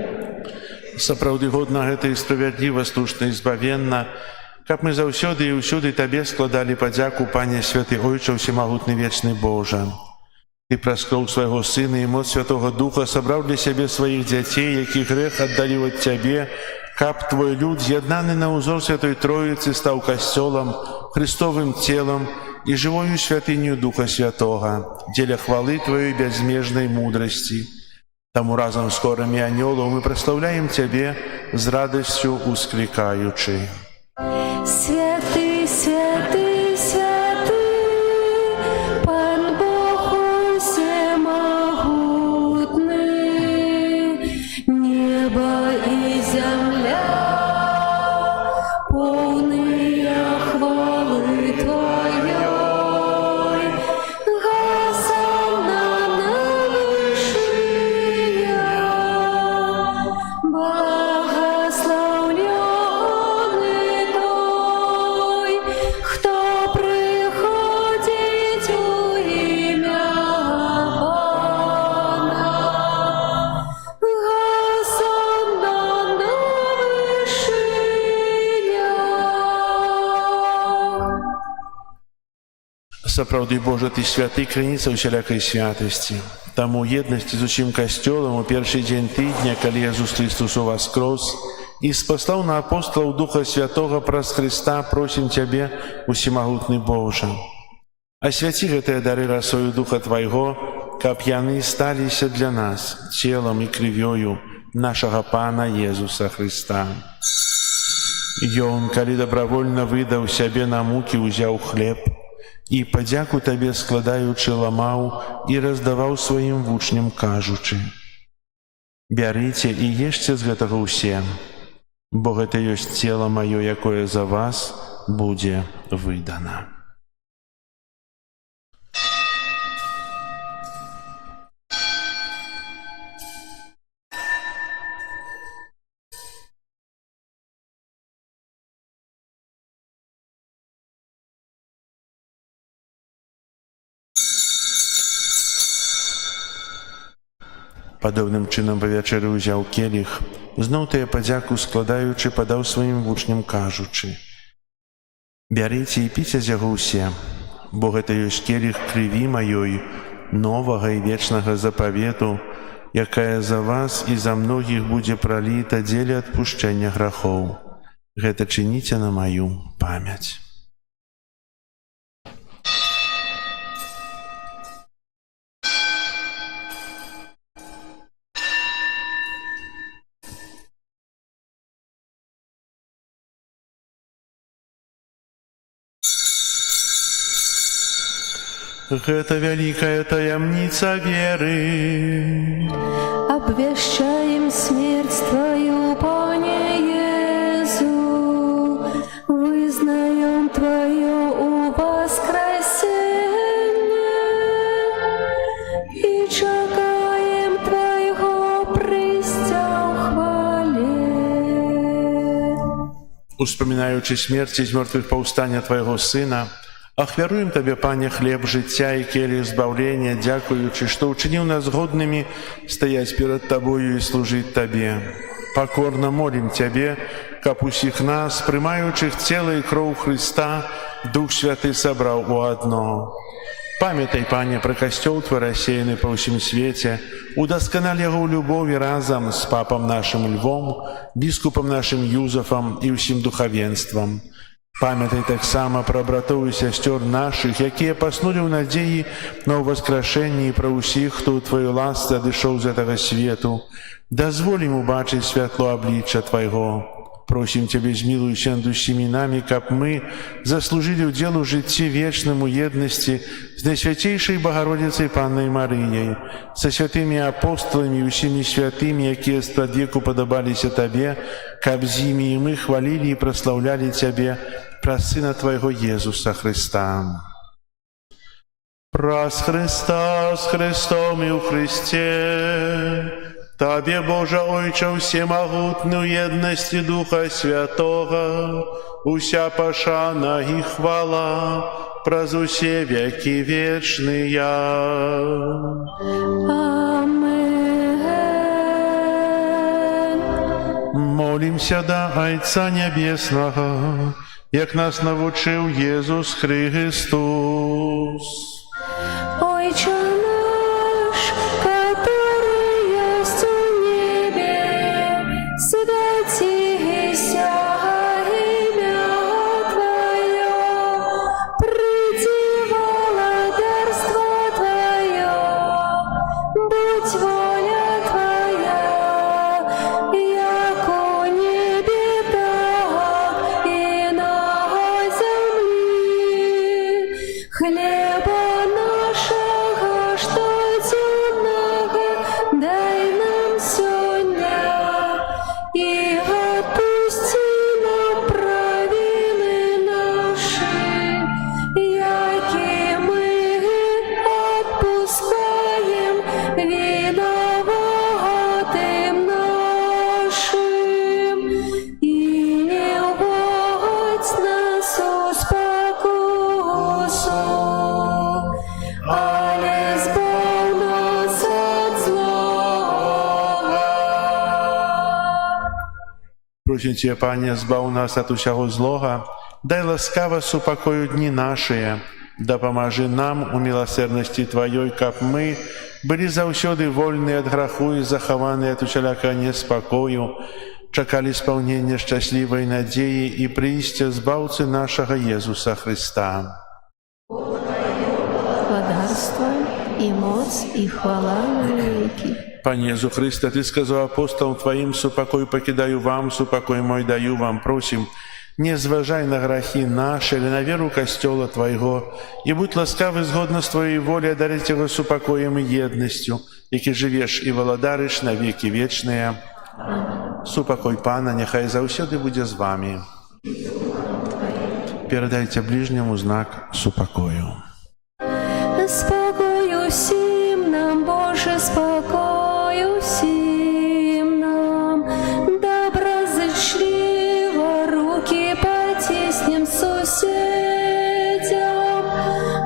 Сапраўды годна гэта і справядліва, слушна і збавенна, каб мы заўсёды і ўсюды Табе складалі падзяку, Пане Святы Ойче Всемагутны Вечны Божа. Ты праз кроў свайго Сына і моц Святога Духа сабраў для сябе сваіх дзяцей, які грэх аддаліў ад Цябе, каб Твой люд, з'яднаны на ўзор Святой Троіцы, стаў касцёлам, Христовым целам і жывою святыню Духа Святога, дзеля хвалы Твоей бязмежнай мудрасці. Таму разам з хорамі анёлаў мы праслаўляем Цябе з радасцю усклікаючы. Святый, святый, святый, Пан Бог всемогутный, небо и земля, полные хвалы Твоей. Госанна на вышиях, благословленный той, кто приходит у имя Пана. Госанна на вышиях. Сапраўды, Божа, Ты святы, крыніца ўсялякай святасці. Таму ў еднасці з усім касцёлам у першы дзень тыдня, калі Езус Христос уваскрос і спаслаў на апостолаў Духа Святога праз Христа, просім Цябе, Усемагутны Божа. Асвяці гэтыя дары расою Духа Твайго, каб яны сталіся для нас целам і крывёю нашага Пана Езуса Христа. Ён, калі дабравольна выдаў сябе на мукі, узяў хлеб, і падзяку Табе складаючы ламаў і раздаваў сваім вучням, кажучы: «Бярыце і ешце з гэтага ўсе, бо гэта ёсць цела маё, якое за вас будзе выдана». Падобным чынам па вячэры ўзяў келіх, зноў тыя падзяку складаючы, падаў сваім вучням, кажучы: «Бярыце і піце з яго ўсе, бо гэта ёсць келіх крыві маёй, новага і вечнага запавету, якая за вас і за многіх будзе праліта дзеля адпушчэння грахоў. Гэта чыніце на маю памяць». Гэта вялікая таямніца веры. Обвещаем смерть Твою, Пане Иису, вызнаем Твое воскресение и чекаем Твоего прыцця ў хвале. Успамінаючы смерці з мёртвых паўстання Твайго Сына, ахвяруем Табе, Пане, хлеб жыцця і келіх збаўлення, дзякуючы, што ўчыніў нас годнымі стаяць перад Табою і служыць Табе. Пакорна молім Цябе, каб усіх нас, прымаючых цела і кроў Хрыста, Дух Святы сабраў у адно. Памятай, Пане, пра касцёл Твой рассеяны па ўсім свеце, удасканал яго ў любові разам з папам нашым Львом, біскупам нашым Юзафам і ўсім духавенствам. Памятай таксама пра братоў і сясцёр нашых, якія паснулі ў надзеі на ўваскрашэнне і пра ўсіх, хто ў тваёй ласцы адышоў з гэтага свету. Дазволь ім убачыць святло аблічча Твайго. Просім Цябе, змілуйся над усімі намі, каб мы заслужылі ўдзел у жыцці вечным у еднасці з Найсвяцейшай Багародзіцай Паннай Марыяй, са святымі апостоламі і усімі святымі, якія спрадвеку падабаліся Табе, каб з імі і мы хвалілі і праслаўлялі Цябе праз Сына Твайго Езуса Христа. Праз Христа, з Христом і ў Христе, Табе, Божа Ойча, всемогутный, едности Духа Святого, уся пошана и хвала, праз усе веки вечные. Amen. Молимся до Отца Небесного, як нас навчив Єсус Христос. Ойче наш, который есть в небе, святися имя Твое, приди владарство Твое, будь воля Твоя, яко небе, так и на земле. Хлеба нашего, что дневного, дай нам сегодня, и отпусти нам провины наши, яки мы отпускаем виноватым нашим, и не вводь нас в спокусу, але избавь нас от злого. Просим Тебя, Пане, збав нас от усяго злога, дай ласкаво супокою дни наши, да поможи нам у милосердности Твоей, каб мы были заўсёды вольны от граху и захованы от усяляка неспокою, чакали исполнения счастливой надеи и приистя збавцы нашего Иисуса Христа. Владарство и моц и хвала на веки. Пане Иисус Христе, Ты сказал апостолам Твоим: «Супокой покидаю вам, супокой мой даю вам». Просим, не зважай на грехи наши или на веру Костела Твоего, и будь ласкавый згодно с Твоей волей одарить Его супокоем и едностью, яки живешь и володариш на веки вечные. Супокой Пана, нехай заўсёды буде з вами. Передайте ближнему знак супокою. Спокою всім нам, Боже, спокою всім нам, доброзичливо руки потиснем сусідям,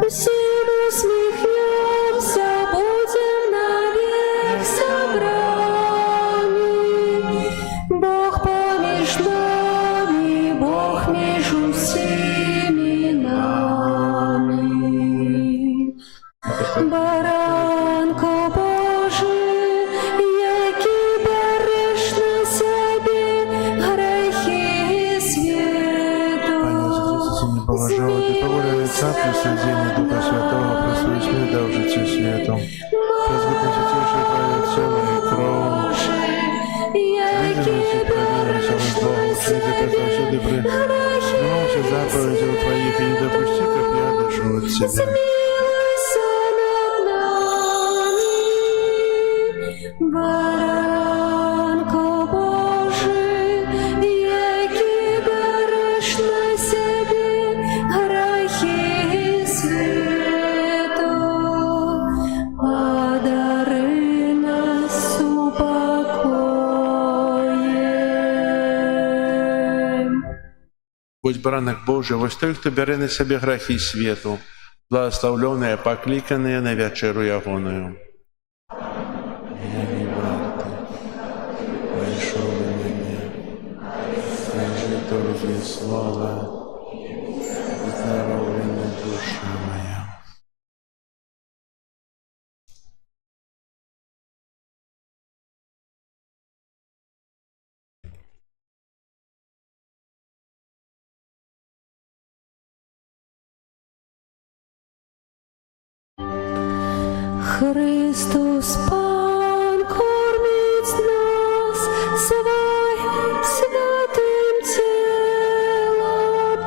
всім усміхнемся, будем навек собрані. Бог поміж нами, Бог між усіми нами. Баранко Божий, який береш на себе грехи світу. Не поважал, Ты поволяй Царству Священного Духа Святого, про свою смерть дав життю світу. Прозбити святейшее Твое тело и кровь. Видимости провинуйся во Богу, учитель, прозавсёды примножься заповедей Твоих, и не допусти, как я дышу от себя. Змилуйся над нами, Баранко Божий, який береш на себе грехи світу, одари нас упокоєм. Будь баранок Божий, вось той, хто бере на себе грехи світу, благословленные, покликанные на вечеру ягоную. Я не варты, прийшов до мене, скажи торги слова, здоров'я душа моя. Христос Пан кормить нас своим святым телом,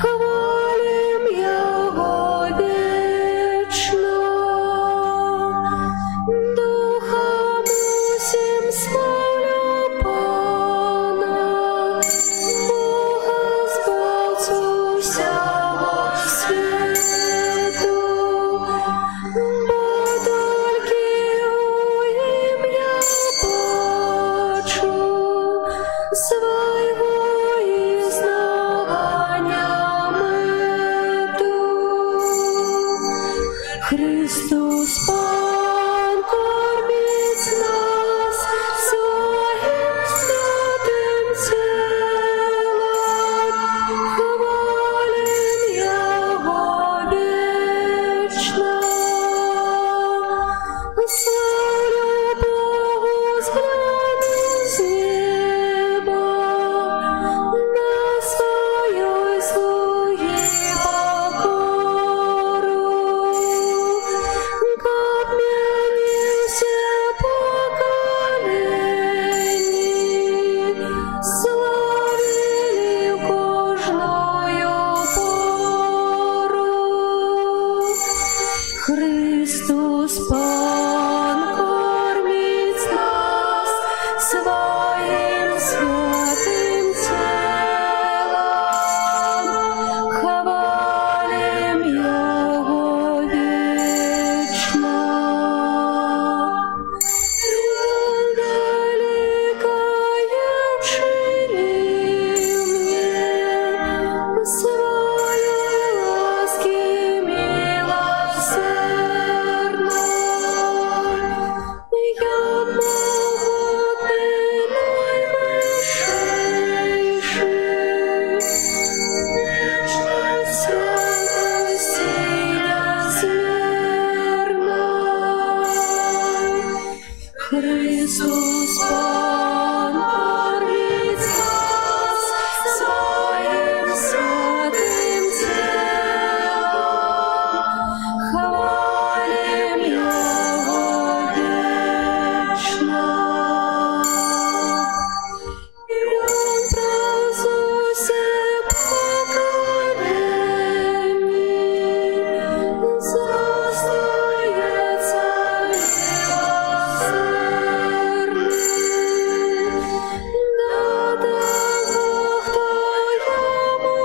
хвалим Его вечно. Духом усим славлю Пана, Бога Спасу всего свету. Бо толькі у ім'я бачу свайго ізнавання мету. Христос Пан кормить нас своїм святим тілом, хвалим Його вічно. Славлю Богу, згляну з неба на своей слуги покору. Как менился поколінь, славили в кожною пору. Христос Пан кормить нас своим святым телом, хвалим Его вечно. Великое чинил мне своей ласки милосердной. Я могутный наимышейший, вечной святости неизмерной. Христос Пан кормить нас своим святым телом, хвалим Его вечно. И Он правзуся поколений, застається милосердный. До того, хто Йому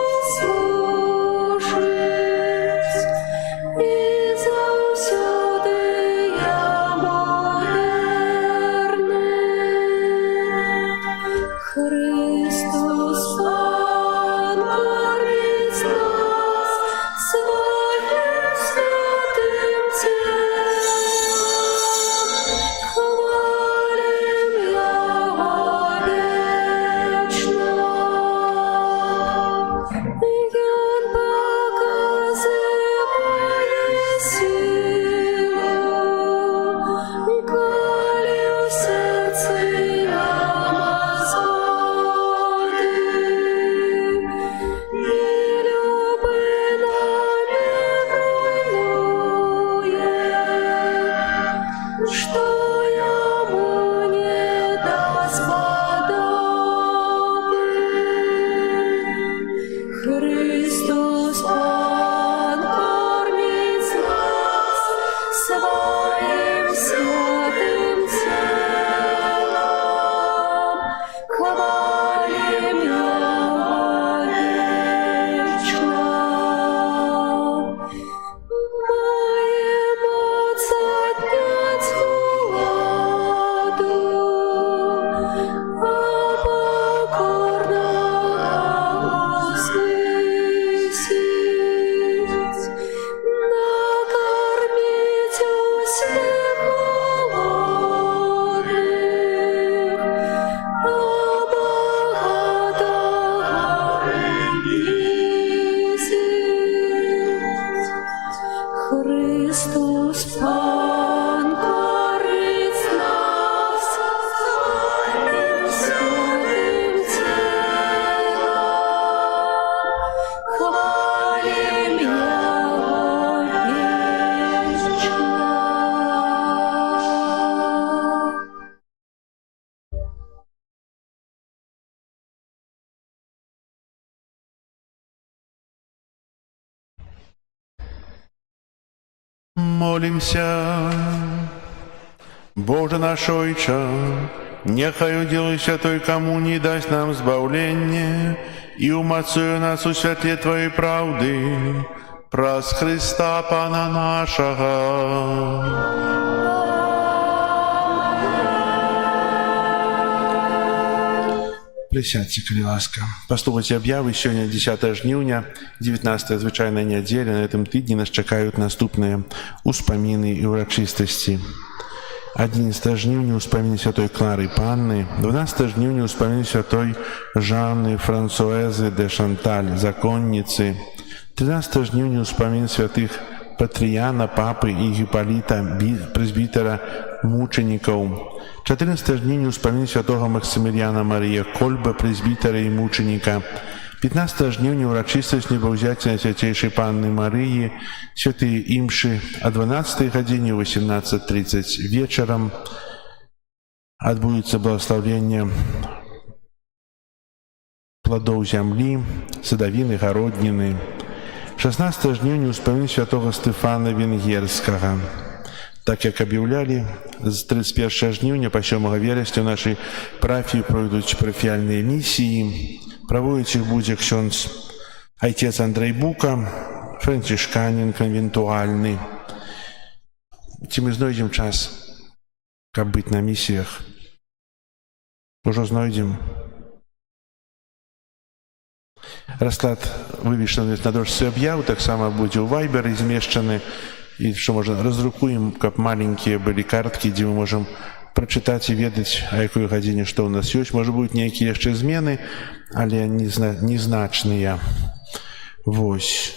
служить, і завсюди Йому вірний. Христос Пан кормить нас своїм святим тілом, хвалим Його вічно. Він показує силу, коли в серці Йому згоди. І люби нами руйнує, що Йому не дасть подоби. Христос Пан кормить нас своим святым телом, хвалим Его вечно. Маємо отнять владу, а покорного услышать. Молимся. Боже наш Ойче, нехай удел святой коммунии даст нам збавление и умацує нас у святле Твоей правды, праз Христа Пана нашего. Присядьте, коли ласка. Послухайте об'яви. Сьогодні 10 жнівня, 19 звичайна неділя. На этом тижні нас чекають наступні успоміни і урочистості. 11 жнівня успоміни святой Клари Панни, 12 жнівня успоміни святой Жанни Франсуэзы де Шанталь, законницы, 13 жнівня успоміни святых Патріяна, Папы і Гіполіта, пресбітера, мучеников. 14 жнівня успоміни святого Максиміліана Марія Кольба, пресбітера і мученика. 15 жнівня урочистость небовзятия Святейшей Панны Марии, святые имши о 12 године, 18:30 вечером. Отбудется благословение плодов земли, садовины, городнины. 16 жнівня успоміни святого Стефана Венгерского. Так як об'являли, з 31 жнівня по 7 вересня в нашій парафії пройдуть парафіальні місії. Проводить их будет ксёндз отец Андрей Бука, францишканин конвентуальный. Ці мы знойдем час, каб быць на миссиях. Ужо знойдем. Расклад вывешаны на дошцы аб'яў, таксама будзе ў Вайберы змешчаны. І што можна, раздрукуем, каб маленькія былі карткі, дзе мы можам прачытаць і ведаць, а якой гадзіне што ў нас ёсць. Можа будуць нейкія яшчэ змены, але незначныя. Вось.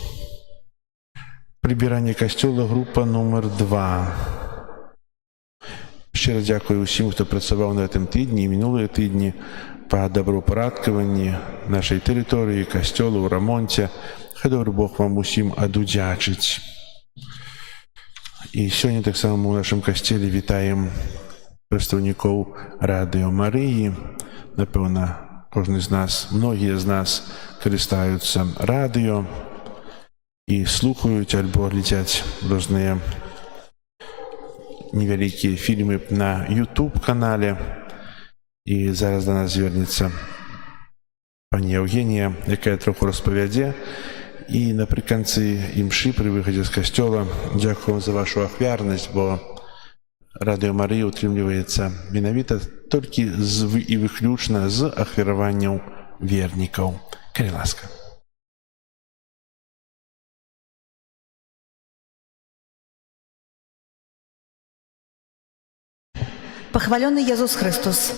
Прыбіранне касцёла, група нумар 2. Шчыра дзякую ўсім, хто працаваў на гэтым тыдні і мінулыя тыдні па добраўпарадкаванні нашай тэрыторыі, касцёла, ў рамонце. Хай добры Бог вам усім адудзячыць. І сёння таксама ў нашым касцеле вітаем прадстаўнікоў Радыё Марыі. Напэўна, кожны з нас, многія з нас карыстаюцца радыё і слухаюць альбо глядзяць розныя невялікія фільмы на YouTube-канале. І зараз да нас звернецца пані Евгенія, якая троху распавядзе. І напрыканцы імшы пры выхадзе з касцёла дзякую за вашу ахвярнасць, бо Радыё Марыя утрымліваецца менавіта толькі і выключна з ахвяраванняў вернікаў. Калі ласка. Пахвалёны Езус Христос.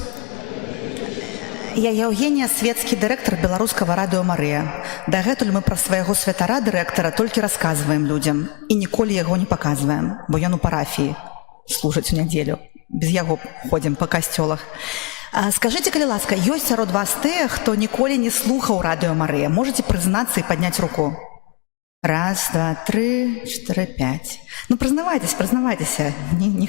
Я Евгения, светскі дырэктар беларускага радыё Марыя. Дагэтуль мы пра свайго святара дырэктара толькі расказваем людзям і ніколі яго не паказваем, бо ён у парафіі служыць у нядзелю. Без яго ходзім па касцёлах. Скажыце, калі ласка, ёсць сярод вас тыя, хто ніколі не слухаў радыё Марыя? Можаце прызнацца і падняць руку? 1, 2, 3, 4, 5. Ну, признавайтеся,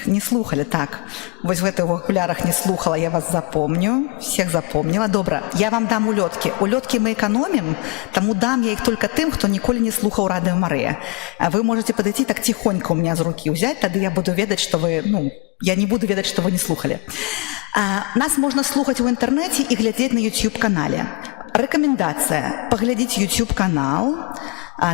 не слухали, так. Вось в гэтых окулярах не слухала, я вас запомню, всех запомнила. Добра, я вам дам улёткі. Улёткі мы экономим, таму дам я их только тым, хто ніколі не слухаў радыё Марыя. А вы можете подойти так тихонько у меня з руки взять, тады я буду ведаць, что вы, я не буду ведаць, что вы не слухали. Нас можна слухаць у інтэрнэце і глядзець на YouTube-канале. Рэкамендацыя: паглядзіць YouTube-канал,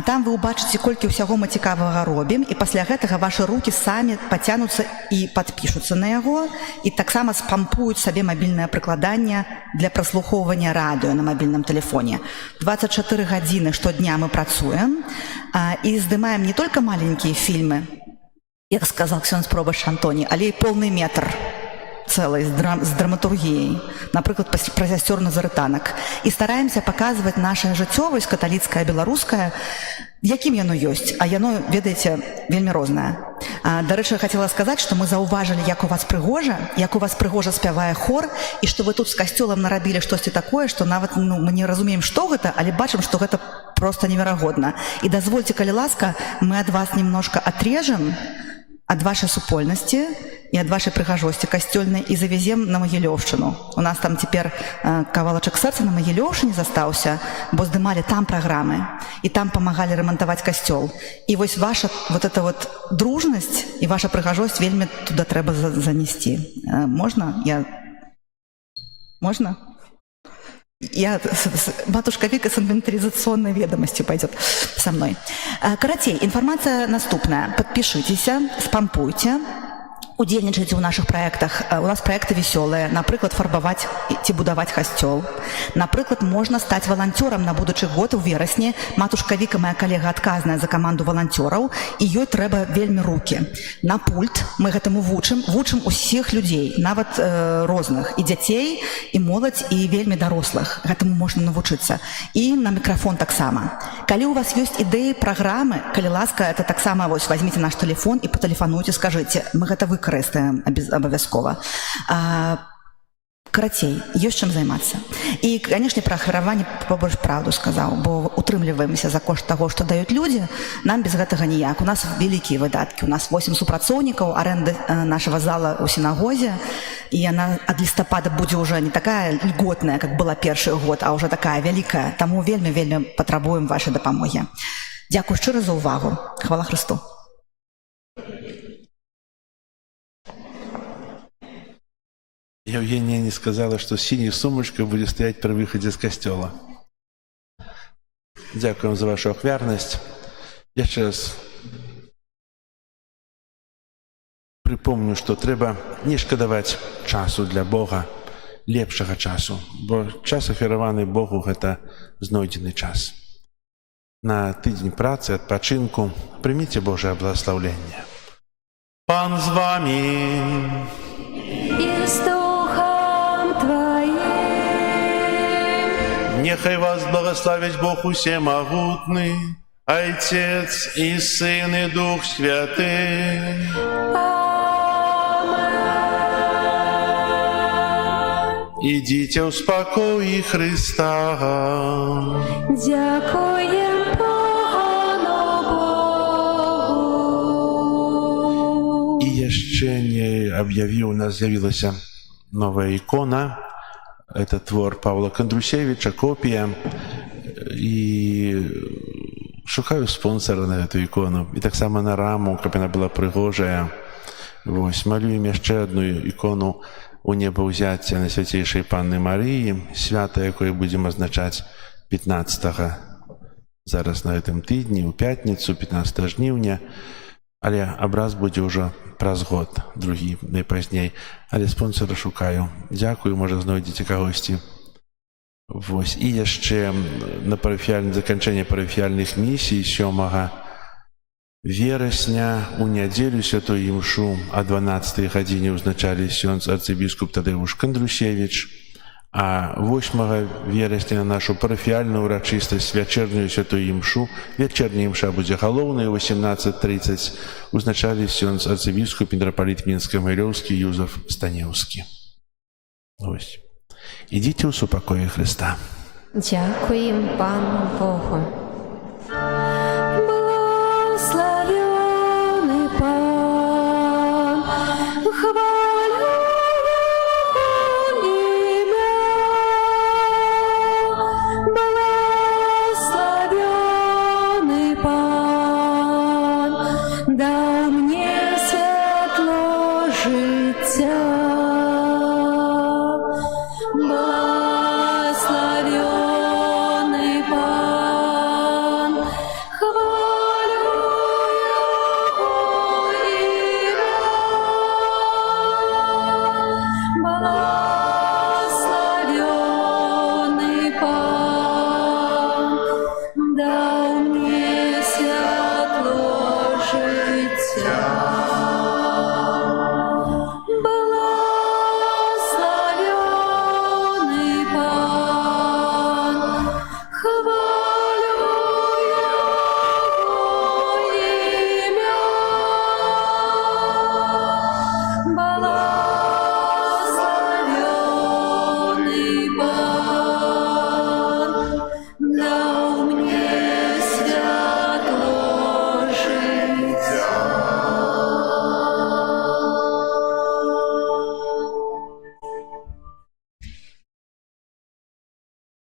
там вы ўбачыце, колькі ўсяго мы цікавага робім, і пасля гэтага вашы рукі самі пацянуцца і падпішуцца на яго, і таксама спампуюць сабе мабільнае прыкладанне для праслухоўвання радыё на мабільным тэлефоне. 24 гадзіны штодня мы працуем і здымаем не толькі маленькія фільмы, як сказал ксёндз пробашч Антоні, але і полный метр цэлай з драматургіяй, напрыклад, пра сясцёр назарытанак. І стараемся паказваць наша жыццёвасць, каталіцкая, беларуская, якім яно ёсць, а яно, ведаеце, вельмі рознае. Дарэчы, хацела сказаць, што мы заўважылі, як у вас прыгожа спявае хор, і што вы тут з касцёлам нарабілі штосьці такое, што нават мы не разумеем, што гэта, але бачым, што гэта проста неверагодна. І дазвольце, калі ласка, мы ад вас немножко атрежем ад вашай супольнасці і ад вашай прыгажосці касцёльнай і завезем на Магілёўшчыну. У нас там цяпер кавалачак сэрца на Магілёўшчыне застаўся, бо здымалі там праграмы. і там памагалі рамантаваць касцёл. І вось ваша вот эта вот дружнасць і ваша прыгажосць вельмі туды трэба занесці. Можна? Можно? Матушка Вика с инвентаризационной ведомостью пойдет со мной. Карацей, информация наступная. Подпишитесь, спампуйте, удзельнічайце ў наших проектах. У нас проекты веселые. Напрыклад, фарбаваць ці будаваць касцёл. Напрыклад, можна стаць валанцёрам на будучы год у верасні. Матушка Віка, моя калега, адказная за каманду валанцёраў, і ёй трэба вельмі рукі. На пульт мы гэтаму вучым усіх людзей, нават розных, і дзяцей, і моладзь, і вельмі дарослых. Гэтаму можна навучыцца. І на мікрафон таксама. Калі у вас ёсць ідэі праграмы, калі ласка, это таксама вось возьмите наш телефон і патэлефануйце, скажыце, мы гэта выкарыстаем абавязкова. Карацей, ёсць чым займацца. І, канешне, пра ахвяраванне побольш правду сказаў, бо утрымліваемся за кошт таго, што даюць людзі, нам без гэтага ніяк. У нас вялікія выдаткі, у нас 8 супрацоўнікаў, аренда нашага зала ў сінагозе, і яна ад лістапада будзе ўжо не такая льготная, як была першы год, а ўжо такая вялікая, таму вельмі патрабуем вашай дапамогі. Дзякую шчыра за ўвагу. Хвала Хрысту. Евгения не сказала, что синяя сумочка будет стоять при выходе из костела. Дякую за вашу ахвярность. Я сейчас припомню, что треба не шкадаваць часу для Бога, лепшага часу, бо час ахвяраваны Богу – это знойдзены час. На тыдзень працы, адпачынку прыміце Божае благословение. Пан з вами! И с Духом Твоим. Нехай вас благословить Бог усемогутный, Отец и Сын и Дух Святый. Идите в спокой Христа. Дякуем Пану Богу. И еще не объявил, у нас з'явилася новая икона. Это твор Павла Кондрусевича, копия. И шукаю спонсора на эту икону. И так само на раму, каб она была пригожая. Вось, малюем еще одну икону у небаўзяцця на свяцейшай Панны Марыі, свята, якое будзем азначаць 15-го, зараз на гэтым тыдні, у пятніцу, 15 жніўня, але абраз будзе ўжо праз год, другі найпазней, але спонсора шукаю. Дзякую, можа знойдзеце кагосьці. Вось, і яшчэ на заканчэнне парафіяльных місій 7 верасня у нядзелю святую імшу о 12 гадзіне ўзначалі сёнз арцыбіскуп Тадэуш Кондрусевич, а 8 верасня на нашу парафіяльную урачыстасць вячэрнюю святую імшу, вячэрняя імша будзе галоўнай о 18:30, узначалі сёнз арцыбіскуп мітрапаліт Мінска-Магілёўскі Юзаф Станеўскі. Ось. Ідзіце ў супакоі Христа. Дякуємо Пану Богу.